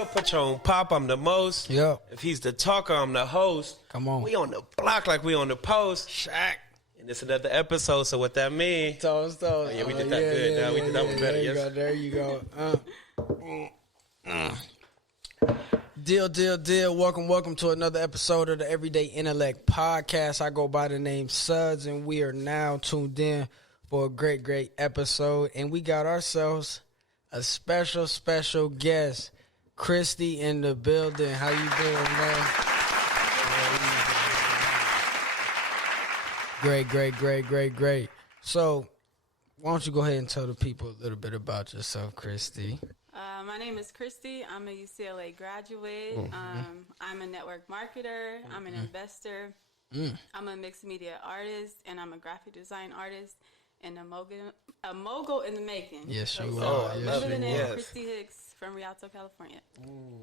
Sudz Patron Pap, I'm the most. Yep. If he's the talker, I'm the host. Come on. We on the block like we on the post. Shaq. And it's another episode, so what that mean? Toast. Oh, yeah, we did that good. Now we did that one better, yes. There you go. Deal. Welcome to another episode of the Everyday Intellect podcast. I go by the name Sudz, and we are now tuned in for a great episode. And we got ourselves a special guest, Christy, in the building. How you doing, man? Great. So, why don't you go ahead and tell the people a little bit about yourself, Christy? My name is Christy. I'm a UCLA graduate. I'm a network marketer. I'm an investor. I'm a mixed media artist, and I'm a graphic design artist and a mogul in the making. Yes, you So, are. under the name Christy Hicks from Rialto, California.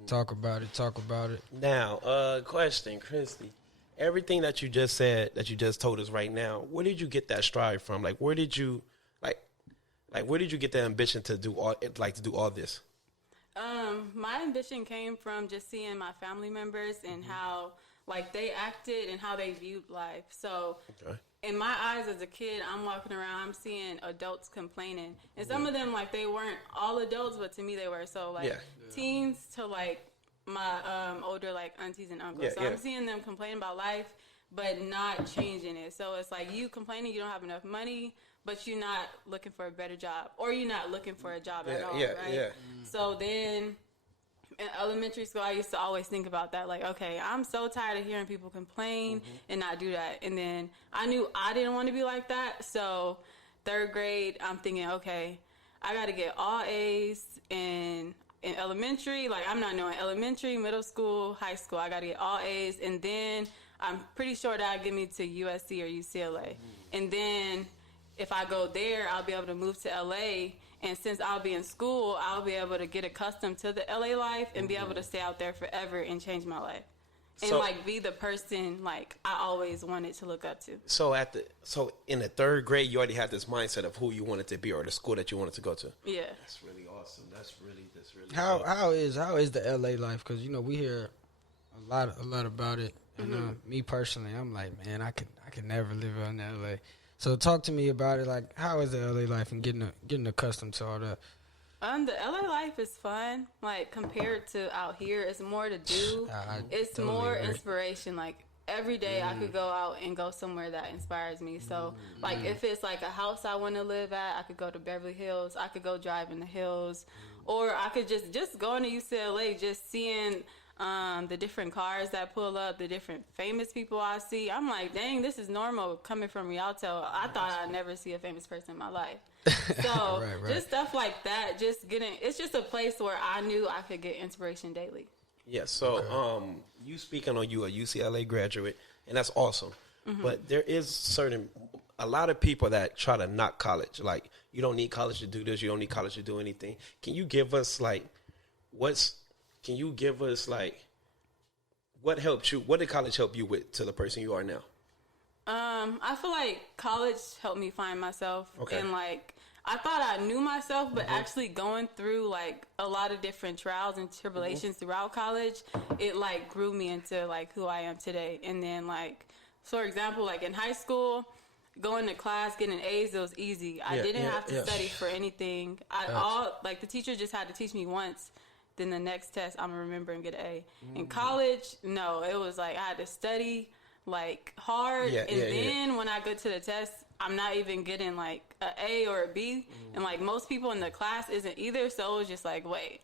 Talk about it. Now, question, Christy. Everything that you just said, that you just told us right now, where did you get that stride from? Like, where did you get the ambition to do all this? My ambition came from just seeing my family members and how they acted and how they viewed life. So in my eyes as a kid, I'm walking around, I'm seeing adults complaining. And some of them, they weren't all adults, but to me they were. So teens to my older aunties and uncles. I'm seeing them complain about life, but not changing it. So it's you complaining you don't have enough money, but you're not looking for a better job, or you're not looking for a job at all, right? So then in elementary school, I used to always think about that. Okay, I'm so tired of hearing people complain and not do that. And then I knew I didn't want to be like that. So third grade, I'm thinking, okay, I got to get all A's in elementary. I'm not knowing elementary, middle school, high school. I got to get all A's. And then I'm pretty sure that'll get me to USC or UCLA. And then if I go there, I'll be able to move to LA. And since I'll be in school, I'll be able to get accustomed to the LA life and be able to stay out there forever and change my life. And be the person I always wanted to look up to. So In the third grade, you already had this mindset of who you wanted to be or the school that you wanted to go to. Yeah, that's really awesome. That's really how is the LA life? Because we hear a lot about it. And me personally, I'm like, man, I could never live in LA. So talk to me about it. How is the LA life and getting accustomed to all that? The LA life is fun. Compared to out here, it's more to do. It's totally more agree. Inspiration. Every day I could go out and go somewhere that inspires me. So, if it's a house I want to live at, I could go to Beverly Hills. I could go drive in the hills. Or I could just go into UCLA, just seeing the different cars that pull up, the different famous people I see. I'm like, dang, this is normal coming from Rialto. I thought I'd never see a famous person in my life. So right. Just stuff like that, it's just a place where I knew I could get inspiration daily. Yeah, so you speaking on you a UCLA graduate, and that's awesome. But there is a lot of people that try to knock college. You don't need college to do this, you don't need college to do anything. Can you give us what helped you? What did college help you with to the person you are now? I feel like college helped me find myself. Okay. And I thought I knew myself, but actually going through a lot of different trials and tribulations throughout college, it grew me into who I am today. And then for example, in high school, going to class, getting A's, it was easy. I didn't have to study for anything. The teacher just had to teach me once. Then the next test, I'm going to remember and get an A. In college, no, it was I had to study hard. Then when I go to the test, I'm not even getting an A or a B. And most people in the class isn't either. So it was just wait,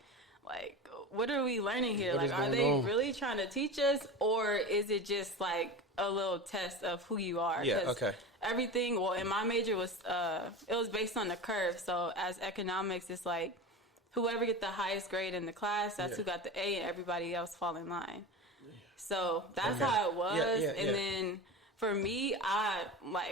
what are we learning here? Are they really trying to teach us? Or is it just a little test of who you are? Yeah, okay. Everything, in my major was, it was based on the curve. So as economics, it's whoever get the highest grade in the class, that's who got the A, and everybody else fall in line. So that's how it was. Then for me,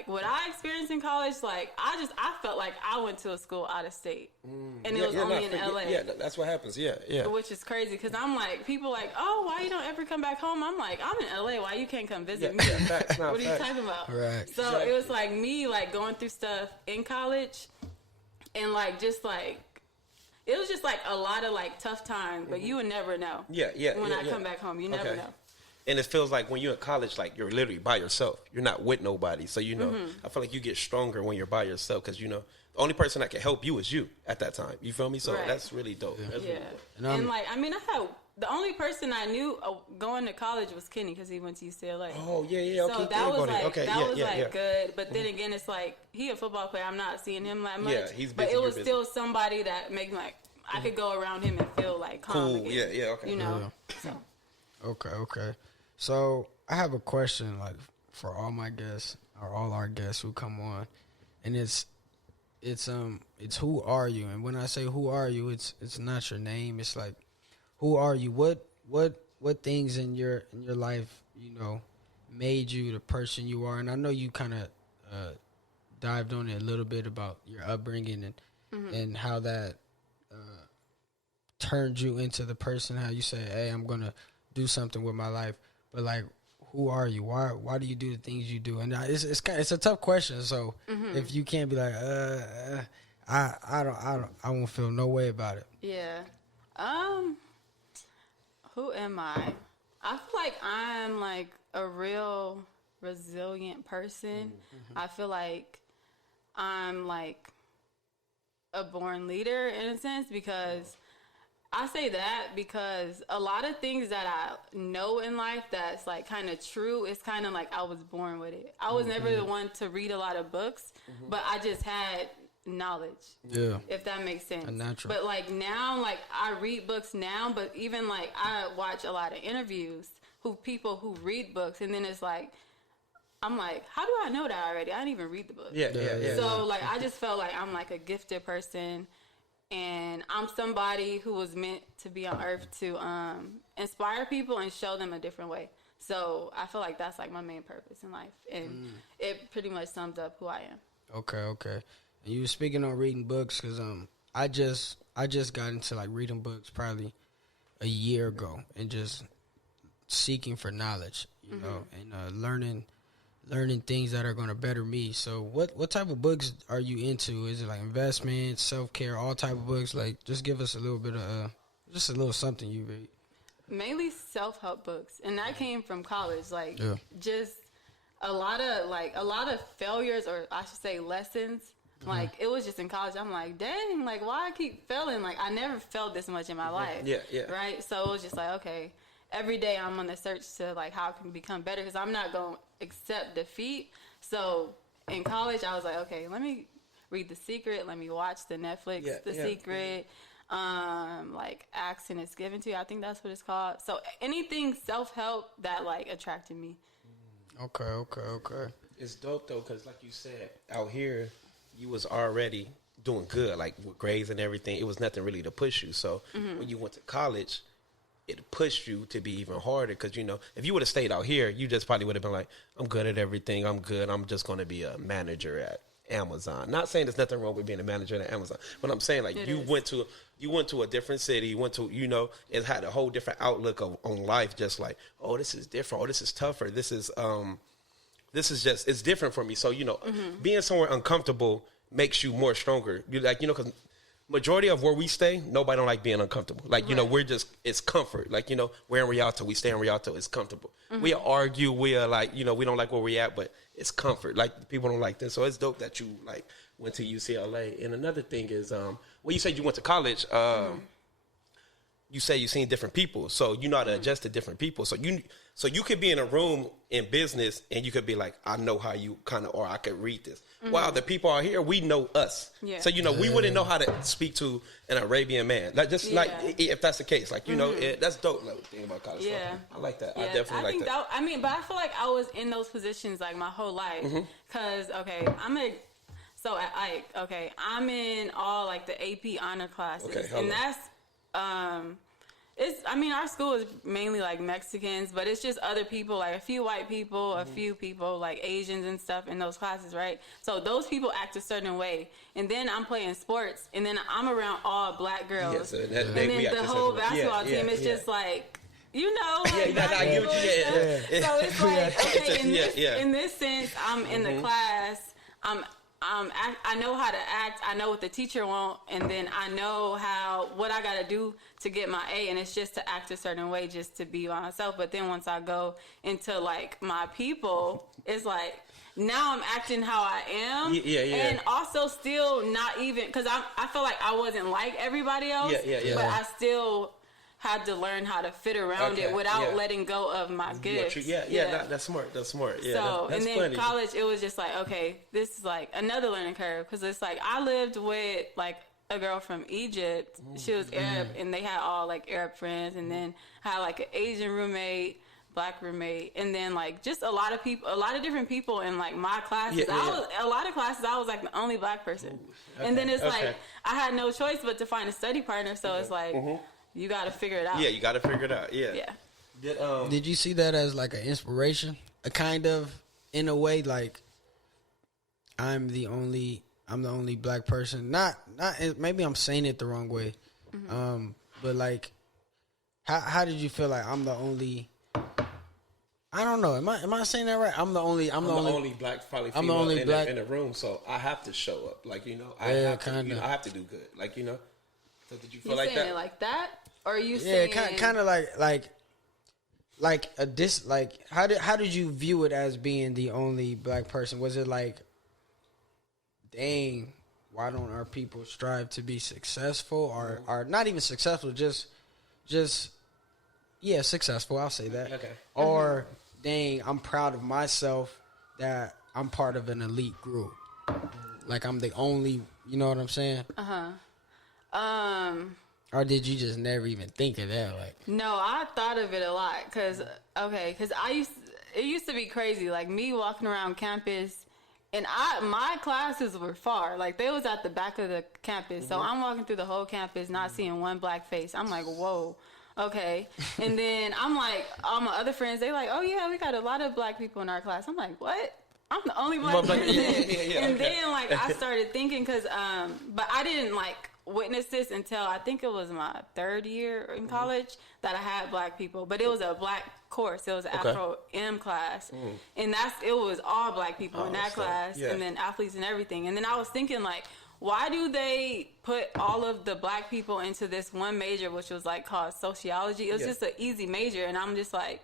what I experienced in college, I felt like I went to a school out of state, and it was only in LA. Yeah, that's what happens. Yeah. Which is crazy because I'm people oh, why you don't ever come back home? I'm I'm in LA. Why you can't come visit me? Facts, what are you talking about? Right. So exactly. It was me going through stuff in college, and it was just like a lot of like tough times, but you would never know. When I come back home, you never know. And it feels like when you're in college, like you're literally by yourself. You're not with nobody. So, you know, I feel like you get stronger when you're by yourself because, you know, the only person that can help you is you at that time. You feel me? So that's really dope. That's really dope. And like, I mean, I had the only person I knew going to college was Kenny because he went to UCLA. Oh, yeah. Okay. So that was like, good. But then again, it's like, he a football player. I'm not seeing him that much. Yeah, he's busy. But it was still somebody that made me like, I could go around him and feel like calm again. Okay. You know? Yeah. So. Okay. So I have a question, like, for all my guests or all our guests who come on, and it's who are you? And when I say who are you, it's not your name. It's like, who are you? What things in your life, you know, made you the person you are? And I know you kind of dived on it a little bit about your upbringing and how that turned you into the person. How you say, hey, I'm gonna do something with my life. But like, who are you? Why do you do the things you do? And it's a tough question. So if you can't be like, I won't feel no way about it. Yeah. Who am I? I feel like I'm like a real resilient person. I feel like I'm like a born leader in a sense because I say that because a lot of things that I know in life that's like kind of true, it's kind of like I was born with it. I was never the one to read a lot of books, but I just had knowledge. Yeah. If that makes sense. A natural. But like now, like I read books now, but even like I watch a lot of interviews people who read books, and then it's like, I'm like, how do I know that already? I didn't even read the book. Yeah. So like I just felt like I'm like a gifted person. And I'm somebody who was meant to be on earth to inspire people and show them a different way. So I feel like that's like my main purpose in life. And it pretty much sums up who I am. Okay. And you were speaking on reading books because I just got into like reading books probably a year ago and just seeking for knowledge, you know, and learning things that are going to better me. So what type of books are you into? Is it like investment, self-care, all type of books? Like, just give us a little bit of, just a little something you read. Mainly self-help books. And that came from college. Like, just a lot of failures, or I should say lessons. Like, it was just in college. I'm like, dang, like, why I keep failing? Like, I never felt this much in my life. Yeah. Right? So it was just like, okay, every day I'm on the search to, like, how I can become better because I'm not going to accept defeat. So in college, I was like, okay, let me read The Secret. Let me watch the Netflix The Secret. Like Ask and It's Given to You. I think that's what it's called. So anything self-help that, like, attracted me. Okay. It's dope, though, because like you said, out here, you was already doing good, like with grades and everything. It was nothing really to push you. So when you went to college, it pushed you to be even harder because, you know, if you would have stayed out here, you just probably would have been like, I'm good at everything. I'm good. I'm just going to be a manager at Amazon. Not saying there's nothing wrong with being a manager at Amazon, but I'm saying like you went to a different city, you went to, you know, it had a whole different outlook on life. Just like, oh, this is different. Oh, this is tougher. This is just, it's different for me. So, you know, being somewhere uncomfortable makes you more stronger. You like, you know, because majority of where we stay, nobody don't like being uncomfortable. Like, you know, it's comfort. Like, you know, we're in Rialto, we stay in Rialto, it's comfortable. We argue, we are like, you know, we don't like where we at, but it's comfort. Like, people don't like this. So it's dope that you, like, went to UCLA. And another thing is, when you said you went to college, you say you've seen different people. So you know how to adjust to different people. So you could be in a room in business and you could be like, I know how you kind of, or I could read this. Wow, the people out here, we know us. Yeah. So, you know, we wouldn't know how to speak to an Arabian man. Like, just like, if that's the case, like, you know, that's dope. Like, thing about college. Yeah. So I like that. Yeah. I definitely like that. I mean, but I feel like I was in those positions like my whole life. Cause I'm in all like the AP honor classes. Okay, and that's, our school is mainly like Mexicans, but it's just other people, like a few white people, a few people like Asians and stuff in those classes, right? So those people act a certain way. And then I'm playing sports, and then I'm around all black girls. Yeah, so and then the whole basketball team is just like, you know, like So it's like, okay, in this sense, I'm in the class, I'm I know how to act. I know what the teacher wants, and then I know what I got to do to get my A, and it's just to act a certain way, just to be by myself. But then once I go into like my people, it's like now I'm acting how I am, and also still not even because I feel like I wasn't like everybody else, but I still had to learn how to fit around it without letting go of my gifts. That's smart. That's smart. Yeah, so, that's and then funny. College, it was just like, okay, this is like another learning curve because it's like I lived with like a girl from Egypt. She was Arab, and they had all like Arab friends, and then had like an Asian roommate, Black roommate, and then like just a lot of people, a lot of different people in like my classes. A lot of classes I was like the only Black person, and then it's like I had no choice but to find a study partner. So it's like. You got to figure it out. Yeah, you got to figure it out. Yeah. Did you see that as like an inspiration? A kind of, in a way, like I'm the only Black person. Not. Maybe I'm saying it the wrong way. But like, how did you feel like I'm the only? I don't know. Am I saying that right? I'm the only Black, probably female in the room, so I have to show up. Like I have to do good. Like So did you feel like that? It like that, or are you saying? Yeah, kind of like a how did you view it as being the only Black person? Was it like, dang, why don't our people strive to be successful, or not even successful, just successful? I'll say that. Okay. Or dang, I'm proud of myself that I'm part of an elite group. Like I'm the only. You know what I'm saying? Or did you just never even think of that? Like, no, I thought of it a lot because it used to be crazy. Like me walking around campus, and my classes were far. Like they was at the back of the campus, so I'm walking through the whole campus, not seeing one Black face. I'm like, whoa, okay. And then I'm like, all my other friends, they like, oh yeah, we got a lot of Black people in our class. I'm like, what? I'm the only Black person. And then like I started thinking because, but I didn't like witness this until I think it was my third year in college that I had Black people, but it was a Black course. It was an Afro M class, and it was all Black people in that class, and then athletes and everything. And then I was thinking like, why do they put all of the Black people into this one major, which was like called sociology? It was just an easy major, and I'm just like,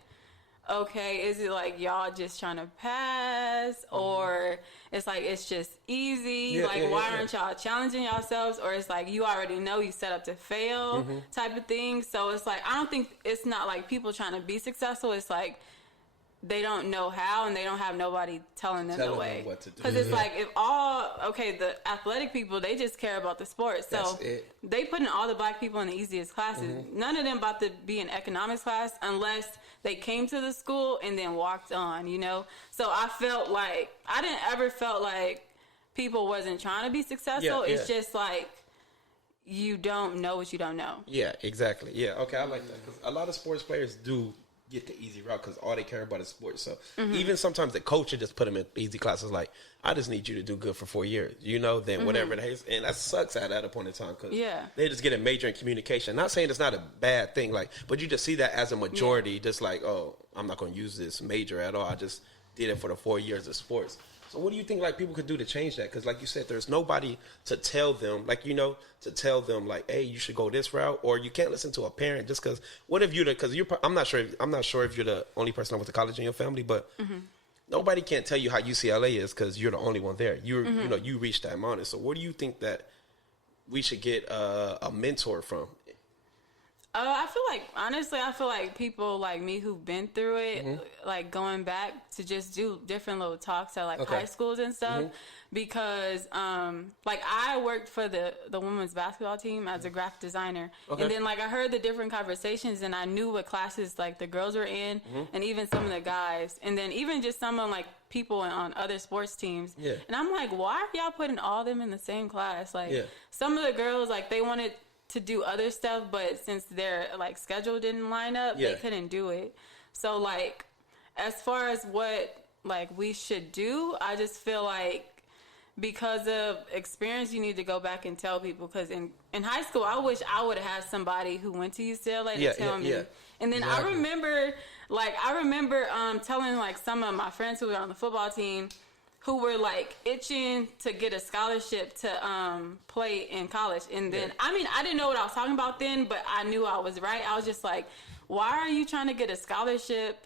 okay, is it like y'all just trying to pass, or it's like it's just easy? Why aren't y'all challenging yourselves? Or it's like you already know you set up to fail type of thing. So it's like I don't think it's not like people trying to be successful. It's like they don't know how, and they don't have nobody telling them the way. What to do. Because it's like if the athletic people, they just care about the sport. So they putting all the Black people in the easiest classes. None of them about to be in economics class unless they came to the school and then walked on, So I felt like, I didn't ever felt like people wasn't trying to be successful. It's just like, you don't know what you don't know. Yeah, exactly. Yeah, okay, I like that. Because a lot of sports players do get the easy route because all they care about is sports. So even sometimes the coach would just put them in easy classes like, I just need you to do good for 4 years, then whatever it is. And that sucks at a point in time because they just get a major in communication. Not saying it's not a bad thing, but you just see that as a majority, just like, oh, I'm not going to use this major at all. I just did it for the 4 years of sports. So what do you think people could do to change that? Because like you said, there's nobody to tell them, hey, you should go this route, or you can't listen to a parent just because. What if I'm not sure if you're the only person that went to college in your family, but nobody can't tell you how UCLA is because you're the only one there. You reached that mountain. So where do you think that we should get a mentor from? I feel like people like me who've been through it, like going back to just do different little talks at high schools and stuff, because I worked for the women's basketball team as a graphic designer, and then I heard the different conversations, and I knew what classes the girls were in, and even some of the guys, and then even just some of people on other sports teams, and I'm like, why are y'all putting all them in the same class? Some of the girls they wanted to do other stuff, but since their schedule didn't line up, they couldn't do it. So as far as what we should do, I just feel like because of experience, you need to go back and tell people. Because in high school, I wish I would have had somebody who went to UCLA to tell me. And then I remember telling some of my friends who were on the football team who were like itching to get a scholarship to play in college. And then, I mean, I didn't know what I was talking about then, but I knew I was right. I was just like, why are you trying to get a scholarship?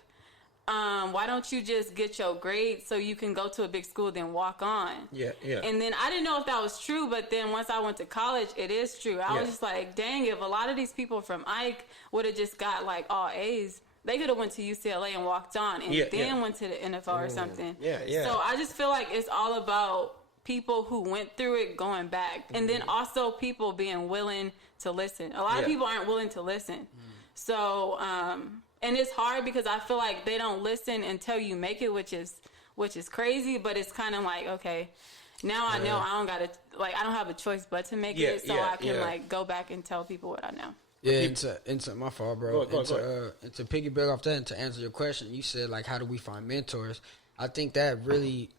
Why don't you just get your grades so you can go to a big school, then walk on? Yeah. And then I didn't know if that was true, but then once I went to college, it is true. I was just like, dang, if a lot of these people from Ike would have just got like all A's, they could have went to UCLA and walked on and then went to the NFL or something. So I just feel like it's all about people who went through it going back. And then also people being willing to listen. A lot of people aren't willing to listen. So, and it's hard because I feel like they don't listen until you make it, which is crazy, but it's kind of like, okay, now I know I don't have a choice but to make it, so I can like go back and tell people what I know. Yeah, into my fault, bro. Go ahead. And to piggyback off that and to answer your question, you said like, how do we find mentors? I think that really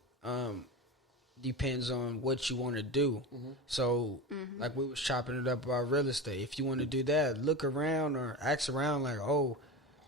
depends on what you want to do. So, like we was chopping it up about real estate. If you want to do that, look around or ask around, like, oh,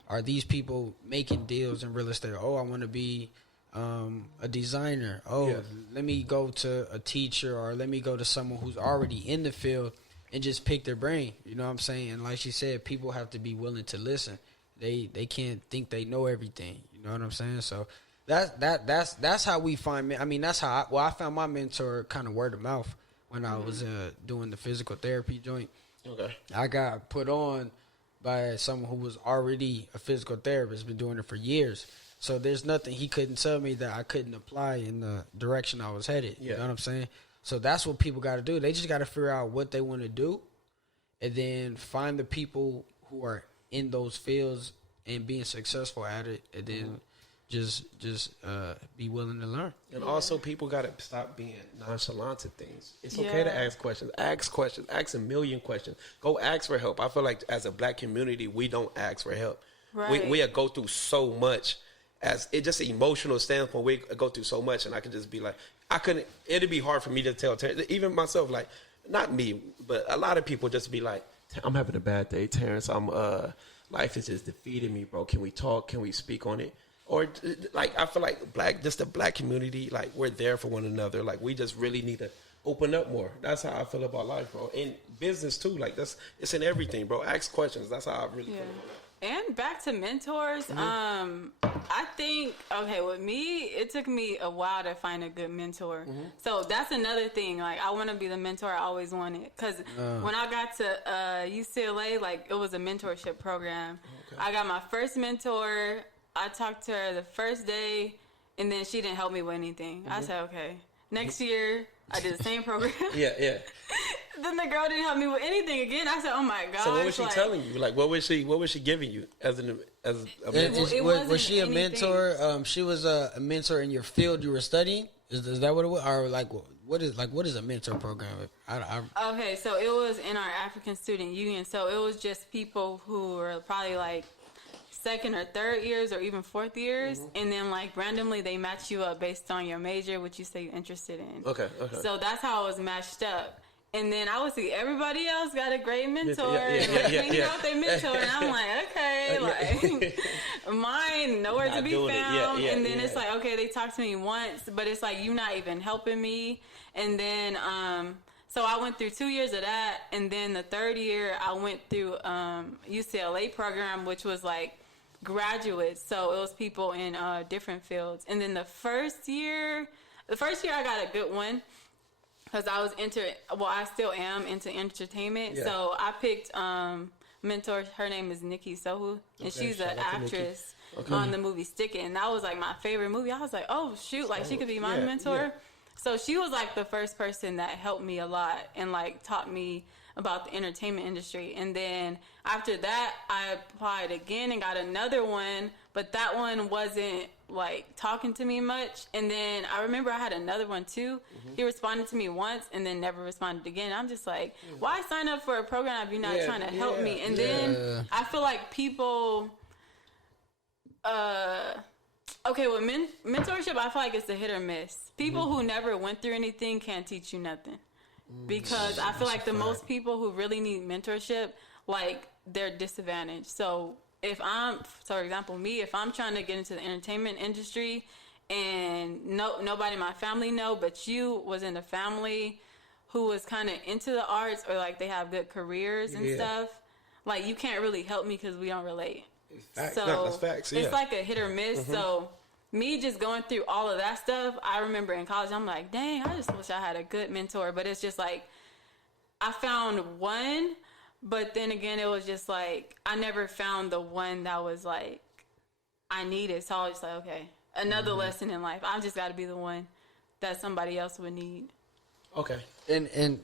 are these people making deals in real estate? Oh, I want to be a designer. Oh, let me go to a teacher or let me go to someone who's already in the field and just pick their brain. You know what I'm saying? And like she said, people have to be willing to listen. They can't think they know everything. You know what I'm saying? So that's how we find. I mean, that's how I found my mentor, kind of word of mouth, when I was doing the physical therapy joint. Okay, I got put on by someone who was already a physical therapist, been doing it for years. So there's nothing he couldn't tell me that I couldn't apply in the direction I was headed. You know what I'm saying? So that's what people got to do. They just got to figure out what they want to do and then find the people who are in those fields and being successful at it, and then just be willing to learn. And also, people got to stop being nonchalant to things. It's okay to ask questions. Ask a million questions. Go ask for help. I feel like as a black community, we don't ask for help. Right. We go through so much. As it just an emotional standpoint, we go through so much, and I could just be like, it'd be hard for me to tell Terrence, even myself, like, not me, but a lot of people just be like, I'm having a bad day, Terrence. Life is just defeating me, bro. Can we talk? Can we speak on it? Or like, I feel like the black community, like, we're there for one another. Like, we just really need to open up more. That's how I feel about life, bro. In business too, like, it's in everything, bro. Ask questions. That's how I really feel about it. And back to mentors, I think, with me, it took me a while to find a good mentor. So that's another thing. Like, I want to be the mentor I always wanted. Because when I got to UCLA, like, it was a mentorship program. I got my first mentor. I talked to her the first day, and then she didn't help me with anything. I said, okay. Next year, I did the same program. Then the girl didn't help me with anything again. I said, "Oh my god!" So what was she telling you? Like, what was she giving you as a mentor? Was she a mentor? She was a mentor in your field you were studying. Is that what it was? Or like, what is a mentor program? Okay, so it was in our African Student Union. So it was just people who were probably like second or third years or even fourth years, and then like randomly they match you up based on your major, what you say you're interested in. Okay. So that's how it was matched up. And then I would see everybody else got a great mentor, hanging out with their mentor, and I'm like, okay, like mine nowhere to be found. And then it's like, okay, they talked to me once, but it's like, you not even helping me. And then, so I went through 2 years of that, and then the third year I went through UCLA program, which was like graduates, so it was people in different fields. And then the first year I got a good one. Because I was I still am into entertainment. Yeah. So I picked mentor. Her name is Nikki Sohu, and she's an actress on the movie Stick It. And that was like my favorite movie. I was like, oh shoot, like she could be my mentor. Yeah. So she was like the first person that helped me a lot and like taught me about the entertainment industry. And then after that, I applied again and got another one, but that one wasn't like talking to me much. And then I remember I had another one too. He responded to me once and then never responded again. I'm just like, why sign up for a program if you're not trying to help me? And then I feel like people, with mentorship, I feel like it's a hit or miss. People who never went through anything can't teach you nothing. Because I feel like the most people who really need mentorship, like, they're disadvantaged. So for example, me, if I'm trying to get into the entertainment industry and nobody in my family know, but you was in a family who was kind of into the arts, or like they have good careers and stuff, like you can't really help me because we don't relate. Facts. So No, that's facts. Yeah. it's like a hit or miss. So me just going through all of that stuff, I remember in college, I'm like, dang, I just wish I had a good mentor. But it's just like, I found one, but then again, it was just like, I never found the one that was like, I needed. So I was just like, okay, another lesson in life. I've just got to be the one that somebody else would need. Okay. And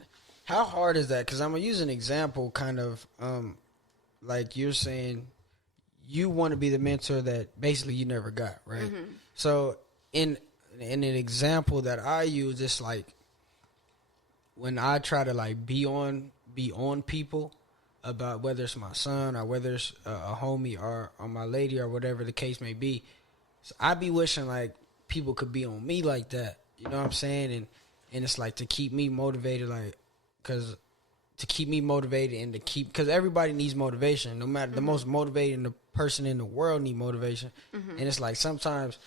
how hard is that? Because I'm going to use an example kind of, like you're saying, you want to be the mentor that basically you never got, right? Mm-hmm. So in an example that I use, it's like when I try to like be on people about whether it's my son or whether it's a homie or my lady or whatever the case may be. So I be wishing like people could be on me like that. You know what I'm saying? And it's like to keep me motivated, like, because everybody needs motivation. No matter the most motivating the person in the world need motivation. And it's like sometimes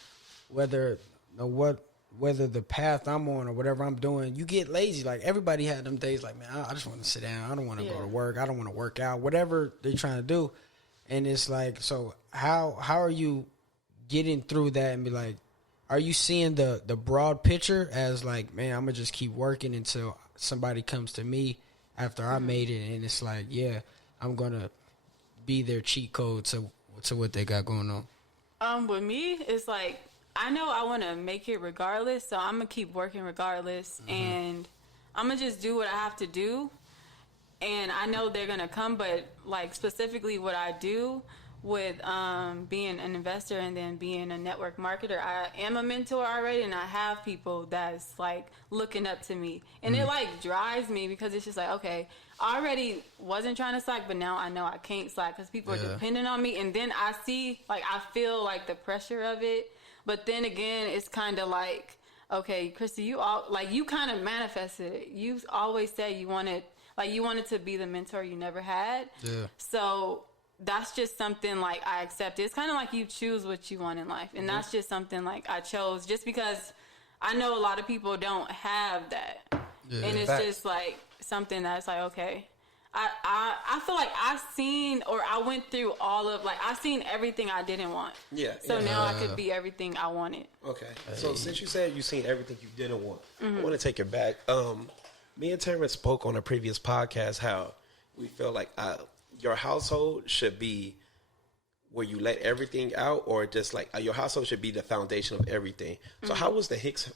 whether the path I'm on or whatever I'm doing, you get lazy. Like everybody had them days like, man, I just want to sit down. I don't want to go to work. I don't want to work out, whatever they're trying to do. And it's like, so how are you getting through that and be like, are you seeing the broad picture as like, man, I'm going to just keep working until somebody comes to me after I made it, and it's like, yeah, I'm going to be their cheat code to what they got going on? With me, it's like, I know I want to make it regardless, so I'm going to keep working regardless, and I'm going to just do what I have to do, and I know they're going to come, but, like, specifically what I do with being an investor and then being a network marketer, I am a mentor already, and I have people that's, like, looking up to me, and it, like, drives me because it's just like, okay, I already wasn't trying to slack, but now I know I can't slack because people are depending on me, and then I see, like, I feel, like, the pressure of it. But then again, it's kind of like, okay, Christy, you kind of manifested it. You always said you wanted to be the mentor you never had. Yeah. So that's just something like I accept. It's kind of like you choose what you want in life. And that's just something like I chose just because I know a lot of people don't have that. Yeah. And it's just like something that's like, okay, I feel like I went through I've seen everything I didn't want. Yeah. So now I could be everything I wanted. Okay. So since you said you've seen everything you didn't want, I want to take it back. Me and Terrence spoke on a previous podcast how we feel like your household should be where you let everything out, or just like your household should be the foundation of everything. So how was the Hicks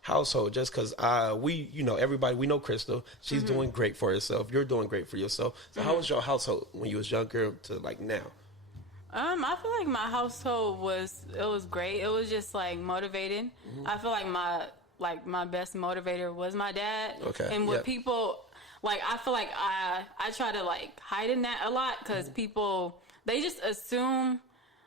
household? Just because everybody, we know Crystal, she's doing great for herself. You're doing great for yourself. So how was your household when you was younger to like now? I feel like my household was great. It was just like motivated. I feel like my best motivator was my dad. Okay. And with people, like I feel like I try to like hide in that a lot because people, they just assume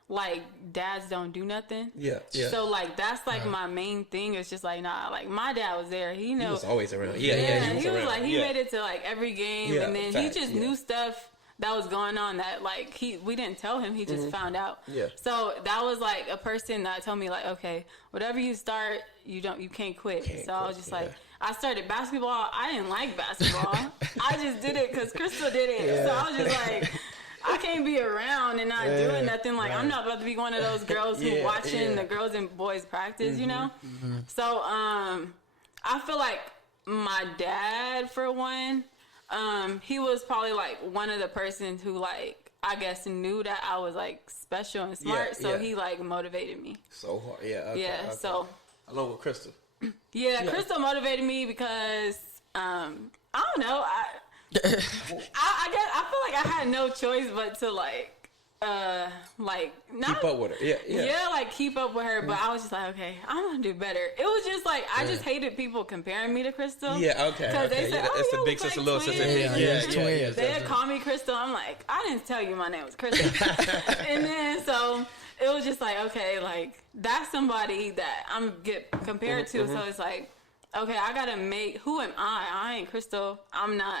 like dads don't do nothing. Yeah. So like that's like my main thing. It's just like, nah, like my dad was there. He was always around. He was like, he made it to like every game, and then he just knew stuff that was going on that like we didn't tell him. He just found out. Yeah. So that was like a person that told me like, okay, whatever you start, you can't quit. I was just like, I started basketball. I didn't like basketball. I just did it because Crystal did it. Yeah. So I was just like, I can't be around and not doing nothing. Like, I'm not about to be one of those girls who watching the girls and boys practice, you know? So, I feel like my dad, for one, he was probably, like, one of the persons who, like, I guess knew that I was, like, special and smart. So he, like, motivated me. So hard. Yeah. Okay, okay. So. Along with Crystal. Crystal motivated me because, I don't know, I guess I feel like I had no choice but to not keep up with her. Yeah, like keep up with her. But I was just like, okay, I'm gonna do better. It was just like I just hated people comparing me to Crystal. Yeah, okay. Because they said, it's the big sister, little sister. Yeah. They'd call me Crystal. I'm like, I didn't tell you my name was Crystal. And then so it was just like, okay, like that's somebody that I'm get compared to. So it's like, okay, I gotta make. Who am I? I ain't Crystal. I'm not.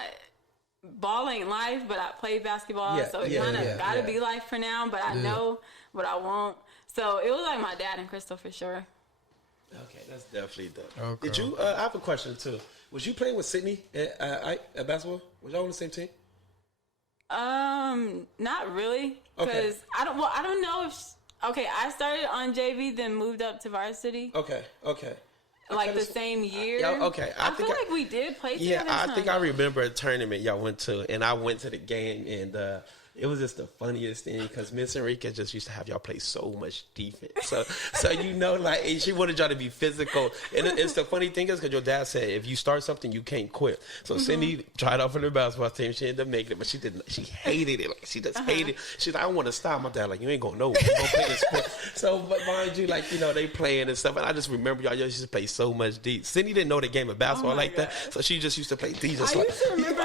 Ball ain't life, but I play basketball, so it kind of gotta be life for now. But I know what I want. So it was like my dad and Crystal for sure. Okay, that's definitely dope. Okay. Did you? I have a question too. Was you playing with Sydney at basketball? Was y'all on the same team? Not really, because I don't know if. Okay, I started on JV, then moved up to varsity. Okay. Like the same year. Yeah, okay. I feel like we did play together. Yeah, I think I remember a tournament y'all went to, and I went to the game, and it was just the funniest thing because Miss Enrique just used to have y'all play so much defense. So like, and she wanted y'all to be physical. And it's the funny thing is because your dad said if you start something, you can't quit. So Cindy tried out for the basketball team. She ended up making it, but she didn't. She hated it. Like she just hated it. She's like, I want to stop. My dad like, you ain't going nowhere. You gonna play this sport. So, but mind you, like they playing and stuff. And I just remember y'all used to play so much deep. Cindy didn't know the game of basketball like that, so she just used to play deep. Just I like, used to remember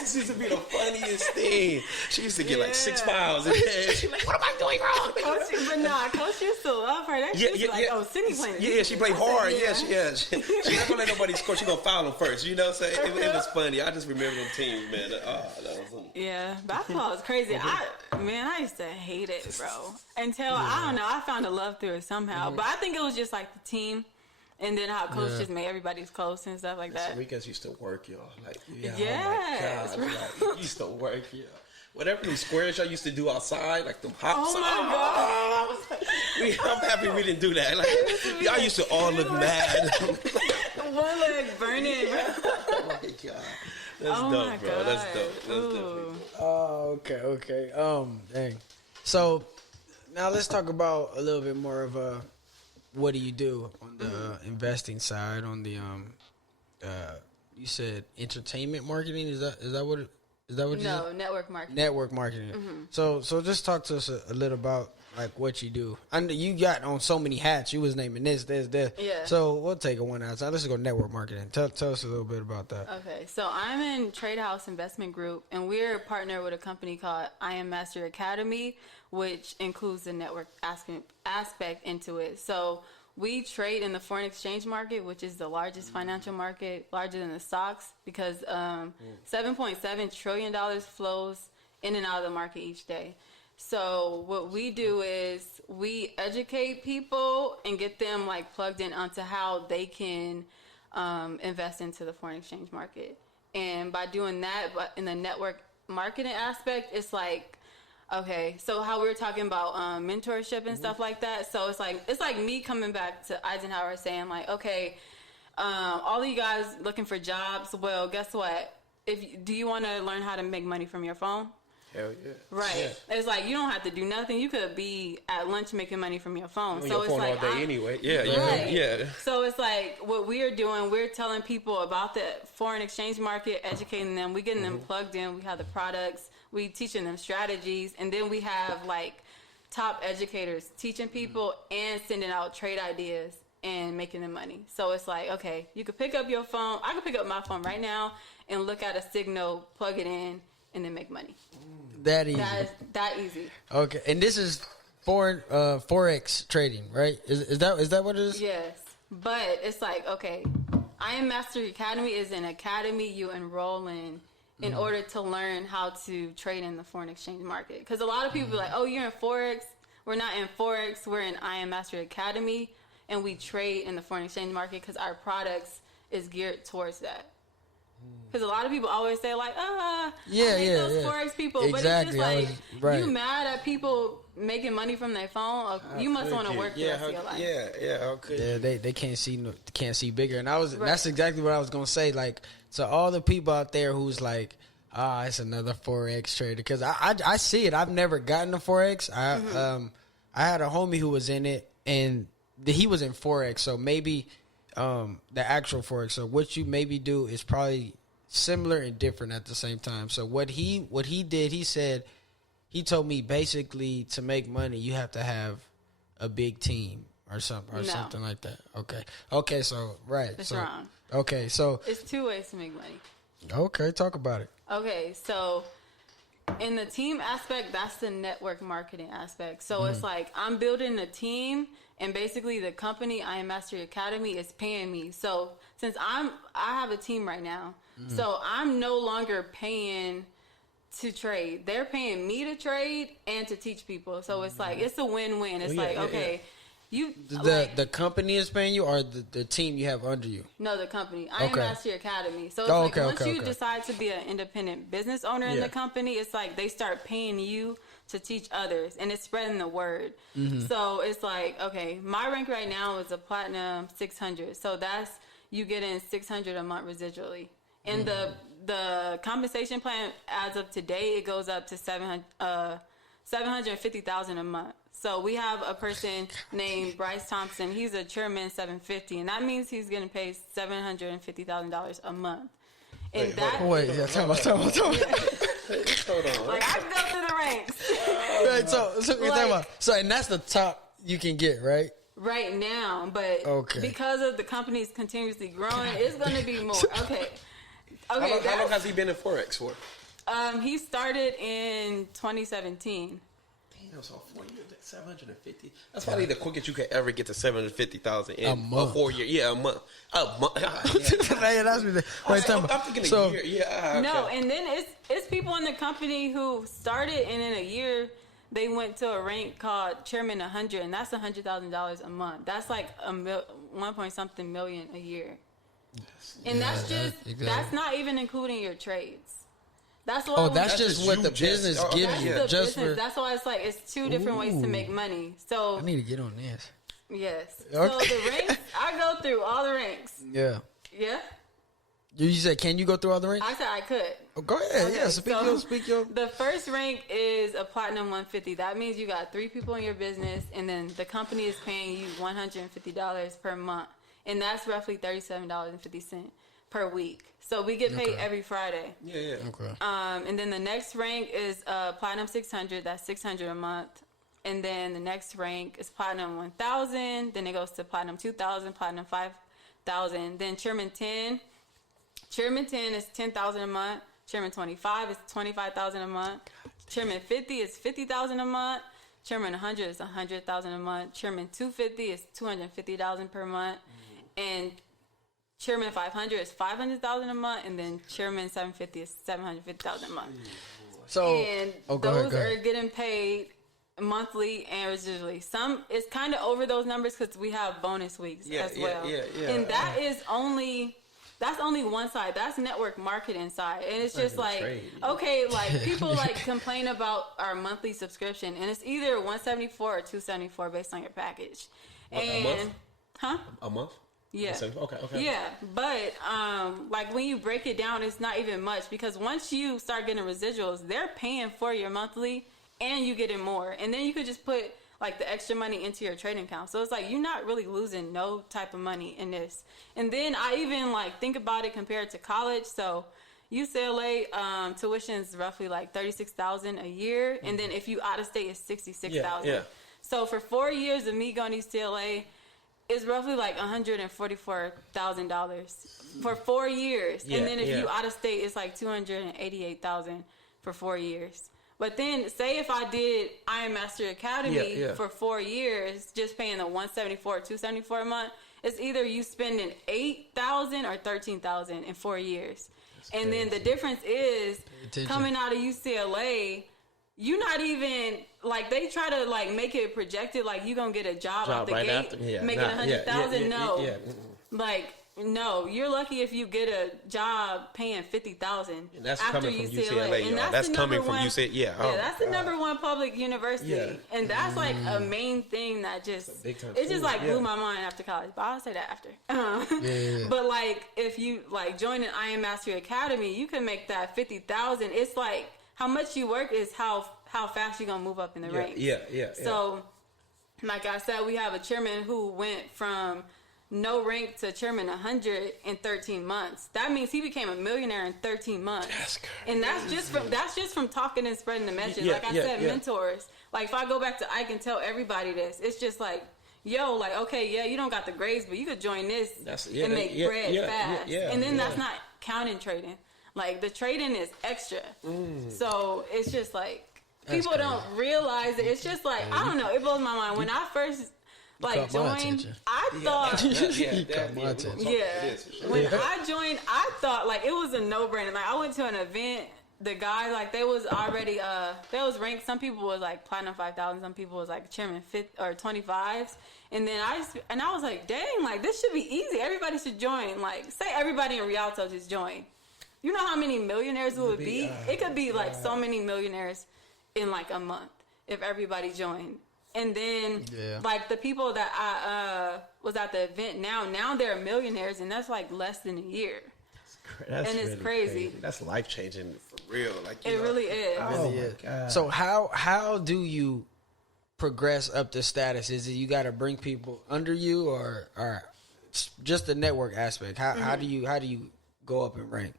This used to be the funniest thing. She used to get like 6 fouls, and she's like, "What am I doing wrong?" Coach used to love her. That she was like, "Oh, Cindy playing." Yeah, she played hard. She not gonna let nobody score. She gonna foul them first. You know, so it was funny. I just remember them teams, man. That was Yeah, basketball is crazy. I used to hate it, bro. Until I don't know, I found a love through it somehow. But I think it was just like the team. And then how coach just made everybody's close and stuff like that. Enriquez used to work, y'all. Like, yes, oh my God. Like, he used to work, y'all. Whatever them squares y'all used to do outside, like them hops. Oh my God. I'm happy we didn't do that. Like, y'all used to all look mad. One leg burning. Oh my God. That's dope, bro. That's dope. That's definitely dope. Oh, okay. Dang. So now let's talk about a little bit more of what do you do on the investing side? On the you said entertainment marketing. Is that what you said? No, network marketing. Network marketing. So just talk to us a little about like what you do. I know you got on so many hats. You was naming this. Yeah. So we'll take it one outside. Let's go network marketing. Tell us a little bit about that. Okay, so I'm in Trade House Investment Group, and we're a partner with a company called I Am Master Academy, which includes the network aspect into it. So we trade in the foreign exchange market, which is the largest financial market, larger than the stocks, because $7.7 trillion flows in and out of the market each day. So what we do is we educate people and get them like plugged in onto how they can invest into the foreign exchange market. And by doing that, but in the network marketing aspect, it's like, okay, so how we were talking about mentorship and stuff like that. So it's like me coming back to Eisenhower saying like, okay, all of you guys looking for jobs. Well, guess what? Do you want to learn how to make money from your phone? Hell yeah. Right. Yeah. It's like you don't have to do nothing. You could be at lunch making money from your phone. So it's like all day anyway. Yeah. Yeah. So it's like what we are doing. We're telling people about the foreign exchange market, educating them. We getting them plugged in. We have the products. We teaching them strategies, and then we have like top educators teaching people and sending out trade ideas and making them money. So it's like, okay, you could pick up your phone. I could pick up my phone right now and look at a signal, plug it in, and then make money. That easy. That easy. Okay, and this is Forex trading, right? Is that what it is? Yes, but it's like, okay, I Am Master Academy is an academy you enroll in order to learn how to trade in the foreign exchange market. Because a lot of people are like, oh, you're in Forex. We're not in Forex. We're in I Am Master Academy, and we trade in the foreign exchange market because our products is geared towards that. Because a lot of people always say like, I hate those Forex people. Exactly. But it's just like, you mad at people making money from their phone? You must want to work the rest of your life. Yeah, they can't see bigger. And that's exactly what I was gonna say. Like, to all the people out there who's like, it's another Forex trader. Because I see it. I've never gotten a Forex. I had a homie who was in it, and he was in Forex. So maybe the actual Forex. So what you maybe do is probably similar and different at the same time. So what he did, he told me basically to make money you have to have a big team or something like that. Okay, so right. That's wrong. Okay, so it's 2 ways to make money. Okay, talk about it. Okay, so in the team aspect, that's the network marketing aspect. So it's like I'm building a team, and basically the company I Am Mastery Academy is paying me. So since I have a team right now, so I'm no longer paying to trade. They're paying me to trade and to teach people. So it's like it's a win-win. It's okay, The company is paying you, or the team you have under you? No, the company. I am Mastery Academy. So it's once you decide to be an independent business owner in the company, it's like they start paying you to teach others, and it's spreading the word. Mm-hmm. So it's like, okay, my rank right now is a platinum 600. So that's you getting 600 a month residually. And the compensation plan as of today, it goes up to 750,000 a month. So we have a person named Bryce Thompson. He's a chairman 750, and that means he's getting paid $750,000 a month. And tell me. Like, I can go through the ranks. Right, so and that's the top you can get, right? Right now, but because of the company's continuously growing, it's going to be more. Okay. How long has he been in Forex for? He started in 2017. Damn, so 4 years, 750. That's probably the quickest you could ever get to 750,000 in a month. 4 years. Yeah, a month. I'm thinking a year. Yeah. Okay. No, and then it's people in the company who started, and in a year they went to a rank called Chairman 100, and that's $100,000 a month. That's like 1 point something million a year. And that's not even including your trades. That's what that's just what the business gives you. That's why it's like it's two different ways to make money. So I need to get on this. Yes. Okay. So the ranks, I go through all the ranks. Yeah. Yeah. You said, can you go through all the ranks? I said I could. Oh, go ahead. Okay, yeah, speak your. The first rank is a platinum 150. That means you got 3 people in your business, and then the company is paying you $150 per month, and that's roughly $37.50 per week. So we get paid every Friday. Yeah. Okay. And then the next rank is platinum 600. That's $600 a month. And then the next rank is platinum 1000. Then it goes to platinum 2000, platinum 5000. Then chairman 10. Chairman 10 is $10,000 a month. Chairman 25 is $25,000 a month. Chairman 50 is $50,000 a month. Chairman 100 is $100,000 a month. Chairman 250 is $250,000 per month. And Chairman 500 is $500,000 a month, and then Chairman 750 is $750,000 a month. So, and those are getting paid monthly and residually. Some it's kind of over those numbers because we have bonus weeks as well. And that's only one side. That's network marketing side, and it's just like okay, like people like complain about our monthly subscription, and it's either $174 or $274 based on your package. A month? Huh? A month? Yeah. Okay. Yeah, but like when you break it down, it's not even much because once you start getting residuals, they're paying for your monthly and you getting more. And then you could just put like the extra money into your trading account. So it's like you're not really losing no type of money in this. And then I even like think about it compared to college. So UCLA tuition is roughly like $36,000 a year, and then if you out of state, it's $66,000. Yeah. So for 4 years of me going to UCLA, it's roughly like $144,000 for 4 years, and then if you out of state, it's like $288,000 for 4 years. But then, say if I did I Am Master Academy for 4 years, just paying the $174, $274 a month, it's either you spending $8,000 or $13,000 in 4 years. That's and crazy. Then the difference is coming out of UCLA, you're not even like they try to like make it projected like you gonna get a job out the right gate, making $100,000. No, like no, you're lucky if you get a job paying $50,000. And that's after coming from UCLA. And that's coming from UCLA. Yeah, that's the number one public university, and that's like a main thing that just it just like blew my mind after college. But I'll say that after. But like if you like join an I Am Mastery Academy, you can make that $50,000. It's like how much you work is how fast you're gonna move up in the ranks. So, like I said, we have a chairman who went from no rank to chairman 100 in 13 months. That means he became a millionaire in 13 months. That's crazy. And that's just from talking and spreading the message. Like I said, mentors. Like if I go back to Ike and tell everybody this, it's just like, yo, like okay, you don't got the grades, but you could join this and make bread fast. And then that's not counting trading. Like the trading is extra. So it's just like people don't realize it. It's just like I don't know. It blows my mind. When I first like joined, I thought when I joined, I thought like it was a no-brainer. Like I went to an event the guy, like, they was already, they was ranked, some people was, like, Platinum 5,000, some people was, like, Chairman 25s, and then I was like, dang, like, this should be easy, everybody should join, like, say everybody in Rialto just join. You know how many millionaires it would be? It could be, like, so many millionaires in, like, a month if everybody joined. And then, like, the people that I was at the event now they're millionaires, and that's, like, less than a year. That's and it's really crazy. That's life changing for real. Like it really is. Oh my God. So how do you progress up the status? Is it you got to bring people under you, or just the network aspect? How do you go up in rank?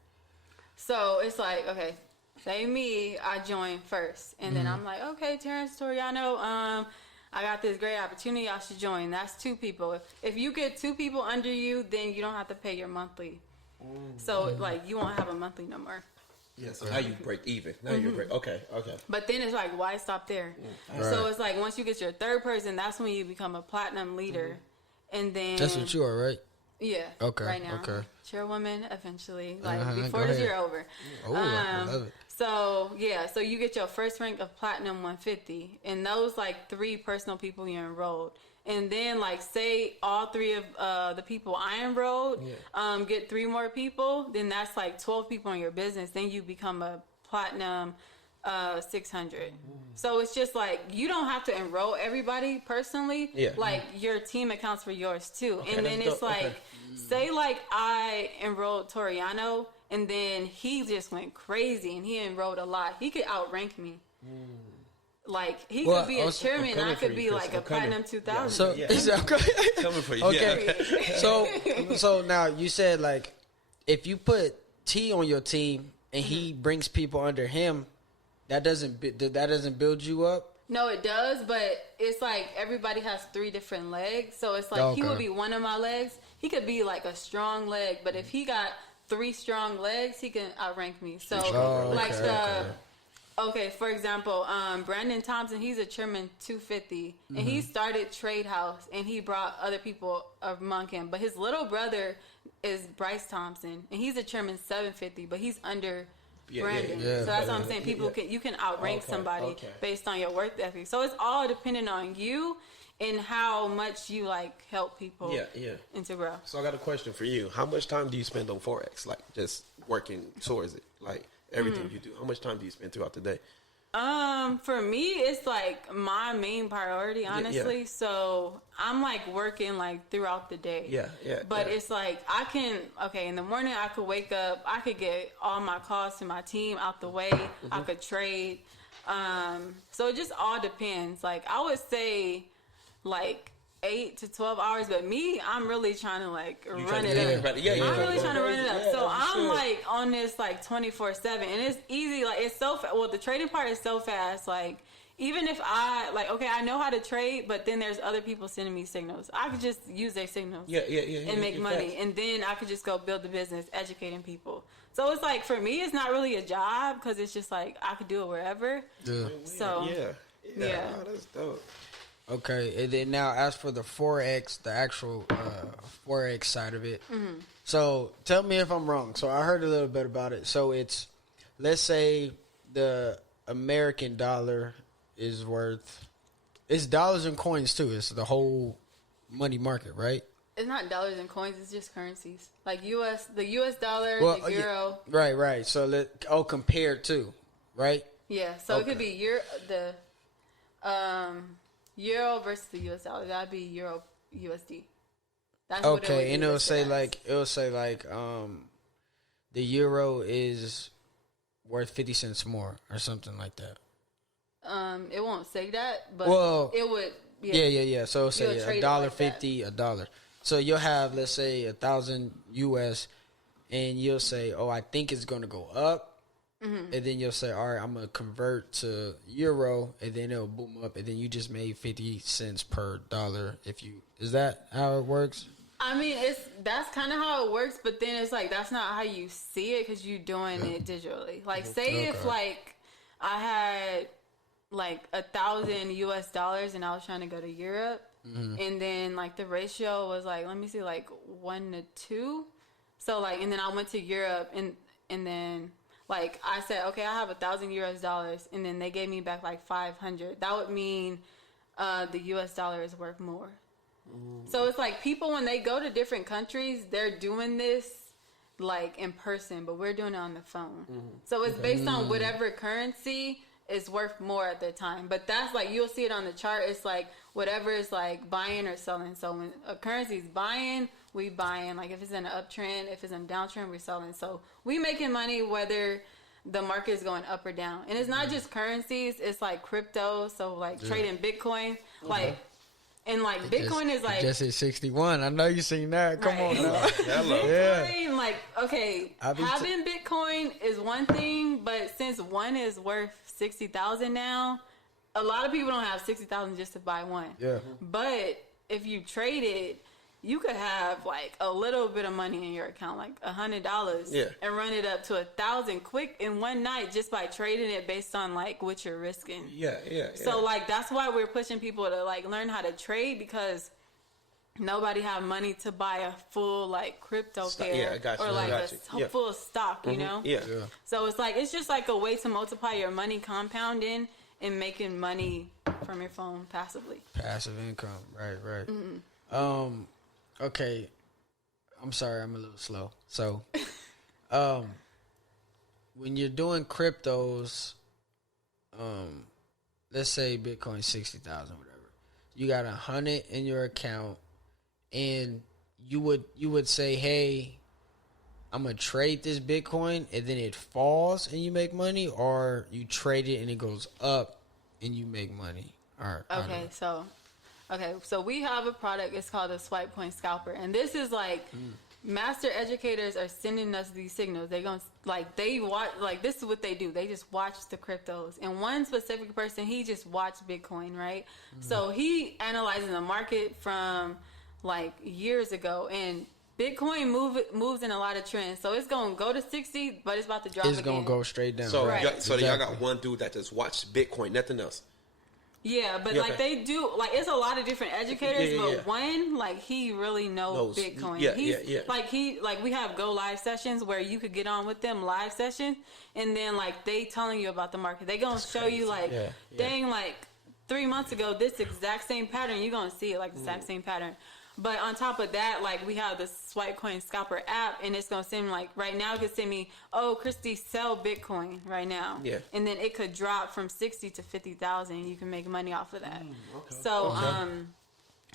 So it's like, okay, say me, I join first, and then I'm like, okay, Terrence Toriano, I got this great opportunity, I should join. That's 2 people. If you get 2 people under you, then you don't have to pay your monthly. So, like, you won't have a monthly no more. Yeah, so now you break even. Now you break. Okay. But then it's like, why stop there? So it's like, once you get your 3rd person, that's when you become a platinum leader. And then... That's what you are, right? Yeah. Okay. Right now. Okay. Chairwoman eventually. Like, before this year over. Oh, I love it. So, yeah. So, you get your first rank of Platinum 150. And those, like, 3 personal people you enrolled. And then, like, say all 3 of the people I enrolled get 3 more people, then that's, like, 12 people in your business. Then you become a Platinum 600. So it's just, like, you don't have to enroll everybody personally. Yeah. Like, your team accounts for yours, too. Okay, and then it's, like, say, like, I enrolled Toriano, and then he just went crazy, and he enrolled a lot. He could outrank me. Like, he could be a chairman, and I could be like a Platinum 2000. So, Coming for you. Okay. So now you said, like, if you put T on your team and he brings people under him, that doesn't build you up? No, it does, but it's like everybody has 3 different legs. So it's like he would be one of my legs. He could be like a strong leg, but if he got 3 strong legs, he can outrank me. So, okay, for example, Brandon Thompson, he's a chairman 250, and he started Trade House, and he brought other people among him. But his little brother is Bryce Thompson, and he's a chairman 750, but he's under Brandon. So that's what I'm saying. You can outrank somebody based on your work ethic. So it's all dependent on you and how much you, like, help people and to grow. So I got a question for you. How much time do you spend on Forex? Like, just working towards it? Like, everything you do. How much time do you spend throughout the day? For me, it's like my main priority, honestly. Yeah. So I'm like working like throughout the day. But it's like in the morning I could wake up, I could get all my calls to my team out the way. I could trade. So it just all depends. Like, I would say like 8 to 12 hours, but me, I'm really trying to like run it up. I'm really trying to run it up. So I'm like on this like 24/7, and it's easy. Like, it's so the trading part is so fast. Like, even if I know how to trade, but then there's other people sending me signals. I could just use their signals and make money, and then I could just go build the business, educating people. So it's like, for me, it's not really a job, because it's just like I could do it wherever. So Oh, that's dope. Okay, and then now as for the Forex, the actual Forex side of it. So tell me if I'm wrong. So I heard a little bit about it. So it's, let's say the American dollar is worth, it's dollars and coins too. It's the whole money market, right? It's not dollars and coins. It's just currencies. Like the U.S. dollar, the euro. Yeah, right. So compared to, right? Yeah. So it could be Euro versus the U.S. dollar. That'd be Euro USD. That's what it would be. And it'll say like the euro is worth 50 cents more or something like that. It won't say that, but it would. Yeah. So it'll say $1.50, $1. So you'll have, let's say, 1,000 US, and you'll say, "Oh, I think it's going to go up." And then you'll say, all right, I'm going to convert to euro, and then it'll boom up, and then you just made 50 cents per dollar. Is that how it works? I mean, that's kind of how it works, but then it's like, that's not how you see it, because you're doing it digitally. Like, say if like I had like 1,000 US dollars and I was trying to go to Europe, and then like the ratio was like, let me see, like 1 to 2. So like, and then I went to Europe, and then like I said, okay, I have $1,000 and then they gave me back like 500. That would mean the US dollar is worth more. So it's like people, when they go to different countries, they're doing this like in person, but we're doing it on the phone. So it's based on whatever currency is worth more at the time. But that's like, you'll see it on the chart. It's like whatever is like buying or selling. So when a currency is buying, we buying. Like if it's in an uptrend, if it's in a downtrend, we're selling. So we making money whether the market is going up or down. And it's not just currencies, it's like crypto. So like trading Bitcoin, like, and like Bitcoin is like just at 61. I know you seen that. Come on now. Bitcoin, like, okay, having Bitcoin is one thing, but since one is worth 60,000 now, a lot of people don't have 60,000 just to buy one. Yeah. But if you trade it, you could have like a little bit of money in your account, like $100, and run it up to 1,000 quick in one night just by trading it based on like what you're risking. So like that's why we're pushing people to like learn how to trade, because nobody have money to buy a full like crypto pair or like a full stock, you know? So it's like, it's just like a way to multiply your money, compounding and making money from your phone passively. Passive income, right. Okay, I'm sorry, I'm a little slow. So, when you're doing cryptos, let's say Bitcoin 60,000, whatever, you got 100 in your account, and you would say, hey, I'm gonna trade this Bitcoin, and then it falls and you make money, or you trade it and it goes up and you make money. Okay, so we have a product. It's called the Swipe Coin Scalper, and this is like master educators are sending us these signals. They gonna they watch, like this is what they do. They just watch the cryptos, and one specific person, he just watched Bitcoin, right? So he analyzing the market from like years ago, and Bitcoin moves in a lot of trends. So it's gonna go to 60, but it's about to drop. It's gonna go straight down. So y'all got one dude that just watched Bitcoin, nothing else. Yeah, but like they do, like it's a lot of different educators, but one, like he really knows Bitcoin. Like we have go live sessions where you could get on with them live sessions, and then like they telling you about the market. They gonna show you like, dang, like 3 months ago, this exact same pattern, you're gonna see it like the exact same pattern. But on top of that, like we have the Swipe Coin Scalper app, and it's gonna send me like right now it could send me, oh, Christy, sell Bitcoin right now. Yeah. And then it could drop from 60 to 50,000, and you can make money off of that. So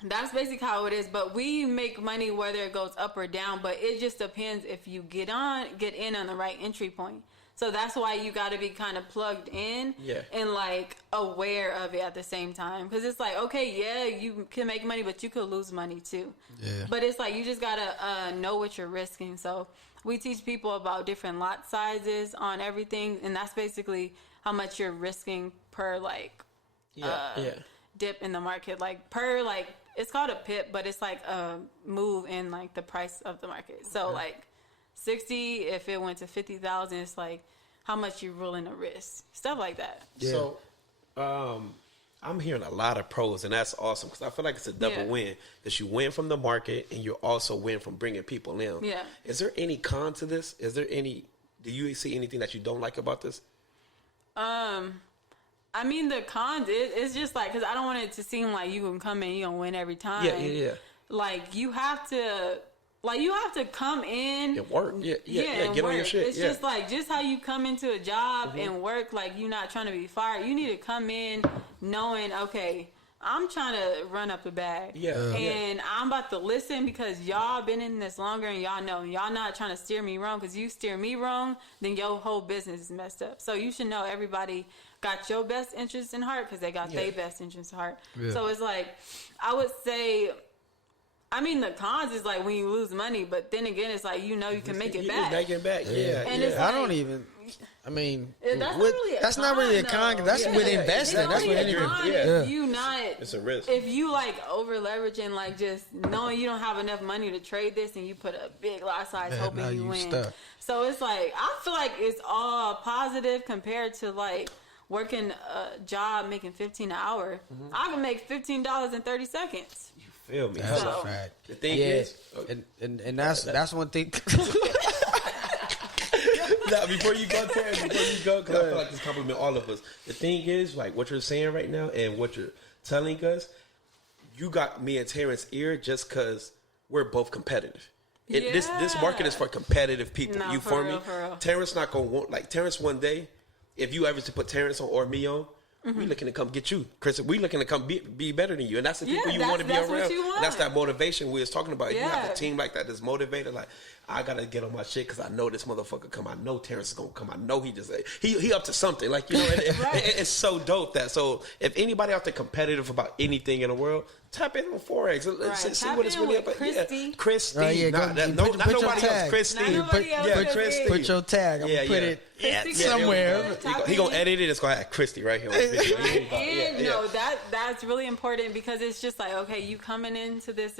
that's basically how it is. But we make money whether it goes up or down, but it just depends if you get in on the right entry point. So that's why you got to be kind of plugged in and like aware of it at the same time. Because it's like, okay, you can make money, but you could lose money too. Yeah. But it's like you just got to know what you're risking. So we teach people about different lot sizes on everything. And that's basically how much you're risking per like dip in the market. Like per like, it's called a pip, but it's like a move in like the price of the market. So like 60, if it went to 50,000, it's like how much you're willing to risk, stuff like that. Yeah. So, I'm hearing a lot of pros, and that's awesome because I feel like it's a double win. Because you win from the market, and you also win from bringing people in. Yeah. Is there any con to this? Do you see anything that you don't like about this? I mean, the cons, it's just like, because I don't want it to seem like you can come in, you're going to win every time. Yeah. Like, you have to come in and work. Yeah, get on your shit. It's just like, just how you come into a job and work, like you're not trying to be fired. You need to come in knowing, okay, I'm trying to run up the bag. And I'm about to listen because y'all been in this longer and y'all know. Y'all not trying to steer me wrong, because you steer me wrong, then your whole business is messed up. So you should know everybody got your best interest in heart because they got their best interest in heart. Yeah. So it's like, I would say, I mean, the cons is like when you lose money, but then again, it's like, you can make it back. Make it back, And it's like, that's not really a con. That's with investing. That's with anything. It's a risk. If you like over leveraging, like just knowing you don't have enough money to trade this, and you put a big lot size hoping you win. Stuck. So it's like, I feel like it's all positive compared to like working a job making $15 an hour. I can make $15 in 30 seconds. Feel me? That's a fact. The thing is, and that's one thing. Now, before you go, Terrence, because I feel like this compliment all of us. The thing is, like what you're saying right now and what you're telling us, you got me and Terrence ear just because we're both competitive. This market is for competitive people. No, you for for real, me? for real. Terrence not gonna want like Terrence one day. If you ever to put Terrence on or me on, we looking to come get you, Chris. We looking to come be better than you, and that's the people you want to be around. And that's that motivation we was talking about. You have a team like that that's motivated. Like I gotta get on my shit because I know this motherfucker come. I know Terrence is gonna come. I know he up to something. Like you know, it's so dope that. So if anybody out there competitive about anything in the world, tap in on Forex. Let's see what it's really about. Christy. Christy. Not nobody else. Christy. Christy. Put your tag. I'm gonna put it somewhere. He gonna edit it. It's gonna have Christy right here on the video. And no, that's really important because it's just like, okay, you coming into this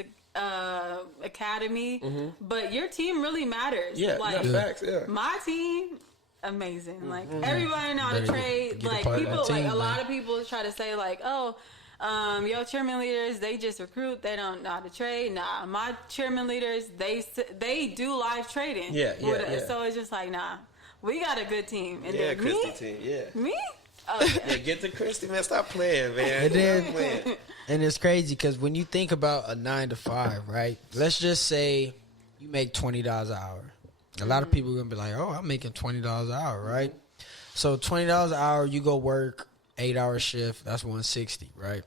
academy, but your team really matters. Facts. My team, amazing. Like everybody know how to trade. Like people, like a lot of people try to say like, oh, your chairman leaders, they just recruit. They don't know how to trade. Nah, my chairman leaders, they do live trading. So it's just like, nah, we got a good team. And then Christy team. Me? Okay. Get to Christy, man. Stop playing, man. And it's crazy because when you think about a 9 to 5, right? Let's just say you make $20 an hour. A lot of people are gonna be like, "Oh, I'm making $20 an hour, right?" So $20 an hour, you go work 8-hour shift. That's $160, right?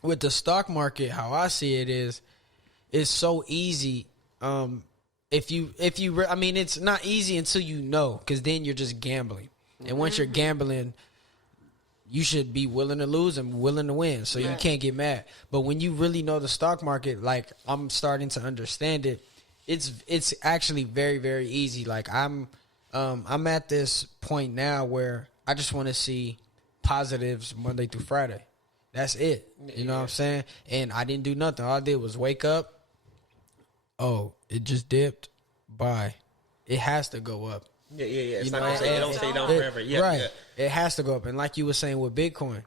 With the stock market, how I see it is, it's so easy. If you, I mean, it's not easy until you know, because then you're just gambling. And once you're gambling, you should be willing to lose and willing to win. So you can't get mad. But when you really know the stock market, like I'm starting to understand it, it's actually very, very easy. Like I'm at this point now where I just want to see positives Monday through Friday. That's it. You know what I'm saying? And I didn't do nothing. All I did was wake up. Oh, it just dipped. Bye. It has to go up. Yeah. It's not gonna say it don't stay down forever. Right. It has to go up. And like you were saying with Bitcoin,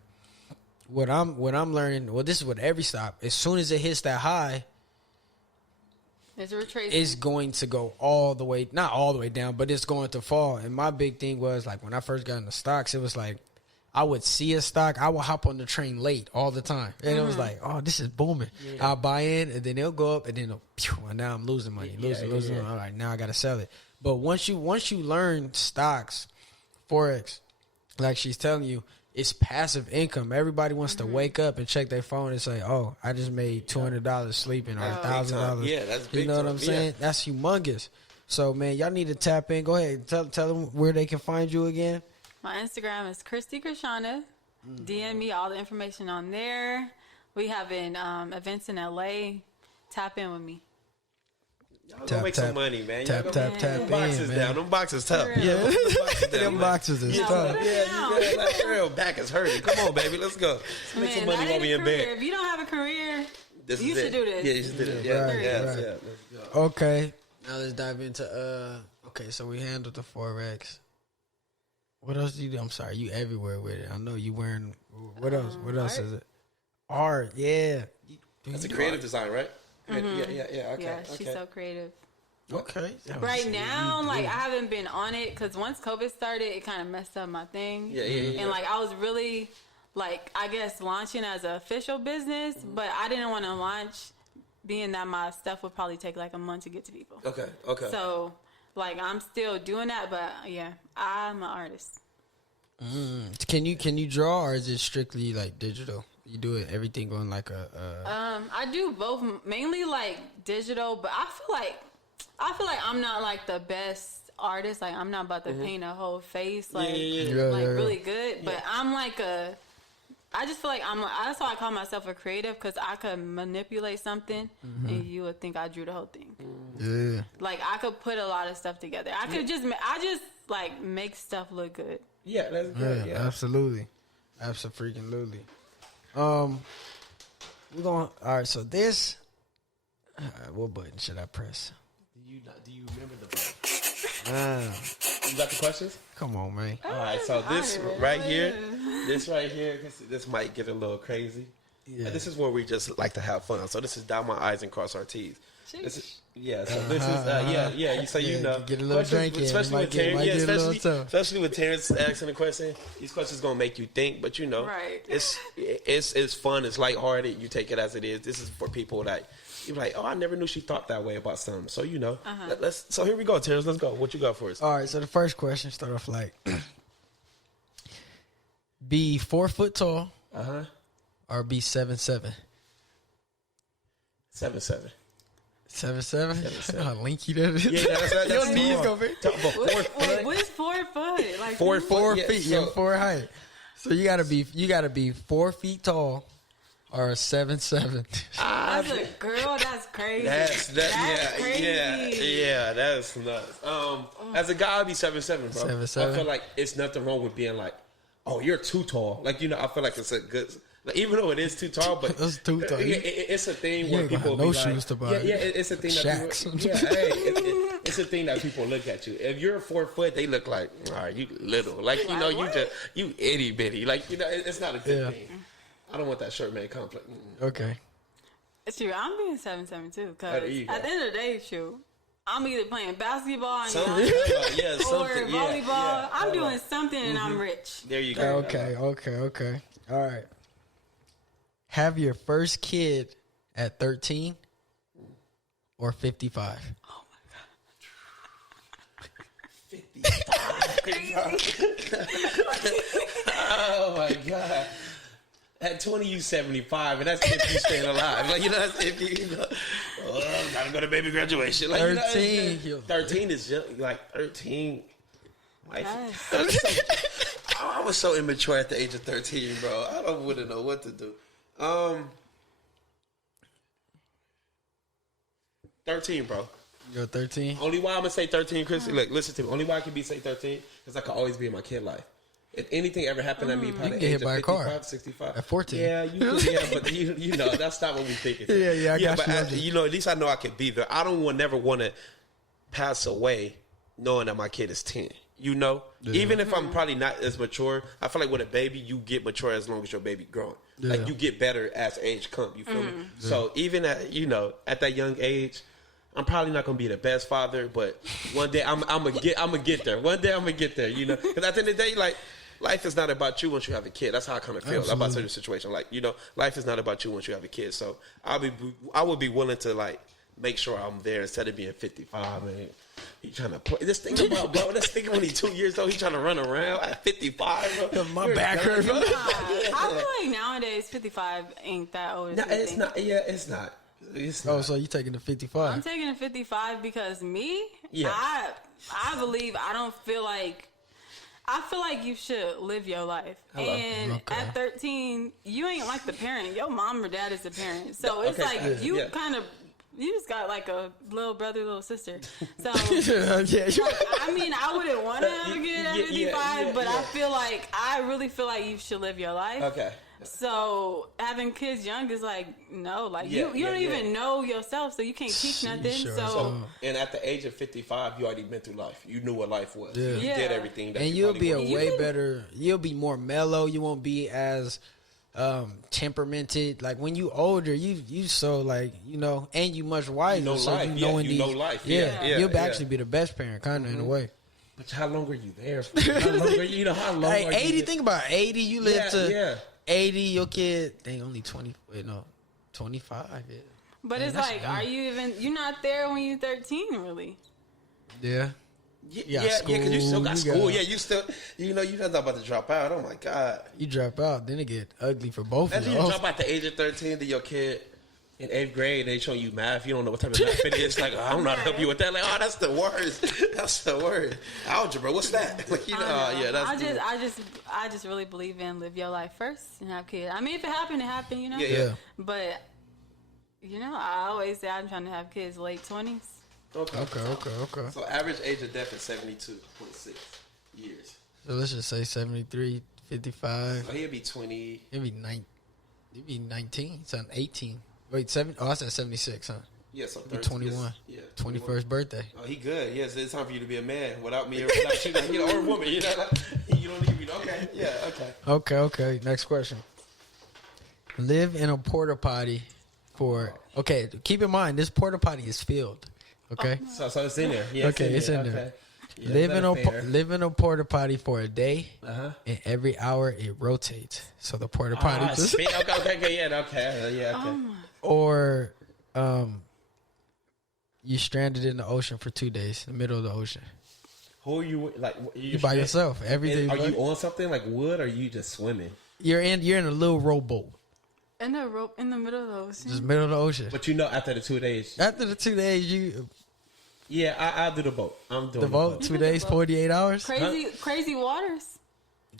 what I'm learning, well, this is with every stock. As soon as it hits that high, it's going to go all the way, not all the way down, but it's going to fall. And my big thing was like when I first got into stocks, it was like I would see a stock, I would hop on the train late all the time. And it was like, oh, this is booming. I'll buy in and then it'll go up and then and now I'm losing money. Losing. All right, now I gotta sell it. But once you learn stocks, Forex, like she's telling you, it's passive income. Everybody wants to wake up and check their phone and say, "Oh, I just made $200 sleeping or $1,000." Yeah, that's big. You know what I'm saying? That's humongous. So, man, y'all need to tap in. Go ahead, tell them where they can find you again. My Instagram is Christy Krishana. DM me all the information on there. We having events in LA. Tap in with me. Y'all gonna make some money, man. Tap in, boxes man. down. Them boxes tough. Yeah, them boxes is tough. Yeah, like real back is hurting. Come on, baby, let's go. Make some money while we in bed. If you don't have a career, you should do this. Yeah, you should do this. Yeah, Right. Let's go. Okay, now let's dive into okay, so we handled the Forex. What else do you do? I'm sorry, you everywhere with it. I know you wearing. What else? What else is it? Art. Yeah. That's a creative design, right? Yeah. Okay. Yeah, she's so creative. Okay. Right now, like I haven't been on it because once COVID started, it kind of messed up my thing. Yeah. And like I was really, like I guess launching as an official business, but I didn't want to launch, being that my stuff would probably take like a month to get to people. Okay. So like I'm still doing that, but yeah, I'm an artist. Can you draw, or is it strictly like digital? You do it everything on like a. I do both, mainly like digital, but I feel like I'm not like the best artist. Like I'm not about to paint a whole face really good. But I'm like I just feel like that's why I call myself a creative, because I could manipulate something and you would think I drew the whole thing. Yeah. Like I could put a lot of stuff together. I just like make stuff look good. Yeah, that's good. Yeah. Absolutely. We're going. All right. So this. What button should I press? Do you remember the button? You got the questions? Come on, man. All right. So this right here, this might get a little crazy. Yeah. This is where we just like to have fun. So this is dot my I's and cross our T's. Yeah, so this is so you know, get a little drink in, especially with Terrence. Yeah, especially with Terrence asking the question. These questions gonna make you think, but you know, right? It's fun. It's lighthearted. You take it as it is. This is for people that you're like, oh, I never knew she thought that way about something. So you know, so here we go, Terrence. Let's go. What you got for us? All right. So the first question start off like, be 4 foot tall, or be 7'7". 7'7". 7'7". How linky that is. Yeah, that's Your knees go big. What's 4 foot? Like 4 feet. So, 4 height. So you gotta be 4 feet tall or 7'7". As a girl, that's crazy. That's crazy. Yeah, that's nuts. As a guy, I'd be 7'7", bro. 7'7". I feel like it's nothing wrong with being like, oh, you're too tall. Like, you know, I feel like it's a good. Like, even though it is too tall, but it's too tall. It's a thing where people no be shoes like, to buy. it's a thing that people, it's a thing that people look at you. If you're 4 foot, they look like, all right, you little, like you know, you itty bitty, like you know, it's not a good thing. I don't want that shirt man complex. Okay. It's true. I'm being 7'7" too, because at the end of the day, I'm either playing basketball and or volleyball. I'm doing something and I'm rich. There you go. Okay. All right. Have your first kid at 13 or 55? Oh my God. 55. Oh my God. At 20, you 75, and that's if you staying alive. Like, you know, that's if you know, gotta go to baby graduation. Like, 13. You know, 13 is just, like, 13. Like, I was so immature at the age of 13, bro. I wouldn't know what to do. 13, bro. You're 13? Only why I'm gonna say 13, Christy. Look, listen to me. Only why I can say 13 because I can always be in my kid life. If anything ever happened to me, probably get age hit by of a car 55, 65. at 14. Yeah, but you know, that's not what we thinking. Yeah, I got you know, at least I know I could be there. I don't never want to pass away knowing that my kid is 10. You know, even if I'm probably not as mature, I feel like with a baby, you get mature as long as your baby growing. Yeah. Like you get better as age comes. You feel me? Yeah. So even at at that young age, I'm probably not gonna be the best father, but one day I'm gonna get there. One day I'm gonna get there. You know, because at the end of the day, like life is not about you once you have a kid. That's how I kind of feel about certain situation. Like life is not about you once you have a kid. So I would be willing to like make sure I'm there instead of being 55 and. He trying to play this thing about, bro. This thing when he's 2 years old, he trying to run around at 55, bro. My back hurts. I feel like nowadays 55 ain't that old. No, it's not. Yeah, it's not. Oh, so you taking the 55? I'm taking the 55 because I believe I feel like you should live your life. At 13, you ain't like the parent. Your mom or dad is the parent. So it's you just got like a little brother, little sister. So, I mean, I wouldn't want to have a kid at 55, but I really feel like you should live your life. Okay. So having kids young is like, no, like you don't even know yourself, so you can't teach nothing. Sure. So, and at the age of 55, you already been through life. You knew what life was. Yeah. You did everything. That and you'll be better. You'll be more mellow. You won't be as temperamented. Like when you older, you so like and you much wiser. You know so life. You know life. You'll actually be the best parent, kind of in a way. But how long are you there for? How long are you? How long? Like are 80. You think about 80. You live to 80. Your kid, they only 20. 25. Yeah. But it's like, are you even? You're not there when you're 13, really. Yeah. Yeah, because you still got school. Yeah, you still, you're not about to drop out. Oh my God. You drop out, then it get ugly for both of you. You drop out the age of 13 to your kid in 8th grade, and they show you math. You don't know what type of math it is. It's like, I don't know how to help you with that. Like, that's the worst. That's the worst. Algebra, what's that? Like, that's. I just really believe in live your life first and have kids. I mean, if it happened, it happened. Yeah. But I always say I'm trying to have kids late 20s. Okay. So average age of death is 72.6 years. So let's just say 73, 55. So he'll be 20. He'll be 19. So 18. Wait, 7? Oh, I said 76, huh? Yeah, so 21. Yeah, 21st birthday. Oh, he good. Yes, it's time for you to be a man without me or without you, or a woman. You don't need me. Okay. Yeah. Okay. Next question. Live in a porta potty for Okay, keep in mind this porta potty is filled. Okay, So it's in there. Yeah, okay, it's in there. Yeah, live in a porta potty for a day, Uh-huh. and every hour it rotates. So the porta potty just okay. or you stranded in the ocean for 2 days, in the middle of the ocean. Who are you like? You by yourself. Everything. Are you on something like wood, or are you just swimming? You're in a little rowboat, In a rope in the middle of the ocean. just middle of the ocean. But you know, after the 2 days, After the 2 days, I'll do the boat. I'm doing the boat. 2 days, 48 hours. Crazy waters.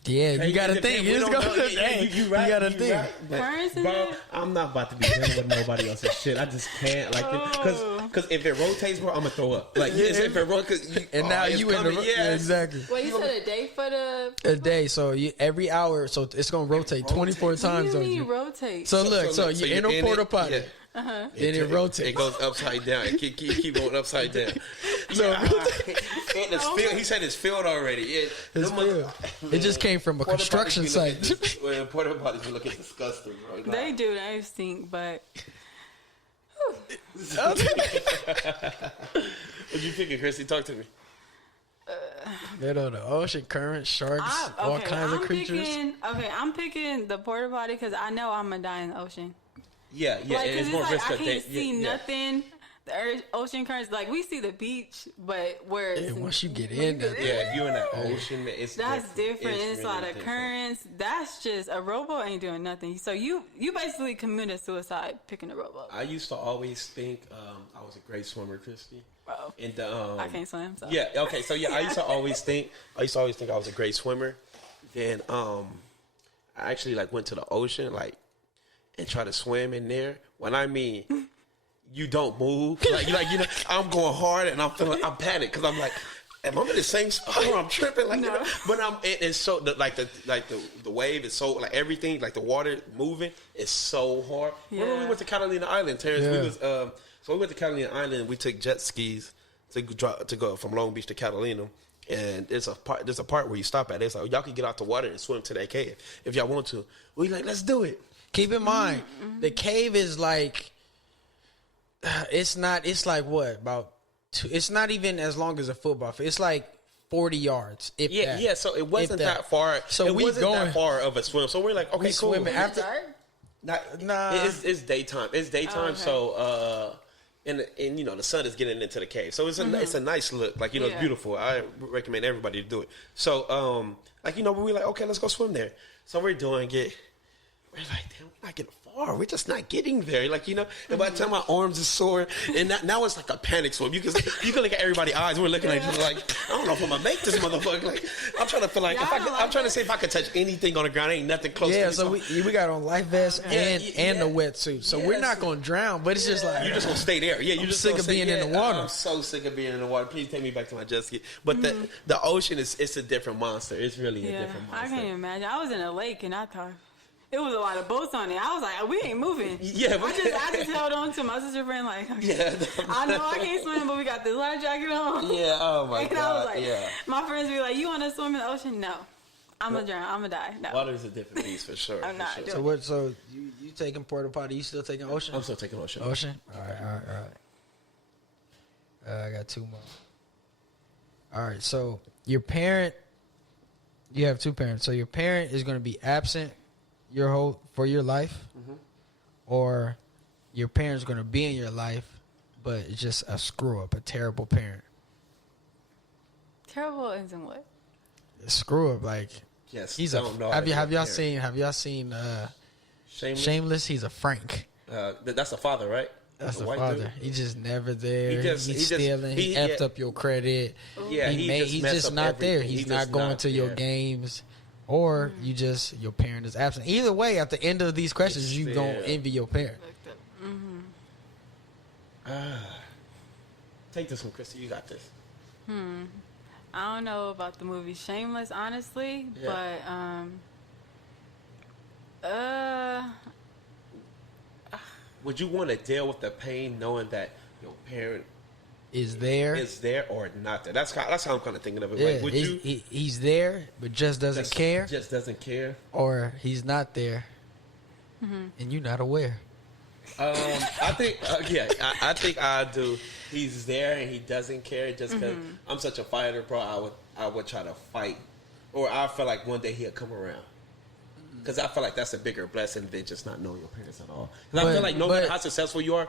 Yeah, you gotta think. You just go. You right. You gotta you think. right. But, Currents in bro, there? I'm not about to be dealing with nobody else's shit. I just can't because if it rotates, bro, I'm gonna throw up. Like if it rotates, And now you in the yeah, exactly Well, you said a day for the. a day. So every hour, so it's gonna rotate 24 What do times you on mean you. rotate? So look, so you're in a porta potty. Yeah. Then it rotates. It goes upside down. It keep going upside down. So- And it's filled. He said it's filled already. It's filled. It just came from a construction site. Porta potties be looking disgusting, bro. They do. They stink, but. What you thinking, Christy? Talk to me. You know, the ocean current, sharks, all kinds of creatures. I'm picking the porta potty because I know I'm gonna die in the ocean. Yeah, Like, it's 'cause more it's risk. like I can't see nothing. The ocean currents, like we see the beach, but where it's And once you get in there, Yeah, if you in the ocean, man, it's that's different. And it's a lot really of different. currents. That's just a rowboat ain't doing nothing. So you basically committed suicide picking a rowboat. I used to always think I was a great swimmer, Christy. Bro, And I can't swim. So. yeah, okay, so yeah, I used to always think I was a great swimmer. Then I actually like went to the ocean and try to swim in there. When I mean you don't move, I'm going hard and I'm panicked because I'm like, am I in the same spot where I'm tripping? Like, No. but it's so the wave is so like everything like the water moving is so hard. Remember we Yeah. went to Catalina Island, Terrence? Yeah. We was so we went to Catalina Island. We took jet skis to go from Long Beach to Catalina. And there's a part where you stop at. It's like y'all can get out the water and swim to that cave if y'all want to. We like, let's do it. keep in mind, the cave is like, it's like what, about two, it's not even as long as a football field. It's like 40 yards. If that. Yeah. So it wasn't If that far. So it we wasn't going, that far of a swim. So we're like, okay, we cool. swimming after. Nah. It's daytime. It's daytime. Okay. So and you know the sun is getting into the cave. So it's a nice look. Like it's Yeah. beautiful. I recommend everybody to do it. So we're like, okay, let's go swim there. So we're doing it. We're like, damn, we're not getting far. We're just not getting there. And by the time my arms is sore, and now it's like a panic swim. You can look at everybody's eyes. We're looking at each other like, I don't know if I'm gonna make this motherfucker. Like, I'm trying to feel like I'm trying to see if I could touch anything on the ground. Ain't nothing close to me. Yeah, so we got on life vests and the wetsuit. So we're not going to drown, but it's just like, you're just gonna stay there. Yeah, I'm sick of being in the water. I'm so sick of being in the water. Please take me back to my jet ski. But the ocean it's a different monster. It's really a different monster. I can't imagine. I was in a lake and I thought it was a lot of boats on it. I was like, we ain't moving. Yeah, I just held on to my sister friend like, okay, Yeah. I know I can't swim, but we got this life jacket on. Yeah. Oh my And god. I was like, yeah. my friends be like, you want to swim in the ocean? No, I'm gonna drown. I'm gonna die. No, Water is a different beast for sure. I'm not for doing sure. so what? So you taking porta potty? You still taking ocean? I'm still taking ocean. Ocean? All right. I got two more. All right, so you have two parents. So your parent is going to be absent for your life, or your parent's going to be in your life, but it's just a screw up, a terrible parent. terrible as in what? A screw up, like Yes. he's don't know. have y'all seen Shameless? Shameless? He's a Frank. That's the father, right? That's the white father. dude? He's just never there. He He's stealing. He effed up your credit. Yeah, He's messed just up not there. everything. He's He not just going not to your there. games, or your parent is absent. Either way, at the end of these questions, It's you there. gonna envy your parent. Take this one, Christy. You got this. I don't know about the movie Shameless, honestly, Yeah. but Would you want to deal with the pain knowing that your parent Is there? is there or not there? That's how I'm kind of thinking of it. Yeah, Like, would you he's there, but just doesn't care, Just doesn't care. or he's not there, and you're not aware. I think, I think I do. He's there and he doesn't care just because I'm such a fighter, bro. I would try to fight, or I feel like one day he'll come around. Because I feel like that's a bigger blessing than just not knowing your parents at all. Because I feel like no matter how successful you are,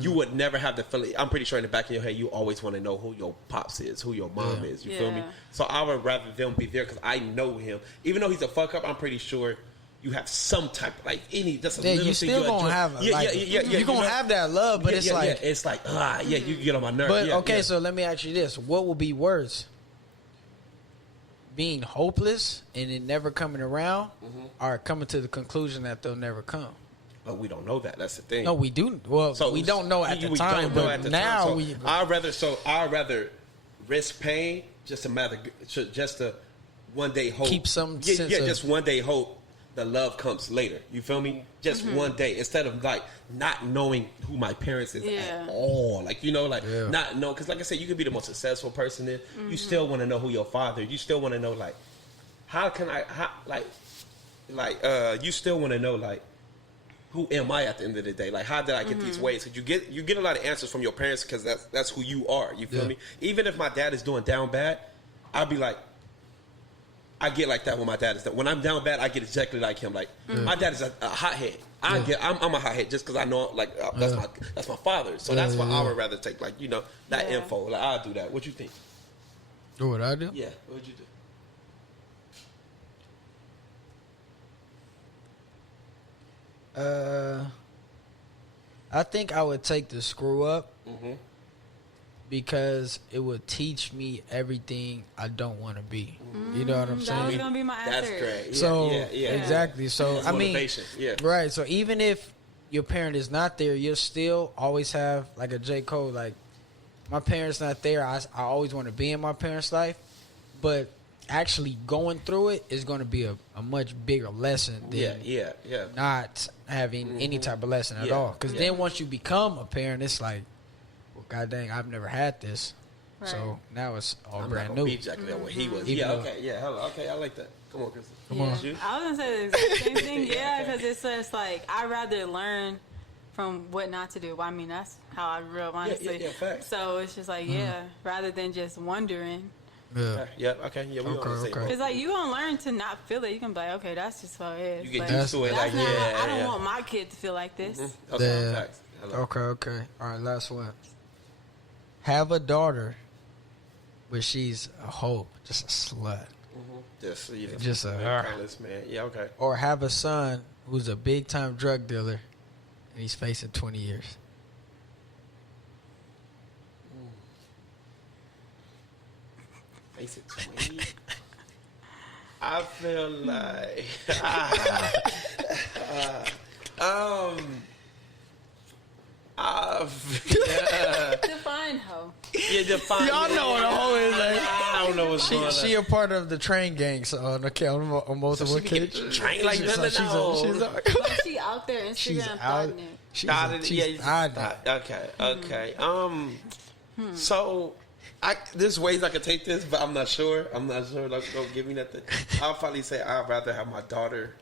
you would never have the feeling. I'm pretty sure in the back of your head, you always want to know who your pops is, who your mom is. You feel me? So I would rather them be there because I know him. Even though he's a fuck up, I'm pretty sure you have some type of, like, just a little you thing still gonna have you're gonna have that love, but it's like it's like you get on my nerves. But okay, so let me ask you this: what will be worse? Being hopeless and it never coming around, or coming to the conclusion that they'll never come? But we don't know that. That's the thing. No, we do. Well, so we don't know at the time, but now I'd rather risk pain just to one day hope. Keep some sense of, just one day hope. The love comes later. You feel me? Just one day, instead of like not knowing who my parents is at all. Like, not know, because like I said, you could be the most successful person there. You still want to know who your father. You still want to know, like, you still want to know, like, who am I at the end of the day? Like, how did I get these ways? Because you get a lot of answers from your parents because that's who you are. You feel me? Even if my dad is doing down bad, I'll be like, I get like that when my dad is. When I'm down bad, I get exactly like him. Like my dad is a hothead. I'm a hothead just because I know like that's my father. So that's why I would rather take that info. Like I'll do that. What you think? What I do? Yeah. What would you do? I think I would take the screw up because it would teach me everything I don't want to be. You know what I'm saying? That was gonna be my answer. That's great. Yeah, So yeah. exactly. So I mean, right. So even if your parent is not there, you'll still always have like a J. Cole. Like my parents not there, I always want to be in my parents' life, but actually going through it is going to be a much bigger lesson than not having any type of lesson at all. Because then once you become a parent, it's like, well, god dang, I've never had this. Right. So now it's all brand new. Be exactly what he was. Okay, I like that. Come on, Christy. Come on. I was gonna say the same thing. Because it's just like I'd rather learn from what not to do. Well, I mean, that's how I grew up, honestly. Facts. So it's just like rather than just wondering. Okay. We on the same boat. It's like you gonna learn to not feel it. You can be like, okay, that's just how it is. You get used to it. Like, I don't want my kid to feel like this. Facts. Okay. All right, last one. Have a daughter, but she's a hoe, just a slut. Just a man. Yeah, okay. Or have a son who's a big time drug dealer, and he's facing 20 years. Face it 20. I feel like define hoe. Yeah, define. Y'all know what a hoe is. Like, I don't know what's going on. She a part of the train gang, so on multiple kids. Train like she's But she out there Instagram thotting it. Okay. So, there's ways I could take this, but I'm not sure. Like, don't give me nothing. I'll probably say I'd rather have my daughter.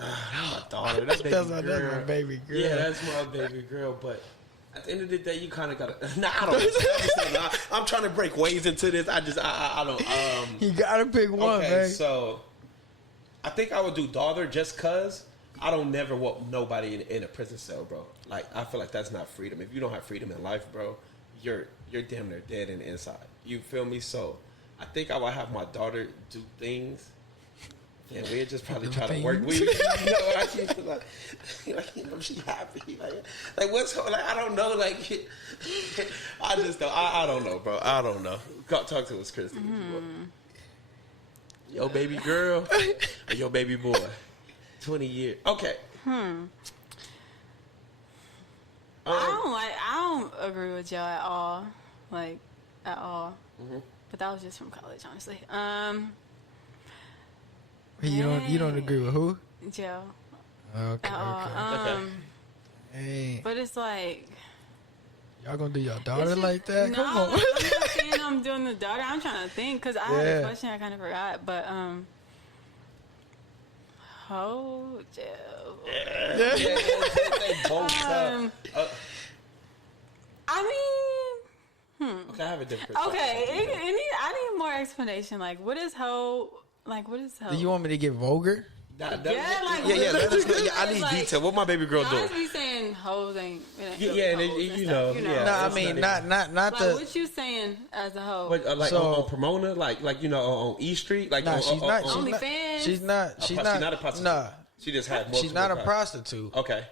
My daughter. That's my baby girl. Yeah, that's my baby girl. But at the end of the day, you kind of gotta. I don't. I'm trying to break ways into this. I don't. You gotta pick one, okay, man. So I think I would do daughter just cause I don't never want nobody in a prison cell, bro. Like I feel like that's not freedom. If you don't have freedom in life, bro, you're damn near dead in the inside. You feel me? So I think I would have my daughter do things. And we'd just probably try to work with she's happy. Like what's like I don't know. Like I just don't. I don't know, bro. I don't know. Talk to us, Christy. Yo, baby girl, or your baby boy. 20 years. Okay. I don't agree with y'all at all. Like at all. But that was just from college, honestly. You don't agree with who? Joe. Okay. Hey. But it's like y'all gonna do your daughter like that? Come on. I'm not saying I'm doing the daughter. I'm trying to think because I had a question I kind of forgot. But Ho, jail. Yeah. They both tough. I mean, Okay, I have a different. okay. I need more explanation. Like, what is ho? Like, what is ho? Do you want me to get vulgar? Yeah, like, let us know. Yeah, I it's need like, detail. What my baby girl doing? Guys be saying hoes ain't. Yeah, and you know. Yeah, No, I mean not Like, the. what you saying as a hoe? But like So- on Pomona, like you know, on E Street, like Nah, she's not. OnlyFans? She's not. She's not a prostitute. Nah, She just had. she's not a multiple prostitute. Okay.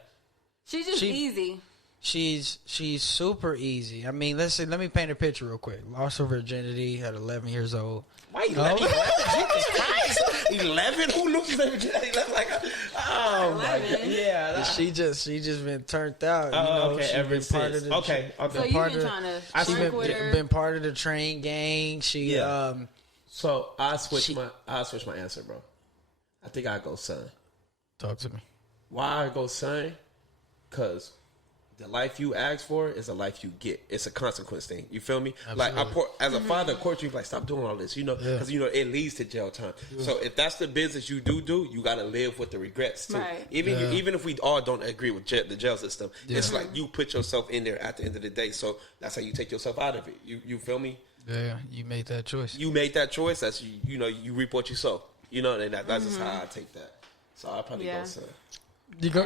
She's just easy. She's super easy. I mean, let me paint a picture real quick. Lost her virginity at 11 years old. Why 11? Jesus Christ. 11? Who loses their virginity? Like, oh my God. Yeah. She just been turned out. You know, okay. she Ever been part of since. the. Okay. So you've been trying to work with her. Been part of the train gang. She So I switched my answer, bro. I think I go son. Talk to me. Why I go son? Because the life you ask for is a life you get. It's a consequence thing. You feel me? Absolutely. Like as a father, of course, you like stop doing all this. You know, because you know it leads to jail time. Yeah. So if that's the business you do, you got to live with the regrets too. Right. Even if we all don't agree with the jail system, it's like you put yourself in there at the end of the day. So that's how you take yourself out of it. You feel me? Yeah, you made that choice. You made that choice. That's you know you reap what you sow. You know, and that's just how I take that. So I probably go son. You go.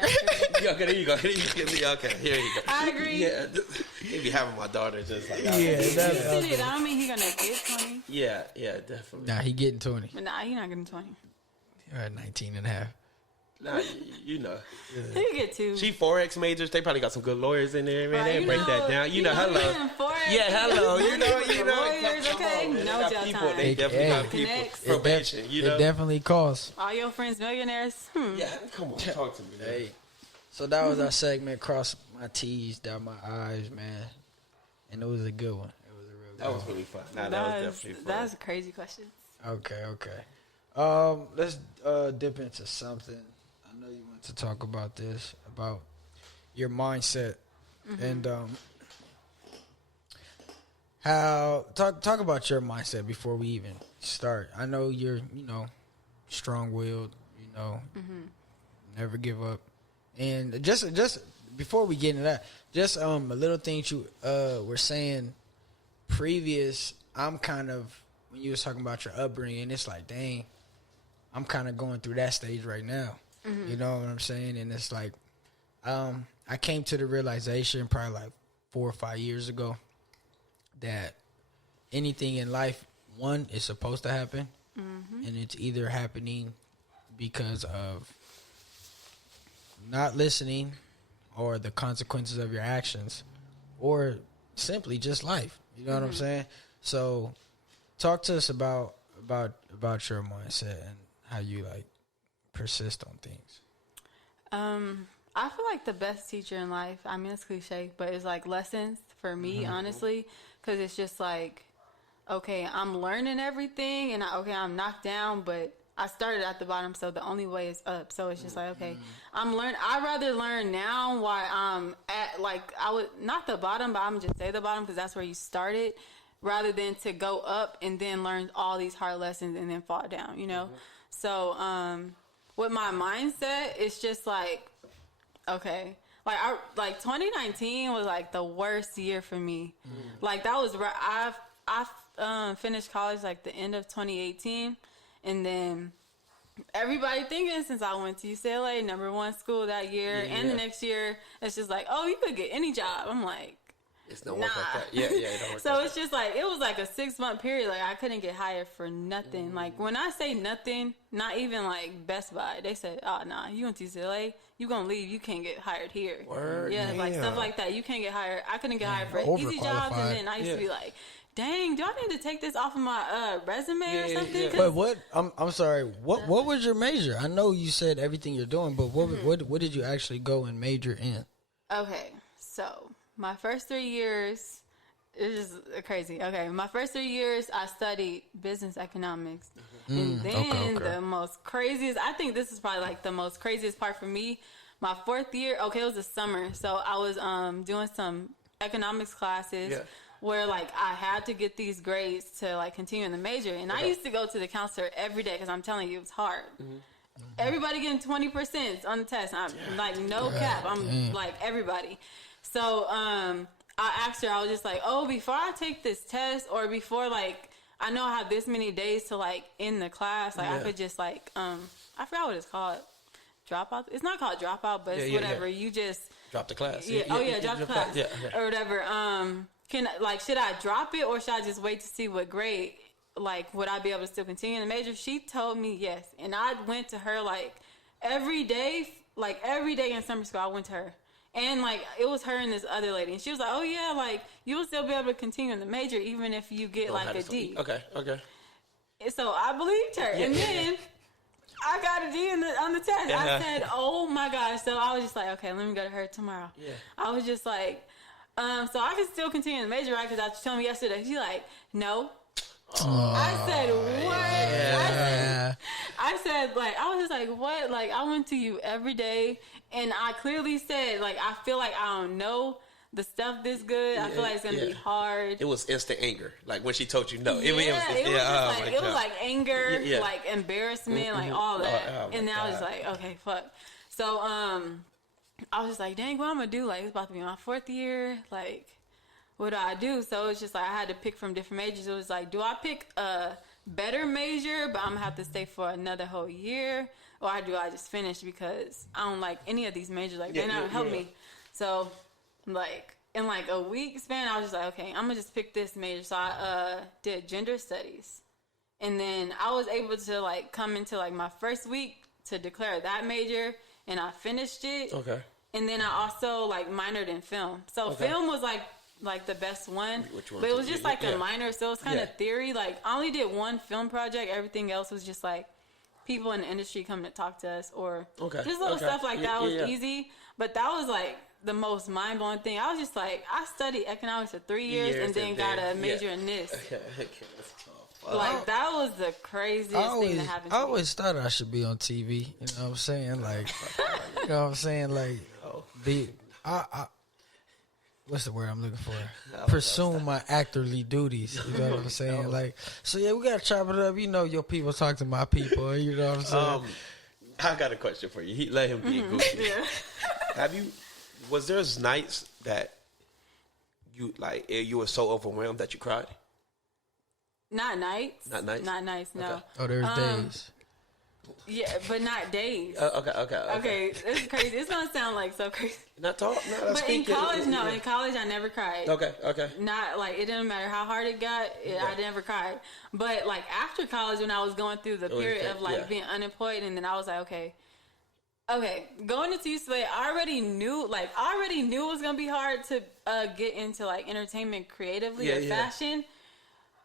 Yeah, okay, there you go. Okay, here you go. I agree. Yeah, he be having my daughter just like. I don't mean he gonna get 20. Yeah, definitely. Nah, he getting 20. But nah, he not getting 20. You're at 19 and a half. Nah, you know. He can get 2. She Forex majors. They probably got some good lawyers in there, man. Right, They break that down. You know, hello. Forex, Yeah, hello. You know. Lawyers, okay. No jail time. They definitely got people. Connects. Probation. You know. It definitely costs. All your friends millionaires. Yeah, come on, talk to me. Man. Hey. So that was our segment. Cross my T's, down my I's, man. And it was a good one. It was a real good That was really fun. Nah, that was definitely fun. That was a crazy question. Okay. Let's dip into something. I know you want to talk about this, about your mindset. And how talk about your mindset before we even start. I know you're, strong-willed, never give up. And just before we get into that, just a little thing you were saying previous. I'm kind of, when you was talking about your upbringing, it's like, dang, I'm kind of going through that stage right now. You know what I'm saying? And it's like, I came to the realization probably like 4 or 5 years ago that anything in life, one, is supposed to happen, and it's either happening because of not listening or the consequences of your actions, or simply just life. You know what I'm saying? So talk to us about your mindset and how you like persist on things. I feel like the best teacher in life, I mean, it's cliche, but it's like lessons for me, honestly, because it's just like, okay, I'm learning everything, and I'm knocked down, but I started at the bottom, so the only way is up. So it's just like, okay, I'm learning. I'd rather learn now while I'm at, like, I would, not the bottom, but I'm just say the bottom because that's where you started, rather than to go up and then learn all these hard lessons and then fall down, you know? So with my mindset, it's just like, okay, like 2019 was like the worst year for me. Like that was I finished college like the end of 2018, and then everybody thinking since I went to UCLA, #1 school that year, and the next year, it's just like, oh, you could get any job. I'm like, it's not work like that. Yeah, it don't work. So it's just like, it was like a 6-month period. Like I couldn't get hired for nothing. Like when I say nothing, not even like Best Buy. They said, oh, nah, you went to UCLA, you gonna leave. You can't get hired here. Word, yeah, like stuff like that. You can't get hired. I couldn't get hired for easy jobs. And then I used to be like, dang, do I need to take this off of my resume or something? But what? I'm sorry. What was your major? I know you said everything you're doing, but what did you actually go and major in? Okay, so my first 3 years, it's just crazy. Okay, my first 3 years, I studied business economics. And then the most craziest, I think this is probably like the most craziest part for me, my 4th year, okay, it was the summer. So I was doing some economics classes where like I had to get these grades to like continue in the major. And I used to go to the counselor every day because I'm telling you, it was hard. Everybody getting 20% on the test. I'm like, no cap. I'm like, everybody. So I asked her, I was just like, oh, before I take this test, or before, like, I know I have this many days to, like, end the class, like, I could just, like, I forgot what it's called. Dropout. It's not called dropout, but it's whatever. You just drop the class. Drop the class. Or whatever. Should I drop it, or should I just wait to see what grade? Like, would I be able to still continue in the major? She told me yes, and I went to her like every day in summer school. I went to her, and like it was her and this other lady, and she was like, "Oh yeah, like you will still be able to continue in the major even if you get like a D." Okay. And so I believed her, and then I got a D on the test. I said, "Oh my gosh!" So I was just like, "Okay, let me go to her tomorrow." Yeah. I was just like, so I can still continue in the major, right? Because I told me yesterday. She's like, "No." I said, what? Yeah. I said, like, I was just like, what? Like, I went to you every day, and I clearly said, like, I feel like I don't know the stuff this good. I feel like it's going to be hard. It was instant anger. Like, when she told you no. It was like anger, like embarrassment, like all that. And then I was like, okay, fuck. So, I was just like, dang, what I'm going to do? Like, it's about to be my 4th year. Like, what do I do? So it's just like I had to pick from different majors. It was like, do I pick a better major, but I'm gonna have to stay for another whole year, or do I just finish because I don't like any of these majors? Like they're not help me. So like in like a week span, I was just like, okay, I'm gonna just pick this major. So I did gender studies, and then I was able to like come into like my first week to declare that major, and I finished it. Okay. And then I also like minored in film. So film was like the best one, but it was just like a minor, so it was kind of theory. Like I only did one film project. Everything else was just like people in the industry coming to talk to us, or just little stuff like that was easy. But that was like the most mind blowing thing. I was just like, I studied economics for 3 years and then got a major in this. Like that was the craziest thing that happened to me. I always thought I should be on TV. You know what I'm saying? Like, you know what I'm saying? Like, what's the word I'm looking for? Pursue my actorly duties. You know what I'm saying? Like, so yeah, we gotta chop it up. You know, your people talk to my people. You know what I'm saying? I got a question for you. Let him be goofy. Was there nights that you were so overwhelmed that you cried? Not nights. Not nights? Not nights, no. Okay. Oh, there's days. Yeah, but not days. Okay. It's crazy. It's gonna sound like so crazy. But in college, no. In college, I never cried. Okay. Not like it didn't matter how hard it got. I never cried. But like after college, when I was going through the period of like being unemployed, and then I was like, okay, going into UCLA, I already knew it was gonna be hard to get into like entertainment creatively or fashion.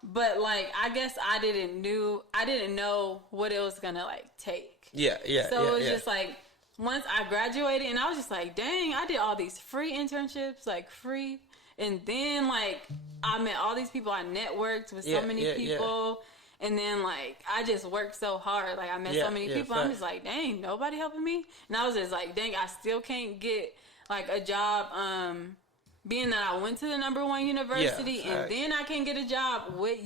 But like, I guess I didn't know what it was gonna like take. So it was just like once I graduated, and I was just like, dang, I did all these free internships, like free, and then like I met all these people. I networked with so many people, and then like I just worked so hard. Like I met so many people. I'm just like, dang, nobody helping me, and I was just like, dang, I still can't get like a job. Being that I went to the #1 university, and then I can get a job with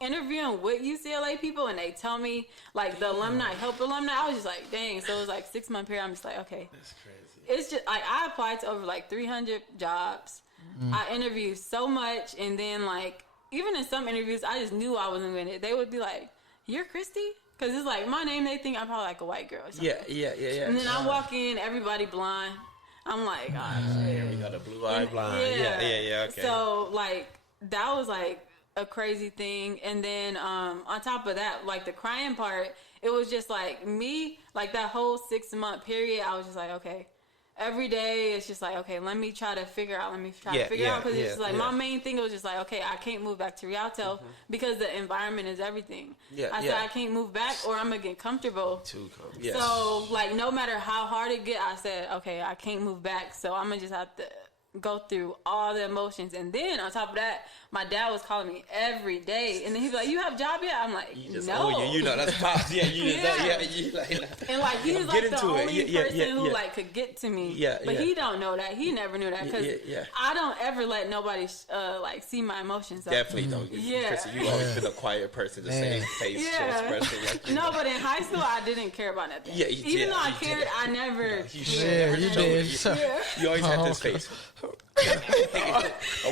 interviewing with UCLA people, and they tell me like the alumni help alumni. I was just like, dang. So it was like 6-month period. I'm just like, okay, that's crazy. It's just like I applied to over like 300 jobs. I interviewed so much, and then like even in some interviews, I just knew I wasn't going to. They would be like, "You're Christy." Because it's like my name, they think I'm probably like a white girl or something. Yeah. And then I walk in, everybody blind. I'm like, gosh. You got a blue-eyed blind. Yeah, okay. So, like, that was, like, a crazy thing. And then, on top of that, like, the crying part, it was just, like, me, like, that whole 6-month period, I was just like, okay. Every day, it's just like, okay, let me try to figure out. Because it's just like, my main thing was just like, okay, I can't move back to Rialto because the environment is everything. I said, I can't move back or I'm going to get comfortable. So, like, no matter how hard it get, I said, okay, I can't move back. So, I'm going to just have to go through all the emotions. And then on top of that, my dad was calling me every day. And then he'd be like, you have a job yet? I'm like, no. You know, that's pops. Yeah, And like, he was like the only person who like could get to me. But he don't know that. He never knew that because I don't ever let nobody like see my emotions. Definitely don't. Christy, you always been a quiet person, the same face, expression. Like, no, but in high school, I didn't care about nothing. Even though I cared, I never. You did. You always had this face. Are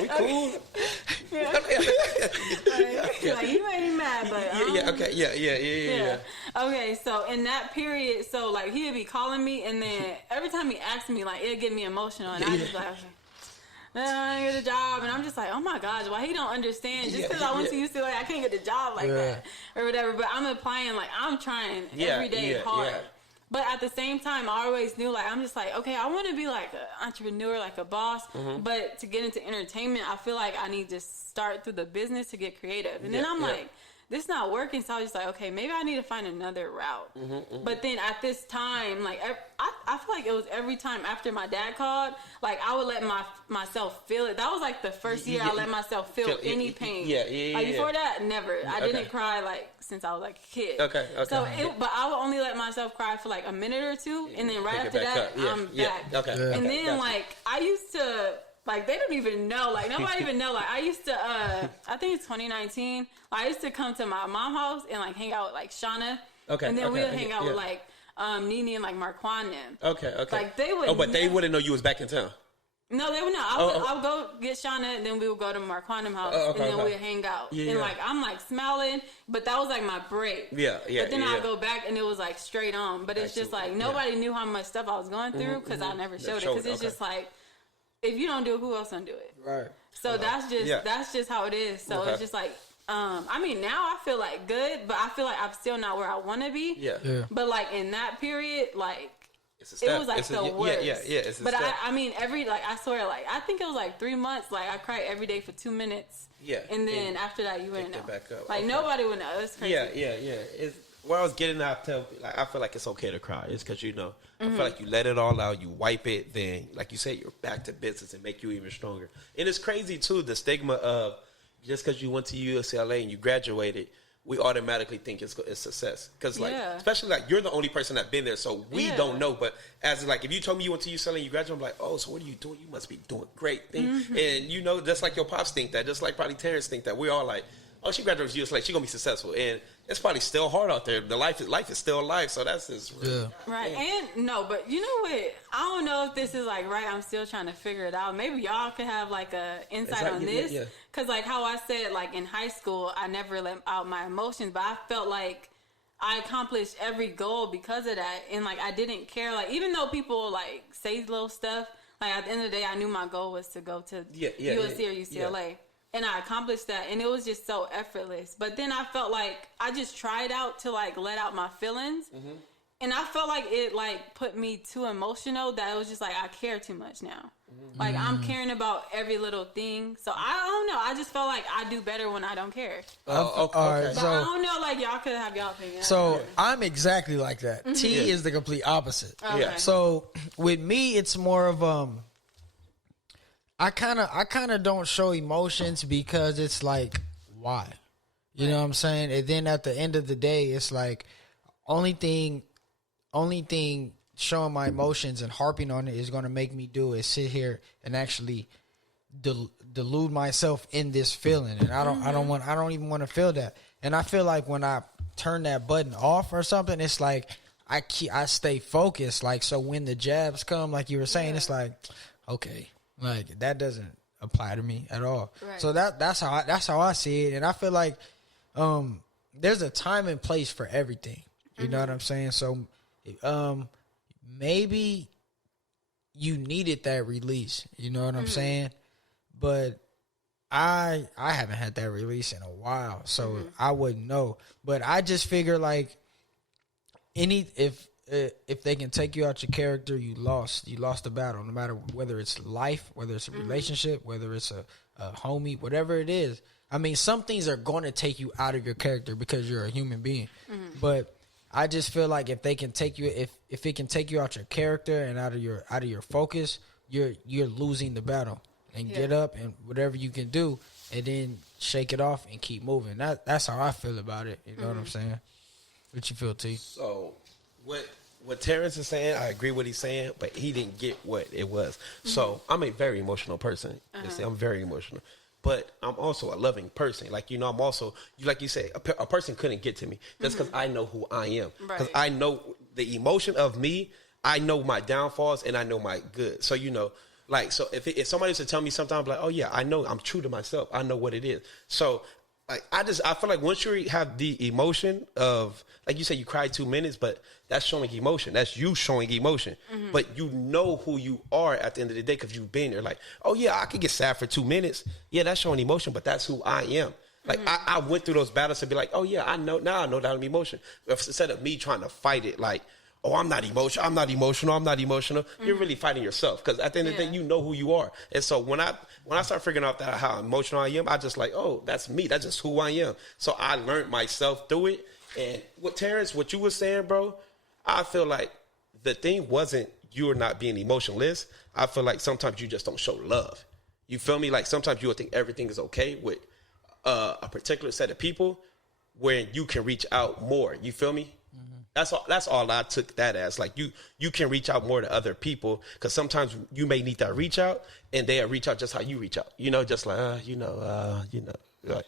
we cool? Like, you ain't mad, but okay, Okay, so in that period, so like he would be calling me, and then every time he asked me, like it'd get me emotional, and I just like, I didn't get a job, and I'm just like, oh my gosh, why he don't understand? Just because I went to UCLA, I can't get a job like that or whatever. But I'm applying, like I'm trying every day hard. But at the same time, I always knew, like, I'm just like, okay, I want to be like an entrepreneur, like a boss. But to get into entertainment, I feel like I need to start through the business to get creative. And then I'm like, this is not working. So I was just like, okay, maybe I need to find another route. But then at this time, like, I feel like it was every time after my dad called, like, I would let myself feel it. That was like the first year I let myself feel any pain. Like, before that, never. I didn't cry, like, since I was like a kid. So, but I would only let myself cry for like a minute or two, and then right after that, I'm back. And then, like, I used to, like, they don't even know. Like, nobody even know. Like, I used to, I think it's 2019. I used to come to my mom's house and, like, hang out with, like, Shauna. And then we would hang out with, like, Nene and, like, Marquand and them. Like, they would. Oh, but they wouldn't know you was back in town. No, they would not. I would go get Shauna, and then we would go to Marquand house, and then we'd hang out. And, like, I'm, like, smiling, but that was, like, my break. But then I'd go back, and it was, like, straight on. But it's just, like, nobody knew how much stuff I was going through because I never showed it. Because it's just, like, if you don't do it, who else gonna do it? Right. So that's just how it is. So it's just like, I mean, now I feel like good, but I feel like I'm still not where I want to be. But like in that period, like it was like the worst. But I mean, I swear, like I think it was like 3 months. Like I cried every day for 2 minutes. And then after that, you wouldn't know. Back up. Like nobody would know. It's crazy. It's, where I was getting at, like I feel like it's okay to cry. It's because I feel like you let it all out, you wipe it, then like you said, you're back to business and make you even stronger. And it's crazy too, the stigma of just because you went to UCLA and you graduated, we automatically think it's success. Because like, especially like you're the only person that's been there, so we don't know. But as like, if you told me you went to UCLA and you graduated, I'm like, oh, so what are you doing? You must be doing great things. And you know, just like your pops think that, just like probably Terrence think that, we're all like, oh, she graduated from UCLA, she's gonna be successful. And it's probably still hard out there. The life is still life, so that's just right. And no, but you know what? I don't know if this is like right. I'm still trying to figure it out. Maybe y'all could have like a insight on this, because like how I said, like in high school, I never let out my emotions, but I felt like I accomplished every goal because of that, and like I didn't care. Like even though people like say little stuff, like at the end of the day, I knew my goal was to go to USC or UCLA. And I accomplished that, and it was just so effortless. But then I felt like I just tried out to like let out my feelings, and I felt like it like put me too emotional that it was just like I care too much now. Like I'm caring about every little thing. So I don't know. I just felt like I do better when I don't care. All right, but I don't know. Like y'all could have y'all opinion. So I'm exactly like that. T is the complete opposite. So with me, it's more of I kind of don't show emotions because it's like, why? You know what I'm saying? And then at the end of the day, it's like only thing showing my emotions and harping on it is going to make me do is sit here and actually delude myself in this feeling. And I don't even want to feel that. And I feel like when I turn that button off or something, it's like I stay focused. Like, so when the jabs come, like you were saying, it's like, okay. Like that doesn't apply to me at all. Right. So that's how I see it, and I feel like there's a time and place for everything. You know what I'm saying? So maybe you needed that release. You know what I'm saying? But I haven't had that release in a while, so I wouldn't know. But I just figure like if they can take you out your character, you lost the battle. No matter whether it's life, whether it's a relationship, whether it's a homie, whatever it is. I mean, some things are going to take you out of your character because you're a human being. But I just feel like if they can take you, if it can take you out your character and out of your focus, you're losing the battle. And get up and whatever you can do, and then shake it off and keep moving. That's how I feel about it. You know what I'm saying? What you feel, T? So what Terrence is saying, I agree with what he's saying, but he didn't get what it was. So I'm a very emotional person. I'm very emotional. But I'm also a loving person. Like, you know, I'm also, like you say, a person couldn't get to me just because I know who I am. Because I know the emotion of me, I know my downfalls, and I know my good. So, you know, like, so if somebody was to tell me something, I'm like, oh, yeah, I know, I'm true to myself. I know what it is. So, like, I feel like once you have the emotion of, like you said, you cried 2 minutes, but that's showing emotion. That's you showing emotion. But you know who you are at the end of the day because you've been there. Like, oh, yeah, I could get sad for 2 minutes. Yeah, that's showing emotion, but that's who I am. Like, I went through those battles to be like, oh, yeah, I know that I'm emotion. Instead of me trying to fight it like, oh, I'm not emotional. You're really fighting yourself because at the end of the day, you know who you are. And so when I start figuring out that how emotional I am, I just like, oh, that's me. That's just who I am. So I learned myself through it. And with Terrence, what you were saying, bro, I feel like the thing wasn't you're not being emotionless. I feel like sometimes you just don't show love. You feel me? Like sometimes you will think everything is okay with a particular set of people where you can reach out more. You feel me? That's all I took that as. Like you can reach out more to other people because sometimes you may need that reach out and they'll reach out just how you reach out. You know, just like like,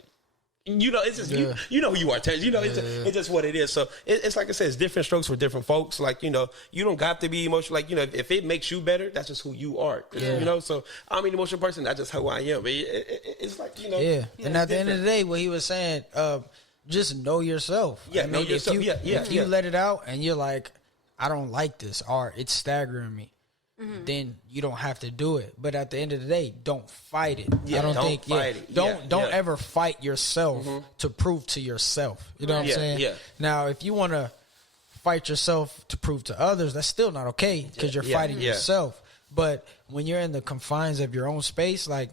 it's just you know who you are, Terrence. You know, it's just what it is. So it's like I said, it's different strokes for different folks. Like, you know, you don't got to be emotional. Like, you know, if it makes you better, that's just who you are. You know, so I'm an emotional person. That's just who I am. But it's like, you know. Yeah. And at the end of the day, what he was saying, just know yourself. Yeah, know yourself. If you let it out and you're like, I don't like this, or it's staggering me, then you don't have to do it. But at the end of the day, don't fight it. Yeah, don't fight it. Don't ever fight yourself to prove to yourself. You know what I'm saying? Yeah. Now, if you want to fight yourself to prove to others, that's still not okay because you're fighting yourself. But when you're in the confines of your own space, like,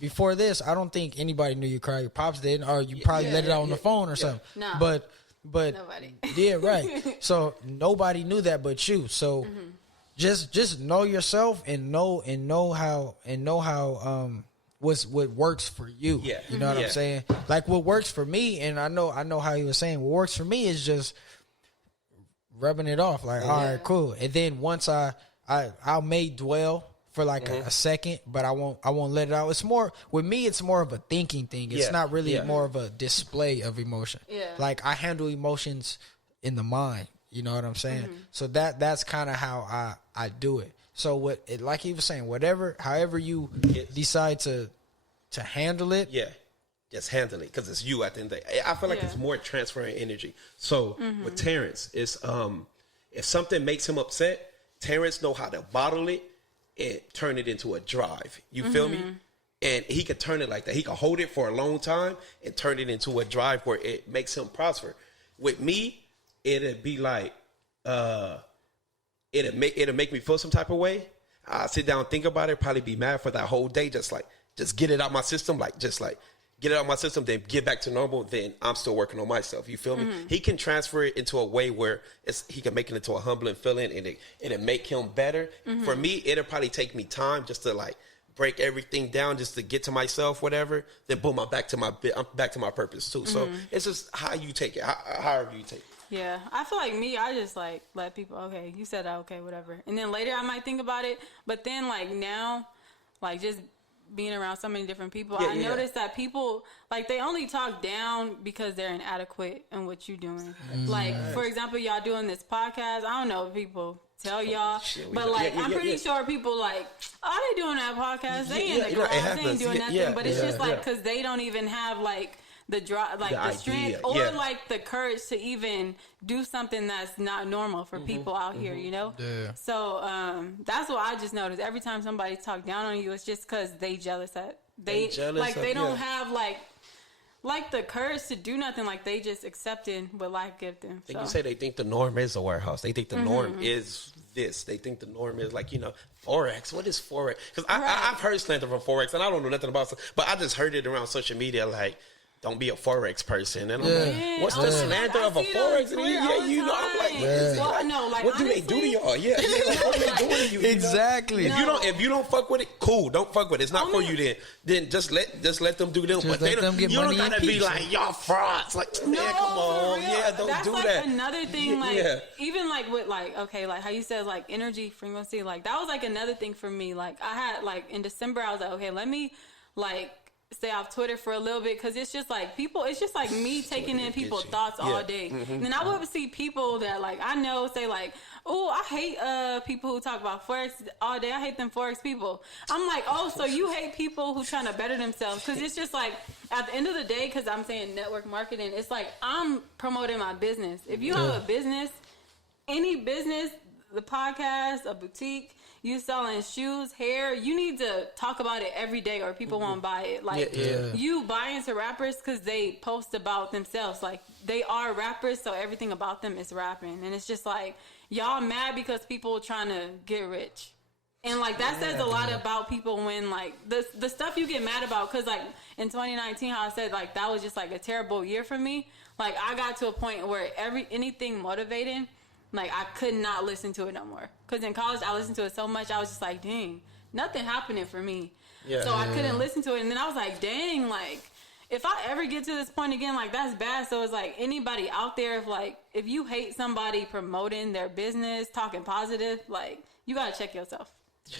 before this, I don't think anybody knew you cried. Your pops did, or you probably let it out on the phone or something. No. But nobody. Yeah, right. So nobody knew that but you. So just know yourself and know how what works for you. Yeah. You know what I'm saying? Like what works for me, and I know how he was saying what works for me is just rubbing it off. Like, all right, cool. And then once I may dwell for like a second, but I won't let it out. It's more with me. It's more of a thinking thing. It's not really more of a display of emotion. Yeah. Like I handle emotions in the mind. You know what I'm saying? So that's kind of how I do it. So like he was saying, however you decide to handle it. Yeah. Just handle it because it's you at the end of the day. I feel like it's more transferring energy. So with Terrence, it's if something makes him upset, Terrence know how to bottle it and turn it into a drive. You feel me? And he could turn it like that. He could hold it for a long time and turn it into a drive where it makes him prosper. With me, it'd be like it'd make me feel some type of way. I sit down and think about it, probably be mad for that whole day, just get it out my system, get it out of my system, then get back to normal, then I'm still working on myself. You feel me? He can transfer it into a way where he can make it into a humbling feeling and it make him better. For me, it'll probably take me time just to break everything down just to get to myself, whatever. Then boom, I'm back to my purpose too. So it's just how you take it, however you take it. Yeah, I feel like me, I just let people, okay, you said that, okay, whatever. And then later I might think about it, but then now, just being around so many different people, I noticed that people, they only talk down because they're inadequate in what you're doing. For example, y'all doing this podcast, I don't know if people tell y'all, but I'm pretty sure people oh, they doing that podcast, they in the garage, they ain't doing nothing, but it's just because they don't even have the drive, the strength, or the courage to even do something that's not normal for people out here, you know? Yeah. So that's what I just noticed. Every time somebody talk down on you, it's just because they jealous that they don't have the courage to do nothing. They just accepting what life gives them. You say they think the norm is a warehouse. They think the norm is this. They think the norm is Forex. What is Forex? Because I've heard slander from Forex, and I don't know nothing about it, but I just heard it around social media don't be a Forex person. And I'm Yeah. like, what's the slander of a Forex? And I'm like, well, no, like, what do they do to y'all? Yeah, what do they do to you? Exactly. You know? If you don't fuck with it, cool. Don't fuck with it. It's not for you. Then just let them do them. But let them get you money don't gotta and be peace. like y'all frauds. Like, No, man, come on, yeah, don't that's do like that. Another thing, even like with like like how you said like energy frequency, like that was like another thing for me. Like I had like in December, I was like, okay, let me like stay off Twitter for a little bit because it's just like people. It's just like me taking in people's thoughts all day, and then I would see people that like I know say like, oh, I hate people who talk about Forex all day. I hate them Forex people. I'm like, oh, so you hate people who trying to better themselves because it's just like at the end of the day, because I'm saying network marketing, it's like I'm promoting my business. If you have a business, any business, the podcast, a boutique, you selling shoes, hair, you need to talk about it every day or people won't buy it. Like you buy into rappers because they post about themselves. Like they are rappers, so everything about them is rapping. And it's just like y'all mad because people trying to get rich. And like that says a lot about people when like the stuff you get mad about, because like in 2019 how I said like that was just like a terrible year for me. Like I got to a point where anything motivating, like I could not listen to it no more. Because in college I listened to it so much, I was just like, dang, nothing happening for me. So I couldn't listen to it. And then I was like, dang, like if I ever get to this point again, like that's bad. So it's like anybody out there, if you hate somebody promoting their business, talking positive, like you gotta check yourself.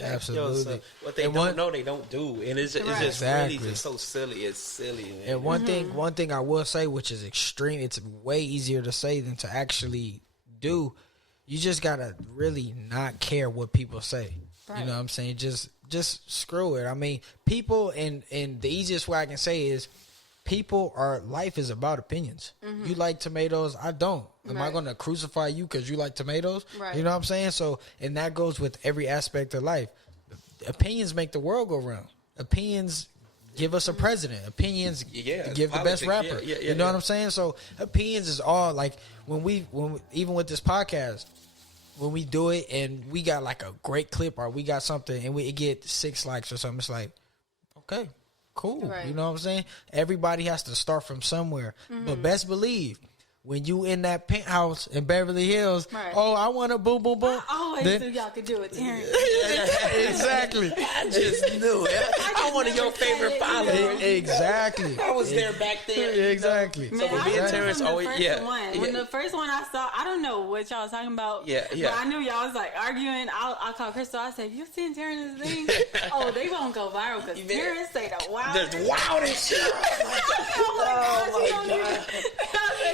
Absolutely. What they don't know, they don't do, and it's just really just so silly. It's silly. Man. And one thing I will say, which is extreme, it's way easier to say than to actually do. You just gotta really not care what people say. Right. You know what I'm saying? Just screw it. I mean, people, and the easiest way I can say is, life is about opinions. You like tomatoes, I don't. Am I going to crucify you because you like tomatoes? Right. You know what I'm saying? So, and that goes with every aspect of life. Opinions make the world go round. Opinions give us a president. Opinions give the best rapper. You know what I'm saying? So opinions is all like when we even with this podcast, when we do it and we got like a great clip or we got something and it get 6 likes or something, it's like, okay, cool. Right. You know what I'm saying? Everybody has to start from somewhere. But best believe, when you in that penthouse in Beverly Hills, oh, I want to boom, boom, boom. I always knew y'all could do it, Terrence. Exactly. I just knew it. I'm one of your favorite followers. Exactly. I was there back there. Exactly. Man, so me and Terrence always, When the first one I saw, I don't know what y'all was talking about. But I knew y'all was like arguing. I called Crystal. I said, "You seen Terrence's thing? Oh, they won't go viral because Terrence say the wildest shit." Oh my god.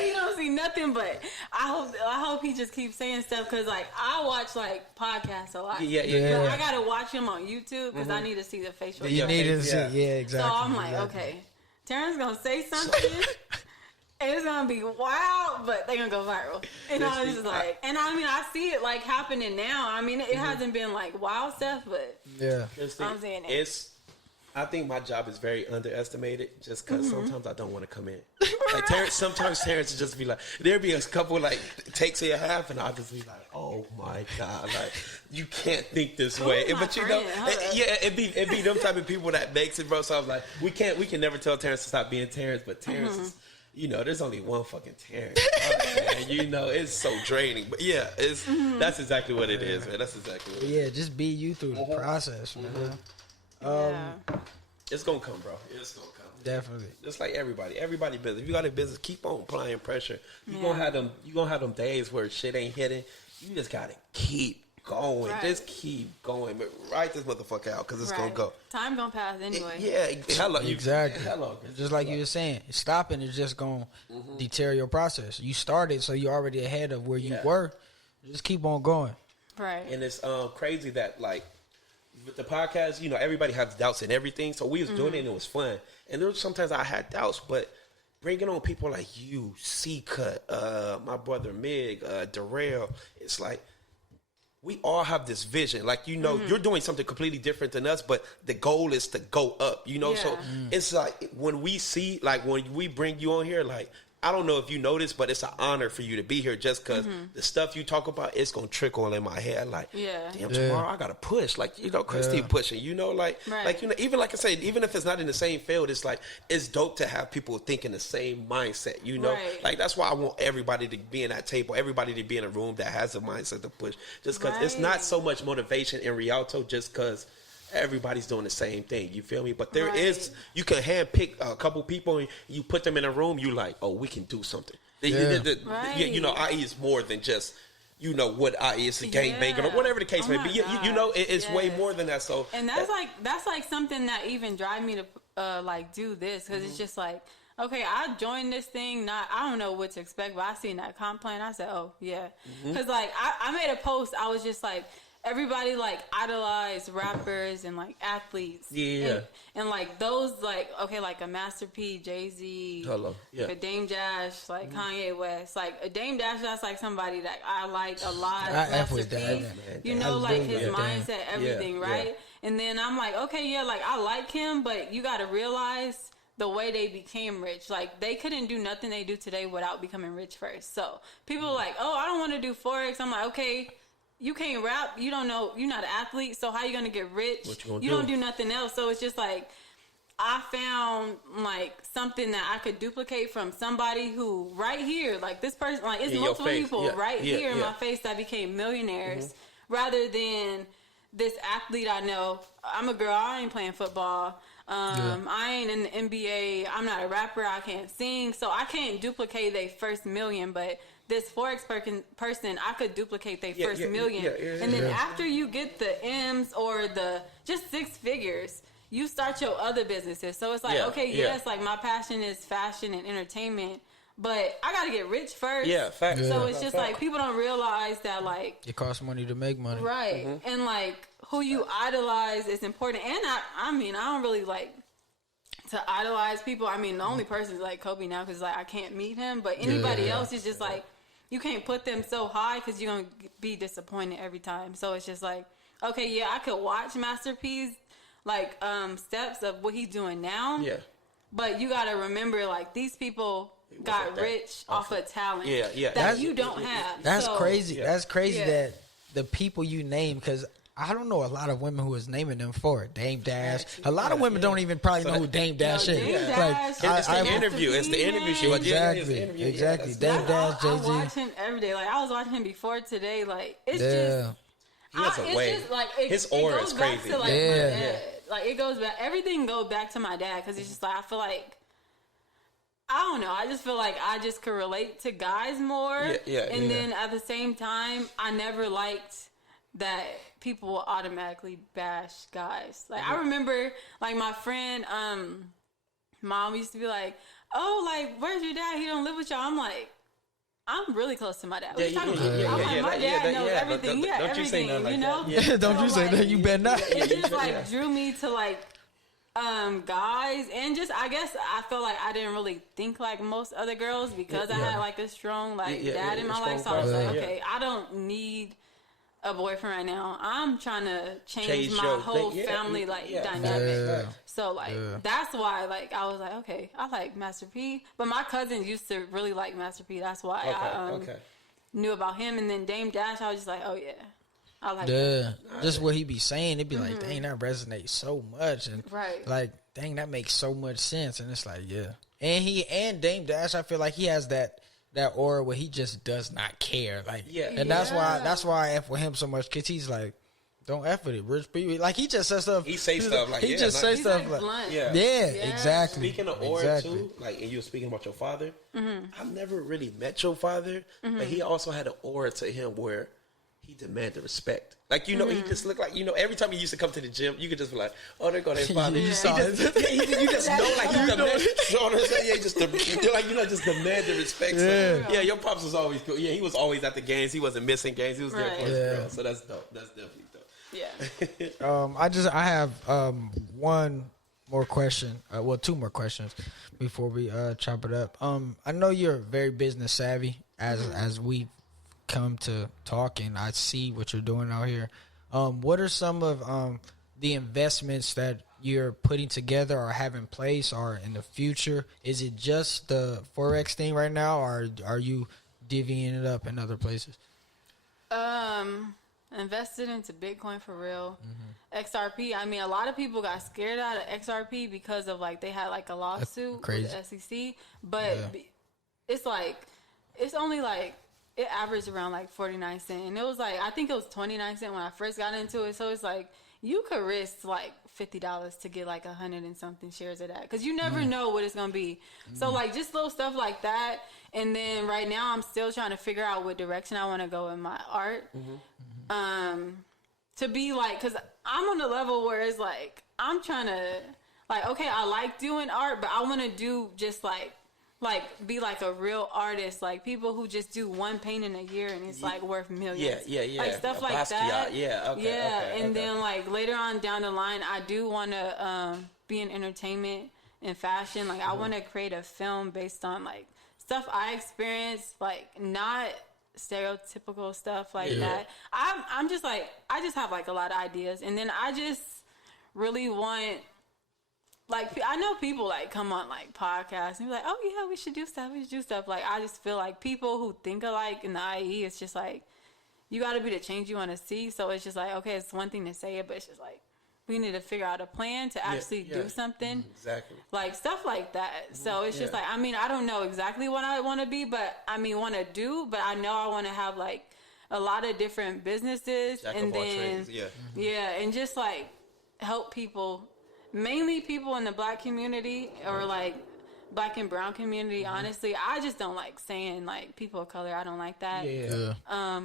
He don't see nothing, but I hope he just keeps saying stuff because like I watch like podcasts a lot. But I gotta watch him on YouTube because I need to see the facial. You need to see, exactly. So I'm like, okay, Terrence gonna say something. It's gonna be wild, but they gonna go viral. And I was just like, and I mean, I see it like happening now. I mean, it hasn't been like wild stuff, but I'm saying it. I think my job is very underestimated just because sometimes I don't want to come in. Like sometimes Terrence will just be like, there'll be a couple like takes a half, and I'll just be like, oh my god, like you can't think this way. But you know, it be them type of people that makes it, bro. So I was like, we can never tell Terrence to stop being Terrence, but Terrence is, you know, there's only one fucking Terrence. Man, you know, it's so draining. But yeah, that's exactly what it is, man. That's exactly what it is. Just be you through the process, man. It's gonna come, bro. It's gonna come. Definitely. Just like everybody business. If you got a business, keep on applying pressure. You gonna have them days where shit ain't hitting. You just gotta keep going. Right. Just keep going. But write this motherfucker out because it's gonna go. Time gonna pass anyway. Exactly. Just like you were saying, stopping is just gonna deter your process. You started, so you're already ahead of where you were. Just keep on going. Right. And it's crazy that like with the podcast, you know, everybody has doubts and everything. So we was doing it and it was fun. And there was sometimes I had doubts, but bringing on people like you, C-Cut, my brother Mig, Darrell, it's like we all have this vision. Like, you know, you're doing something completely different than us, but the goal is to go up, you know? So it's like when we see, like when we bring you on here, like I don't know if you know this, but it's an honor for you to be here just because the stuff you talk about, it's going to trickle in my head. Like, damn, tomorrow I got to push. Like, Christy pushing, like, even like I said, even if it's not in the same field, it's like, it's dope to have people thinking the same mindset, Right. Like, that's why I want everybody to be in that table, everybody to be in a room that has a mindset to push. Just because it's not so much motivation in Rialto just because everybody's doing the same thing. You feel me? But there is, you can handpick a couple people and you put them in a room, you like, oh, we can do something. IE is more than just, what IE is, a gangbanger or whatever the case may be. It's way more than that. So, and that's like something that even drive me to do this, because it's just like, okay, I joined this thing. I don't know what to expect, but I seen that comp plan. I said, oh yeah, because like I made a post. I was just like, everybody like idolize rappers and like athletes. Yeah. And like those like, okay, like a Master P, Jay-Z, a Dame Dash, like Kanye West. Like a Dame Dash, that's like somebody that I like a lot. Master P, like his mindset, everything, right? Yeah. And then I'm like, okay, like I like him, but you got to realize the way they became rich. Like they couldn't do nothing they do today without becoming rich first. So people are like, oh, I don't want to do Forex. I'm like, okay, you can't rap. You don't know. You're not an athlete. So how you going to get rich? You don't do nothing else. So it's just like, I found like something that I could duplicate from somebody who right here, like this person, like it's multiple people here in my face that became millionaires rather than this athlete I know. I'm a girl. I ain't playing football. I ain't in the NBA. I'm not a rapper. I can't sing. So I can't duplicate their first million, but this Forex person, I could duplicate their first million. And then after you get the M's or the just 6 figures, you start your other businesses. So it's like, yes, like my passion is fashion and entertainment, but I got to get rich first. Yeah, fact. So it's just like people don't realize that like it costs money to make money. Right. And like who you idolize is important. And I mean, I don't really like to idolize people. I mean, the only person is like Kobe now because like I can't meet him, but anybody else is just like, you can't put them so high because you're going to be disappointed every time. So it's just like, okay, I could watch Master P's like steps of what he's doing now. Yeah. But you got to remember, like, these people got rich off of talent that you don't have. That's crazy. That's crazy that the people you name, because I don't know a lot of women who is naming them for it. Dame Dash. A lot of women don't even probably know who Dame Dash is. Dame Dash, it's the interview. It's the interview she was Exactly. Dame Dash, Jay-Z. I watch him every day. Like I was watching him before today. Like it's just. He has a way. Just, like, his aura is crazy. To, like, my dad. Like it goes back. Everything goes back to my dad because it's just like I feel like. I don't know. I just feel like I just could relate to guys more. And then at the same time, I never liked that people will automatically bash guys. Like I remember, like my friend, mom used to be like, "Oh, like where's your dad? He don't live with y'all." I'm like, I'm really close to my dad. What you talking about? I'm like, my dad knows everything. He had everything, you know. Don't you say that? You better not. It just like drew me to like guys, and just I guess I feel like I didn't really think like most other girls because I had like a strong like dad in my life. So I was like, okay, I don't need a boyfriend right now. I'm trying to change my whole family like dynamic. So like that's why like I was like, okay, I like Master P, but my cousins used to really like Master P. That's why I knew about him. And then Dame Dash, I was just like, oh yeah, I like that. Just what he be saying, it'd be like, dang, that resonates so much, and like, dang, that makes so much sense. And it's like, and Dame Dash, I feel like he has that aura where he just does not care, like, and that's why I F with him so much, because he's like, don't F with it, rich people. Like he just says stuff. He say stuff like he just say stuff like blunt. Exactly. Speaking of aura too, like, and you were speaking about your father. I've never really met your father, but he also had an aura to him where he demanded respect. Like, you know, he just looked like, you know, every time he used to come to the gym, you could just be like, oh, there go their father. You just know, like, you know what I'm saying? Just demand the respect. So, your pops was always cool. Yeah, he was always at the games. He wasn't missing games. He was there for his girl. So that's dope. That's definitely dope. Yeah. I have one more question. Well, 2 more questions before we chop it up. I know you're very business savvy as we come to talk, and I see what you're doing out here. What are some of the investments that you're putting together or have in place or in the future? Is it just the Forex thing right now, or are you divvying it up in other places? Invested into Bitcoin for real. XRP. I mean, a lot of people got scared out of XRP because of like they had like a lawsuit with the SEC, but it's like it's only like it averaged around like 49 cents, and it was like I think it was 29 cents when I first got into it. So it's like you could risk like $50 to get like 100 and something shares of that because you never know what it's gonna be. So like just little stuff like that. And then right now I'm still trying to figure out what direction I want to go in my art. To be like, because I'm on the level where it's like I'm trying to like, okay, I like doing art, but I want to do just like be like a real artist, like people who just do one painting a year and it's like worth millions. Like stuff like that. And then like later on down the line, I do want to be in entertainment and fashion. Like I want to create a film based on like stuff I experienced, like not stereotypical stuff like that. I'm just like, I just have like a lot of ideas, and then I just really want, like, I know people like come on like podcasts and be like, oh yeah, we should do stuff. Like I just feel like people who think alike in the IE, it's just like you got to be the change you want to see. So it's just like, okay, it's one thing to say it, but it's just like we need to figure out a plan to actually do something. Exactly. Like stuff like that. So it's just like, I mean, I don't know exactly what I want to be, but I mean, want to do, but I know I want to have like a lot of different businesses. Jack and then, and just like help people, mainly people in the Black community or like Black and brown community. Honestly, I just don't like saying like people of color. I don't like that.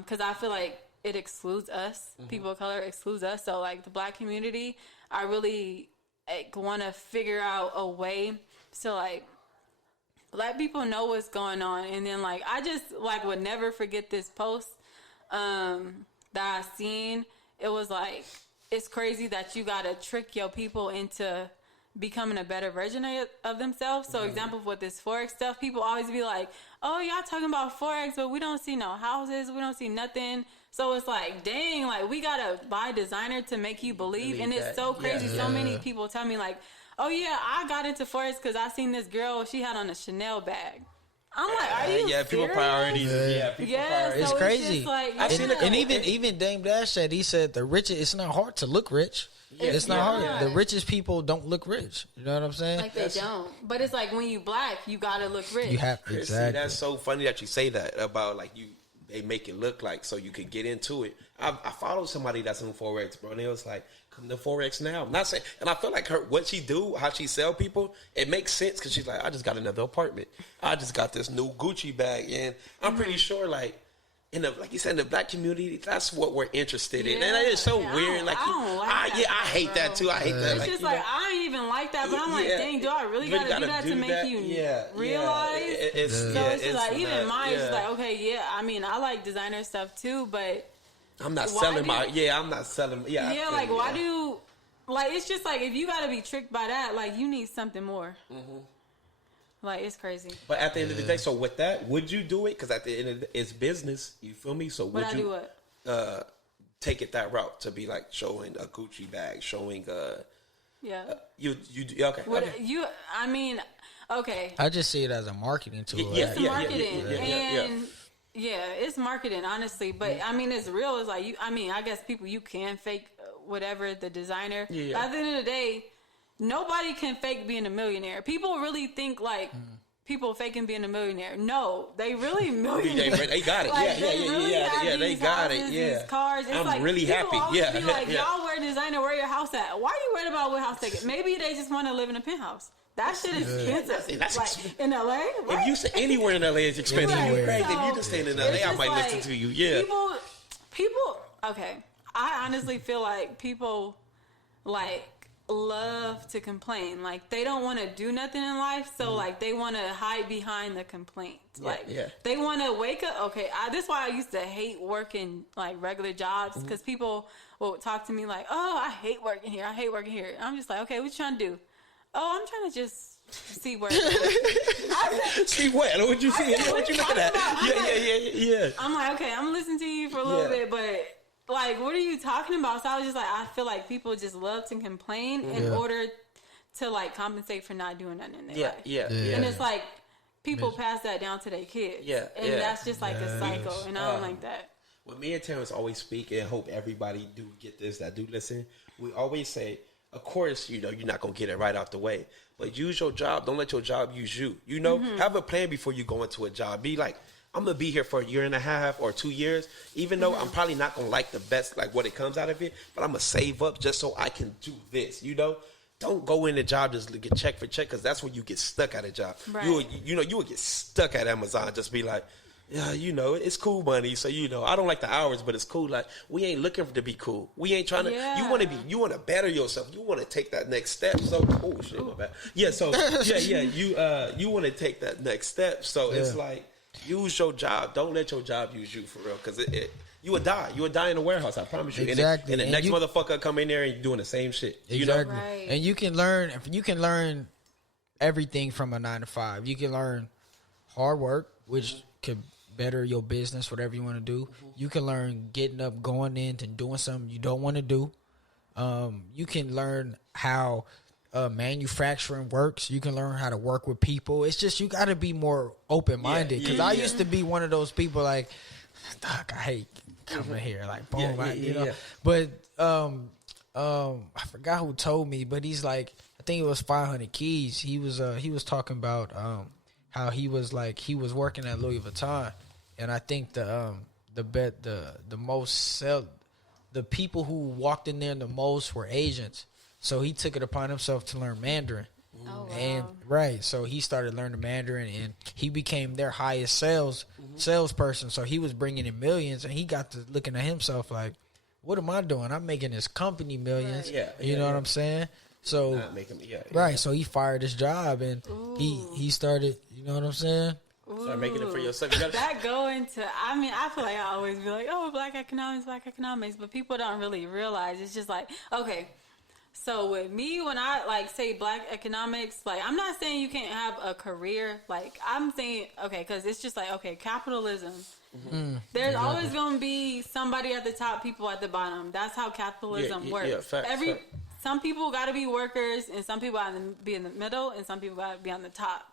Cause I feel like it excludes us. People of color excludes us. So like the Black community, I really like, want to figure out a way to like let people know what's going on. And then like I just like would never forget this post that I seen. It was like, it's crazy that you gotta trick your people into becoming a better version of themselves. So example with this Forex stuff, people always be like, oh, y'all talking about Forex, but we don't see no houses, we don't see nothing. So it's like, dang, like we gotta buy designer to make you believe. And it's so crazy. So many people tell me like, oh yeah, I got into Forex because I seen this girl, she had on a Chanel bag. I'm like, are you serious? People priorities. People priorities. It's crazy. It's like, and even Dame Dash said, he said the richest, it's not hard to look rich. It's not hard. The richest people don't look rich. You know what I'm saying? Like they don't. But it's like when you Black, you gotta look rich. You have Christy, exactly. That's so funny that you say that about like they make it look like so you could get into it. I followed somebody that's in Forex, bro, and it was like, come to Forex now. I'm not saying, and I feel like what she do, how she sell people, it makes sense because she's like, I just got another apartment. I just got this new Gucci bag, and I'm pretty sure like you said, in the Black community, that's what we're interested in, and it is so weird. Like, I hate that too. I hate that. It's like, just like I ain't even like that, but I'm like, dang, do I really gotta do that to make you realize? It's just like even mine is like, okay, I mean, I like designer stuff too, but I'm not selling I'm not selling. Like why do like it's just like if you gotta be tricked by that, like you need something more. Like, it's crazy. But at the end of the day, so with that, would you do it? Because at the end of the day, it's business. You feel me? So would you take it that route to be like showing a Gucci bag, showing you okay? I mean, okay. I just see it as a marketing tool. It's marketing, and it's marketing, honestly. But I mean, it's real. It's like I guess people you can fake whatever the designer. But at the end of the day, nobody can fake being a millionaire. People really think like people faking being a millionaire. No, they really millionaires. They got it. Like, they got it. These cars. It's I'm like, really happy. Be like, y'all wear designer, where your house at? Why are you worried about what house they get? Maybe they just want to live in a penthouse. That shit is expensive. That's like, expensive. In LA, right? If you say anywhere in LA is expensive, Right. Crazy. So, if you just stay in LA, I might like, listen to you. Yeah. People. Okay, I honestly feel like people like love to complain. Like they don't want to do nothing in life, so like they want to hide behind the complaint. They want to wake up. Okay, this is why I used to hate working like regular jobs because people will talk to me like, "Oh, I hate working here. I hate working here." I'm just like, "Okay, what you trying to do?" "Oh, I'm trying to just see where." See what? What you see? What you looking at? Yeah. I'm like, okay, I'm gonna listen to you for a little bit, but like, what are you talking about? So I was just like, I feel like people just love to complain in order to like compensate for not doing nothing in their life. And it's like people pass that down to their kids. And that's just like a cycle, and I don't like that. When me and Terrence always speak, and hope everybody do get this that do listen, we always say, of course, you know, you're not going to get it right out the way, but use your job. Don't let your job use you. You know, have a plan before you go into a job. Be like, I'm going to be here for a year and a half or 2 years, even though I'm probably not going to like the best, like what it comes out of it, but I'm going to save up just so I can do this, you know? Don't go in the job just get check for check, because that's when you get stuck at a job. Right. You would get stuck at Amazon, just be like, yeah, you know, it's cool money. So, you know, I don't like the hours, but it's cool. Like, we ain't looking to be cool. We ain't trying to, you want to better yourself. You want to take that next step. So, oh shit, my bad. Yeah. So you want to take that next step. So it's like, use your job. Don't let your job use you, for real. Cause you would die. You would die in a warehouse. I promise you. Exactly. And the next motherfucker come in there and you're doing the same shit. Exactly. You know? Right. And you can learn everything from a 9 to 5. You can learn hard work, which could better your business, whatever you want to do. You can learn getting up, going in, and doing something you don't want to do. You can learn how manufacturing works. You can learn how to work with people. It's just you got to be more open-minded. Because I used to be one of those people like, Doc, I hate coming here. Like, boom, you know. But I forgot who told me, but he's like, I think it was 500 Keys. He was talking about how he was working at Louis Vuitton, and I think the people who walked in there the most were Asians. So he took it upon himself to learn Mandarin. Oh, wow. And so he started learning Mandarin, and he became their highest salesperson. So he was bringing in millions, and he got to looking at himself like, what am I doing? I'm making this company millions. Right. You know what I'm saying? So right, so he fired his job, and he started. You know what I'm saying? Start making it for yourself. That go into. I mean, I feel like I always be like, oh, black economics, but people don't really realize it's just like, okay. So with me, when I like say black economics, like I'm not saying you can't have a career. Like I'm saying, okay, because it's just like, okay, capitalism. There's always going to be somebody at the top, people at the bottom. That's how capitalism works. Fact. Some people got to be workers, and some people got to be in the middle, and some people got to be on the top.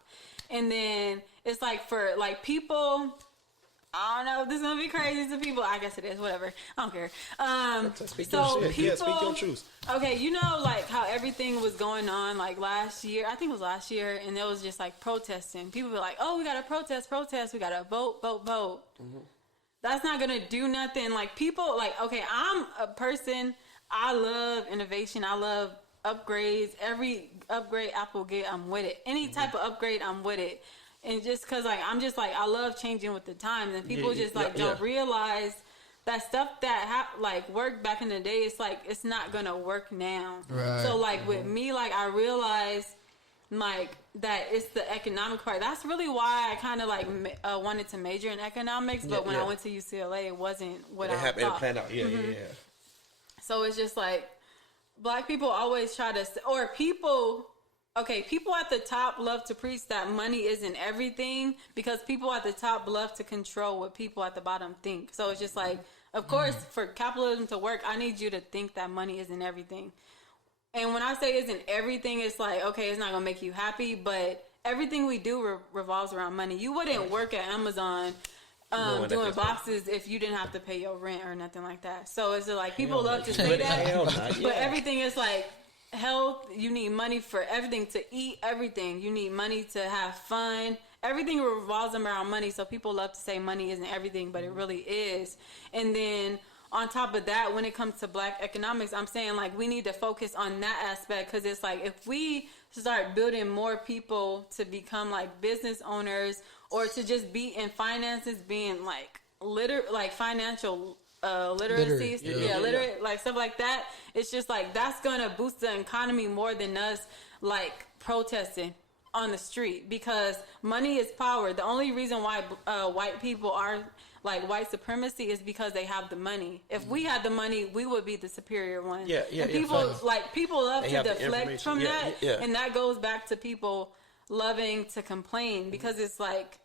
And then it's like for like people, I don't know if this is going to be crazy to people. I guess it is. Whatever. I don't care. Speak your truth. Okay, you know, like how everything was going on like last year. I think it was last year, and it was just like protesting. People were like, "Oh, we got to protest. We got to vote." That's not gonna do nothing. Like people, like okay, I'm a person. I love innovation. I love upgrades. Every upgrade Apple get, I'm with it. Any type of upgrade, I'm with it. And just because like I'm just like I love changing with the times, and people don't realize that stuff that like worked back in the day. It's like it's not gonna work now. Right. So like with me, like I realized like that it's the economic part. That's really why I kind of like wanted to major in economics. But when I went to UCLA, it wasn't what I thought. It planned out. Yeah. So it's just like black people always try to, or people. Okay, people at the top love to preach that money isn't everything because people at the top love to control what people at the bottom think. So it's just like, of course, for capitalism to work, I need you to think that money isn't everything. And when I say isn't everything, it's like, okay, it's not going to make you happy, but everything we do revolves around money. You wouldn't work at Amazon doing boxes if you didn't have to pay your rent or nothing like that. So it's like, people love to say that, but everything is like, health, you need money for everything, to eat everything. You need money to have fun. Everything revolves around money. So people love to say money isn't everything, but it really is. And then on top of that, when it comes to black economics, I'm saying like we need to focus on that aspect because it's like if we start building more people to become like business owners or to just be in finances, being like financial literacy, literate, like stuff like that. It's just like that's gonna boost the economy more than us like protesting on the street because money is power. The only reason why white people are like white supremacy is because they have the money. If we had the money, we would be the superior one. And people love to deflect from that, and that goes back to people loving to complain because it's like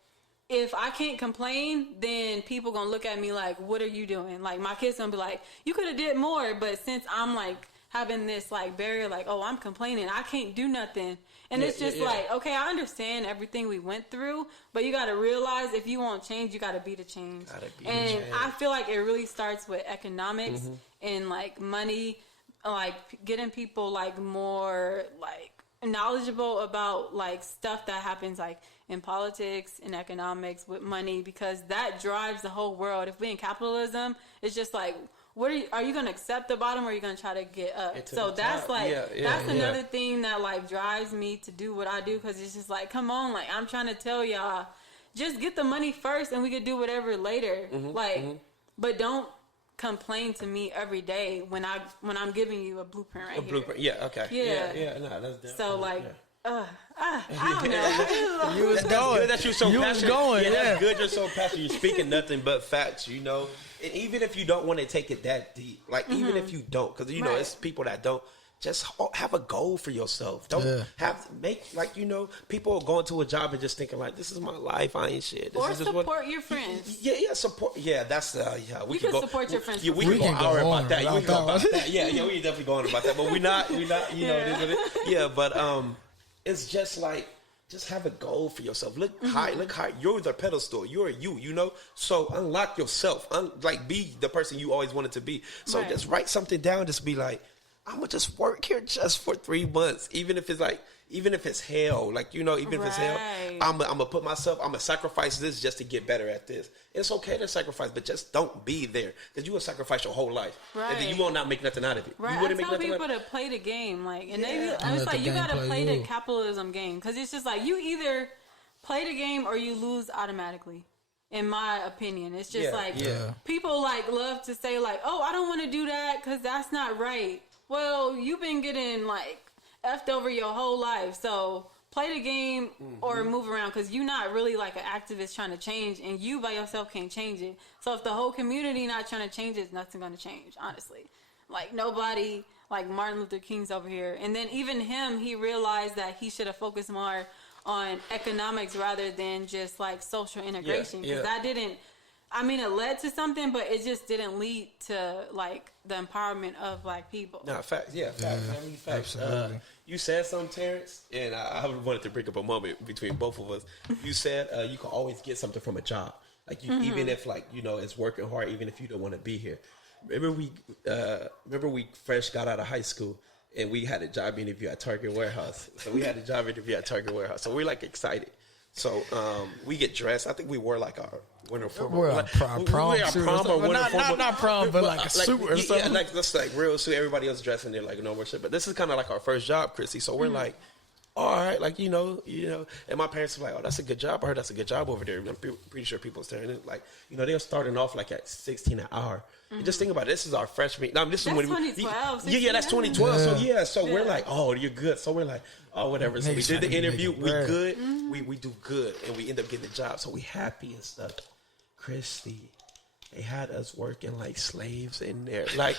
if I can't complain, then people gonna look at me like, what are you doing? Like, my kids gonna be like, you could have did more. But since I'm like having this like barrier, like, oh, I'm complaining, I can't do nothing. And it's just like, okay, I understand everything we went through, but you got to realize if you want change, you got to be the change. And I feel like it really starts with economics and like money, like getting people like more like knowledgeable about like stuff that happens like in politics and economics with money, because that drives the whole world. If we in capitalism, it's just like, what are you going to accept the bottom, or are you going to try to get up? So that's like, that's another thing that like drives me to do what I do. Cause it's just like, come on, like I'm trying to tell y'all, just get the money first and we could do whatever later. But don't complain to me every day when I'm giving you a blueprint right here. Blueprint. Yeah. Okay. Yeah. No, that's definitely. So like, I don't know. You was going. Good that you're so passionate. Was going. That's good. You're so passionate. You're speaking nothing but facts. You know. And even if you don't want to take it that deep, like even if you don't, because you know it's people that don't, just have a goal for yourself. Don't people are going to a job and just thinking like, this is my life, I ain't shit. This or is support your friends. Support. Yeah, that's we can support your friends. Yeah, we can go on about that. We can go about that. Yeah, we definitely go on about that. But we're not. You know, it is. Yeah, but it's just like. Just have a goal for yourself. Look high. You're the pedestal. You're you, you know? So unlock yourself. Be the person you always wanted to be. So just write something down. Just be like, I'm going to just work here just for 3 months. Even if it's hell, like, you know, even if it's hell, I'm going to put myself, I'm going to sacrifice this just to get better at this. It's okay to sacrifice, but just don't be there, because you will sacrifice your whole life. And then you will not make nothing out of it. Right. I tell people to play the game. Like, and it's like, you got to play the capitalism game, because it's just like, you either play the game or you lose automatically. In my opinion, it's just people like love to say like, oh, I don't want to do that because that's not right. Well, you've been getting like effed over your whole life, so play the game or move around, because you're not really like an activist trying to change, and you by yourself can't change it. So if the whole community not trying to change it, nothing's going to change, honestly. Like nobody, like Martin Luther King's over here, and then even him, he realized that he should have focused more on economics rather than just like social integration, because that didn't, I mean, it led to something, but it just didn't lead to like the empowerment of Black people. No, facts. Yeah, facts. I mean, facts. Absolutely. You said something, Terrence, and I wanted to bring up a moment between both of us. You said you can always get something from a job, like you, even if like, you know, it's working hard, even if you don't want to be here. Remember we fresh got out of high school, and we had a job interview at Target Warehouse. So we had a job interview at Target Warehouse. So we're like excited. So we get dressed. I think we wore like our winter form. Not prom, but like a suit or something. Yeah, like that's like real suit. Everybody else dressing there like normal shit. But this is kind of like our first job, Christy. So we're like, all right, like you know. And my parents were like, oh, that's a good job. I heard that's a good job over there. I'm pretty sure people are staring at it. Like, you know, they're starting off like at $16 an hour. And just think about it. This is our freshman. No, this that's is when 2012. Yeah, that's 2012. So we're like, oh, you're good. So we're like, oh, whatever. So we did the interview. We good. We do good, and we end up getting the job. So we happy and stuff. Christy, they had us working like slaves in there. Like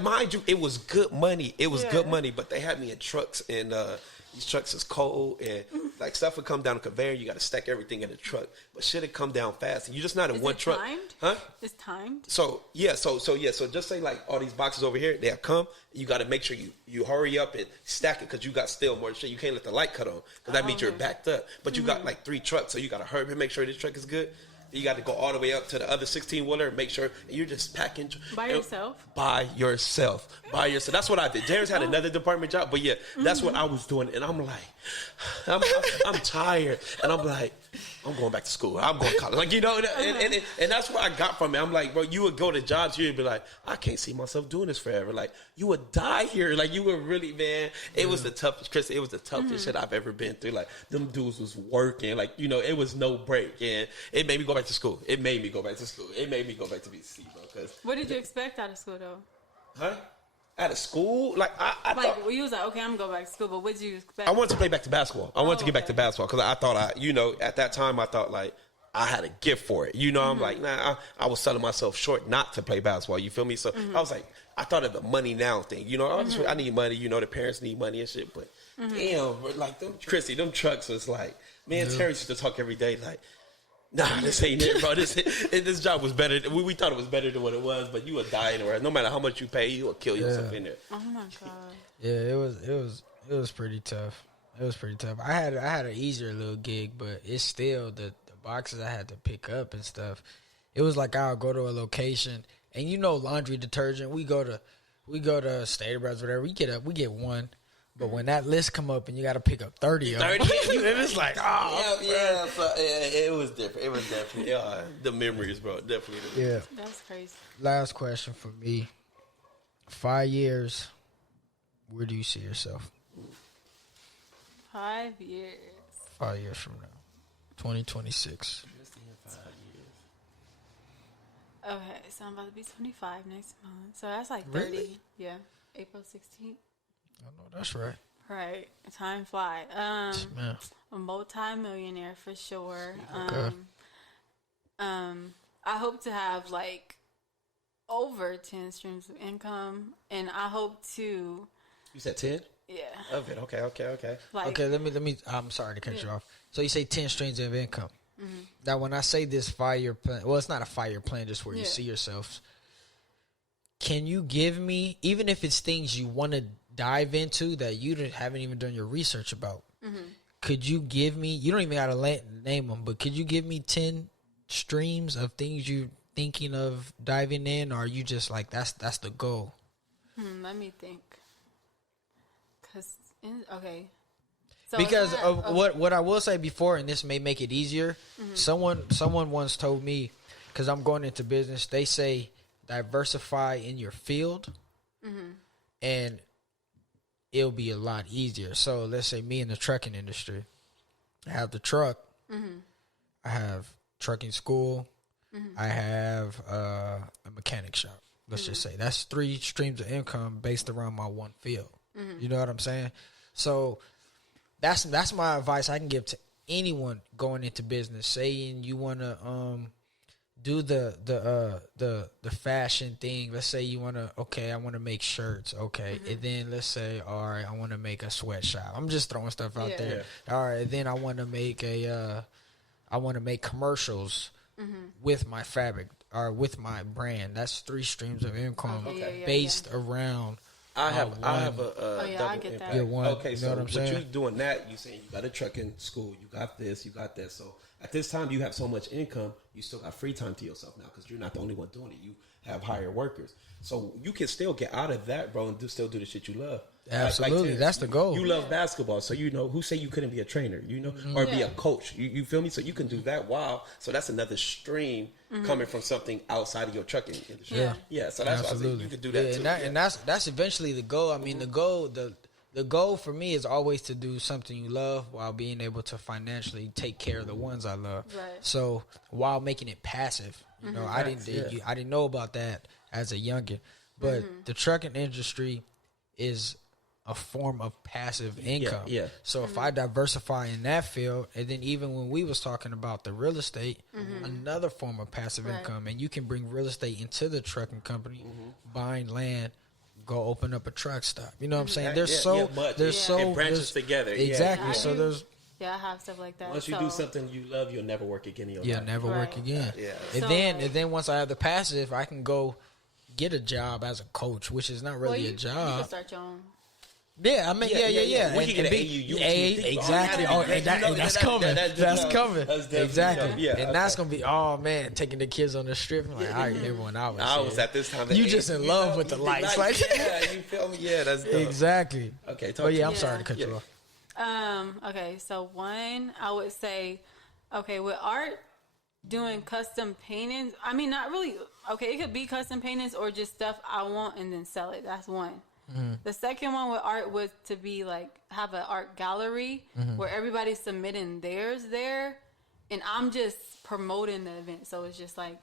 mind you, it was good money. It was good money, but they had me in trucks, and these trucks is cold, and like stuff would come down a conveyor. You got to stack everything in the truck, but shit would come down fast. And you're just not in one truck. Timed? Huh? It's timed. So just say like all these boxes over here, they'll come. You got to make sure you hurry up and stack it, because you got still more shit. You can't let the light cut on, because that means you're backed up. But you got like 3 trucks, so you got to hurry and make sure this truck is good. You got to go all the way up to the other 16-wheeler and make sure you're just packing. By yourself? By yourself. That's what I did. Darius had another department job, but that's what I was doing. And I'm like, I'm tired. And I'm like, I'm going back to school. I'm going to college. Like, you know, and that's what I got from it. I'm like, bro, you would go to jobs here and be like, I can't see myself doing this forever. Like, you would die here. Like, you would really, man. It was the toughest, Chris, it was the toughest shit I've ever been through. Like, them dudes was working. Like, you know, it was no break. And it made me go back to school. It made me go back to BC, bro. What did you expect out of school, though? Huh? Out of school? Like, I thought... Well, you was like, okay, I'm going to go back to school, but what did you expect? I wanted to play back to basketball. I wanted to get back to basketball, because I thought at that time, I thought, like, I had a gift for it. You know, I'm like, nah, I was selling myself short not to play basketball. You feel me? So I was like, I thought of the money now thing. You know, I need money. You know, the parents need money and shit. But damn, like, Christy, them trucks was like, me and Terry used to talk every day, like, Nah, this ain't it, bro. This job was better. We thought it was better than what it was, but you would die anywhere. No matter how much you pay, you will kill yourself in there. Oh my god. Yeah, it was pretty tough. It was pretty tough. I had an easier little gig, but it's still the boxes I had to pick up and stuff. It was like I'll go to a location, and laundry detergent. We go to State Brothers, whatever. We get one. But when that list come up and you got to pick up 30 of them, and it's like, it was different. It was definitely the memories, bro. Definitely. Yeah. That's crazy. Last question for me. 5 years, where do you see yourself? 5 years. 5 years from now. 2026. Okay, so I'm about to be 25 next month. So that's like 30. Really? Yeah. April 16th. I know that's right. Right. Time fly. Man. A multi-millionaire for sure. Okay. I hope to have like over 10 streams of income, and I hope to. You said 10? Yeah. Okay. Like, Okay, let me. I'm sorry to cut you off. So you say 10 streams of income. Mm-hmm. Now, when I say this 5 year plan, well, it's not a 5 year plan, just where you see yourself. Can you give me, even if it's things you want to dive into that you haven't even done your research about? mm-hmm. Could you give me? You don't even got to name them, but could you give me 10 streams of things you thinking of diving in, or are you just like that's the goal? Let me think. Okay. So Because of what I will say before, and this may make it easier. Mm-hmm. Someone once told me, because I'm going into business, they say diversify in your field, and it'll be a lot easier. So let's say me in the trucking industry, I have the truck, I have trucking school, I have a mechanic shop. Let's just say that's 3 streams of income based around my one field. You know what I'm saying? So that's my advice I can give to anyone going into business. Saying you want to do the fashion thing. Let's say you want to, I want to make shirts. Okay. And then let's say, all right, I want to make a sweatshop. I'm just throwing stuff out there. All right. And then I want to make commercials with my fabric or with my brand. That's 3 streams of income based around. I have a I get that. Okay, you know so what I'm saying? you doing that, you saying you got a trucking school, you got this, you got that. So at this time, you have so much income, you still got free time to yourself now because you're not the only one doing it. You have hired workers, so you can still get out of that, bro, and still do the shit you love. Absolutely, that's the goal. You love basketball, so who say you couldn't be a trainer, or be a coach? You feel me? So you can do that. Wow, so that's another stream coming from something outside of your trucking industry. Yeah. So that's why I think you could do that too. And that's eventually the goal. I mean, the goal for me is always to do something you love while being able to financially take care of the ones I love. Right. So while making it passive, I didn't know about that as a youngin, but the trucking industry is a form of passive income. Yeah. So if I diversify in that field, and then even when we was talking about the real estate, another form of passive income, and you can bring real estate into the trucking company, buying land, go open up a truck stop. You know what I'm saying? It branches together. Exactly. Yeah. So there's. Yeah, I have stuff like that. Once you do something you love, you'll never work again in your life. Yeah, never work again. Yeah. And then once I have the passive, I can go get a job as a coach, which is not really a job. You can start your own. Yeah, I mean, yeah. We can get an AUU. Exactly. Oh, that's coming. That's coming. Exactly. Yeah, and that's gonna be, taking the kids on the strip. I'm like, I remember when I was at this time. You just in love with the lights, like yeah, you feel me? Yeah, that's dope. Exactly. Okay, I'm sorry to cut you off. Okay, so one, I would say, with art, doing custom paintings. I mean, not really. Okay, it could be custom paintings or just stuff I want and then sell it. That's one. The second one with art was to be like have an art gallery where everybody's submitting theirs there, and I'm just promoting the event. So it's just like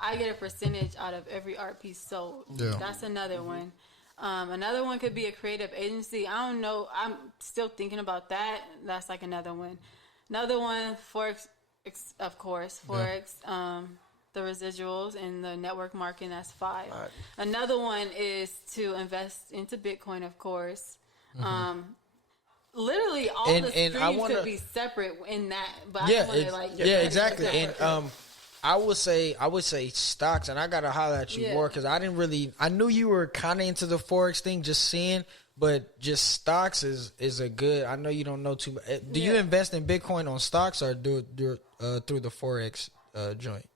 I get a percentage out of every art piece sold. Yeah. That's another one. Another one could be a creative agency. I don't know. I'm still thinking about that. That's like another one. Another one, Forex, of course. Forex. The residuals and the network marketing, that's 5. Right. Another one is to invest into Bitcoin, of course. literally all And- the and I streams wanna- could be separate in that. But Yeah, I wanna, like, exactly. And I would say stocks, and I gotta holler at you Yeah. more because I knew you were kind of into the Forex thing, just seeing, but just stocks is a good. I know you don't know too much. Do you Yeah. invest in Bitcoin on stocks or do it through the Forex joint?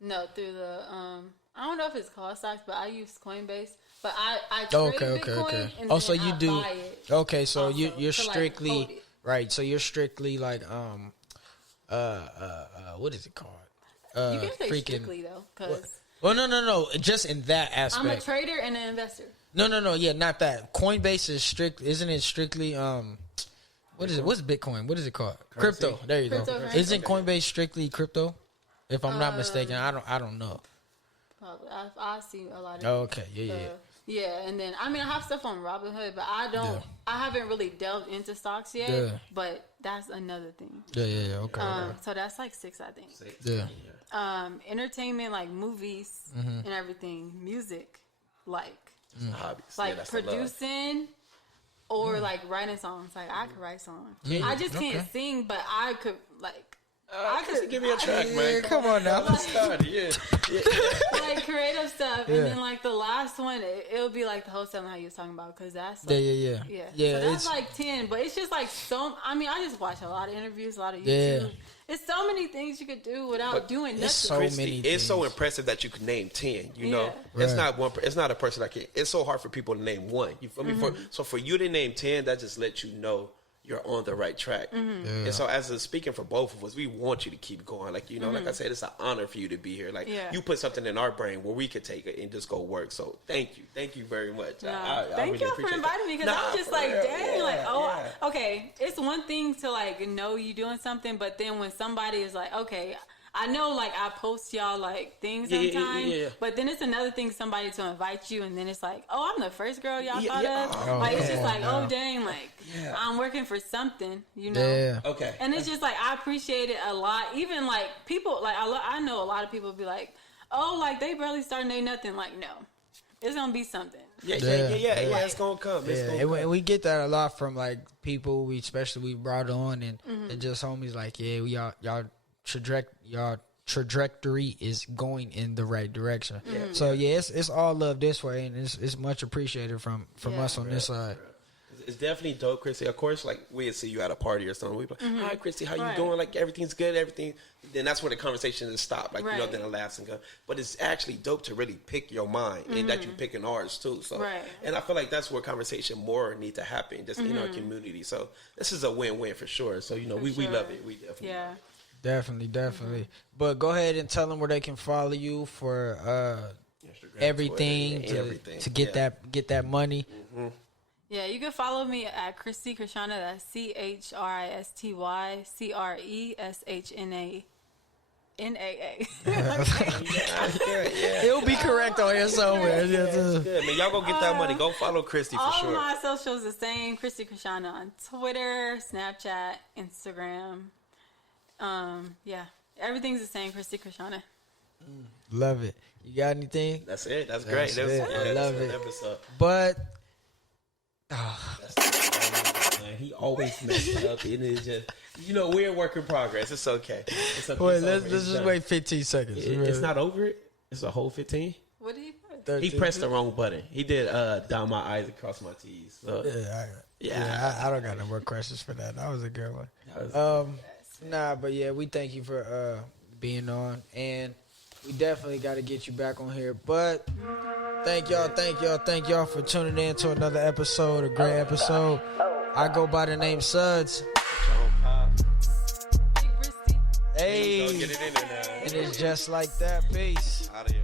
No, through the I don't know if it's called stocks, but I use Coinbase. But I trade Bitcoin. And Oh, so then you I do? buy it Okay, so also you're to, like, strictly hold it. right. So you're strictly like what is it called? You can say strictly though, because Well, no. Just in that aspect. I'm a trader and an investor. No. Yeah, not that. Coinbase is strict. Isn't it strictly what is it? What's Bitcoin? What is it called? Currency. Crypto. There you go. Cryptocurrency. Isn't Coinbase strictly crypto? If I'm not mistaken, I don't know. Probably. I see a lot of. Oh, okay. Yeah. Yeah, and then I mean I have stuff on Robinhood, but I don't. Yeah. I haven't really delved into stocks yet. Yeah. But that's another thing. Yeah. Okay. So that's like 6, I think. Yeah. Entertainment, like movies Mm-hmm. and everything, music, like Hobbies. like that's the love. producing or like writing songs. Like I could write songs. Yeah, I just can't okay. sing, but I could like. I could give me a track, Yeah, man. come on now. Yeah. Like creative stuff, Yeah. and then like the last one, it'll be like the whole 7 how you was talking about, because that's like, Yeah. So that's like 10, but it's just like so. I mean, I just watch a lot of interviews, a lot of YouTube. Yeah. It's so many things you could do without doing nothing. it's so Christy, many it's so things. impressive that you can name 10. You know, Yeah. it's Right. not one. It's not a person that can. It's so hard for people to name one. You feel me? So for you to name 10, that just lets you know you're on the right track. And so, as speaking for both of us, we want you to keep going. Like like I said, it's an honor for you to be here. Like Yeah. you put something in our brain where we could take it and just go work. So thank you very much. No, I thank really y'all for appreciate inviting me, because that. I'm just for like, real. dang, like, Yeah. okay, it's one thing to like know you doing something, but then when somebody is like, okay, I know like I post y'all like things Yeah, sometimes, yeah. but then it's another thing somebody to invite you, and then it's like, oh, I'm the first girl y'all Yeah, thought yeah. of. Oh, Like it's come just on like, now. oh dang, like Yeah. I'm working for something, you know. Yeah. Okay. And it's just like I appreciate it a lot. Even like people, like I know a lot of people be like, oh, like they barely starting, they nothing. Like no, it's gonna be something. Yeah. Yeah. It's gonna come. It's Yeah, gonna and come. we get that a lot from like people we brought on, and it just homies like, yeah, y'all trajectory is going in the right direction. So yeah, it's all love this way, and it's much appreciated from Yeah. us on this side. It's definitely dope, Christy. Of course, like we'd see you at a party or something. We'd be like, hi, Christy, how you Right. doing? Like everything's good, everything. Then that's where the conversation is stopped. Like Right. then it laughs and go. But it's actually dope to really pick your mind and that you picking ours too. So, Right. and I feel like that's where conversation more need to happen, just in our community. So this is a win-win for sure. So we sure. love it. We definitely. Yeah. Definitely. But go ahead and tell them where they can follow you for Instagram, everything Twitter, everything. to get that money. Yeah, you can follow me at Christy Krishana. That's ChristyCreshana. That's good. Yeah. It'll be correct on here somewhere. That's good, man. Y'all go get that money. Go follow Christy for All sure. my socials the same. Christy Krishana on Twitter, Snapchat, Instagram. Yeah, everything's the same. Christy Krishana. Love it. You got anything? That's it. That's That's great. it. I love that's it. an episode. But Man, he always messes up, and it's just we're a work in progress. It's okay. It's okay. wait, It's let's over. just It's done. wait 15 seconds. It's not over. It's a whole 15. What did he put? 13. He pressed the wrong button. He did down my I's across my T's. So I don't got no more questions for that. That was a good one. that was- Nah, but yeah, we thank you for being on, and we definitely got to get you back on here. But thank y'all for tuning in to another episode, a great episode. I go by the name Sudz. Patron Pap. Big Christy. Hey, Go get it in there now. it is just like that. Peace. Out of here.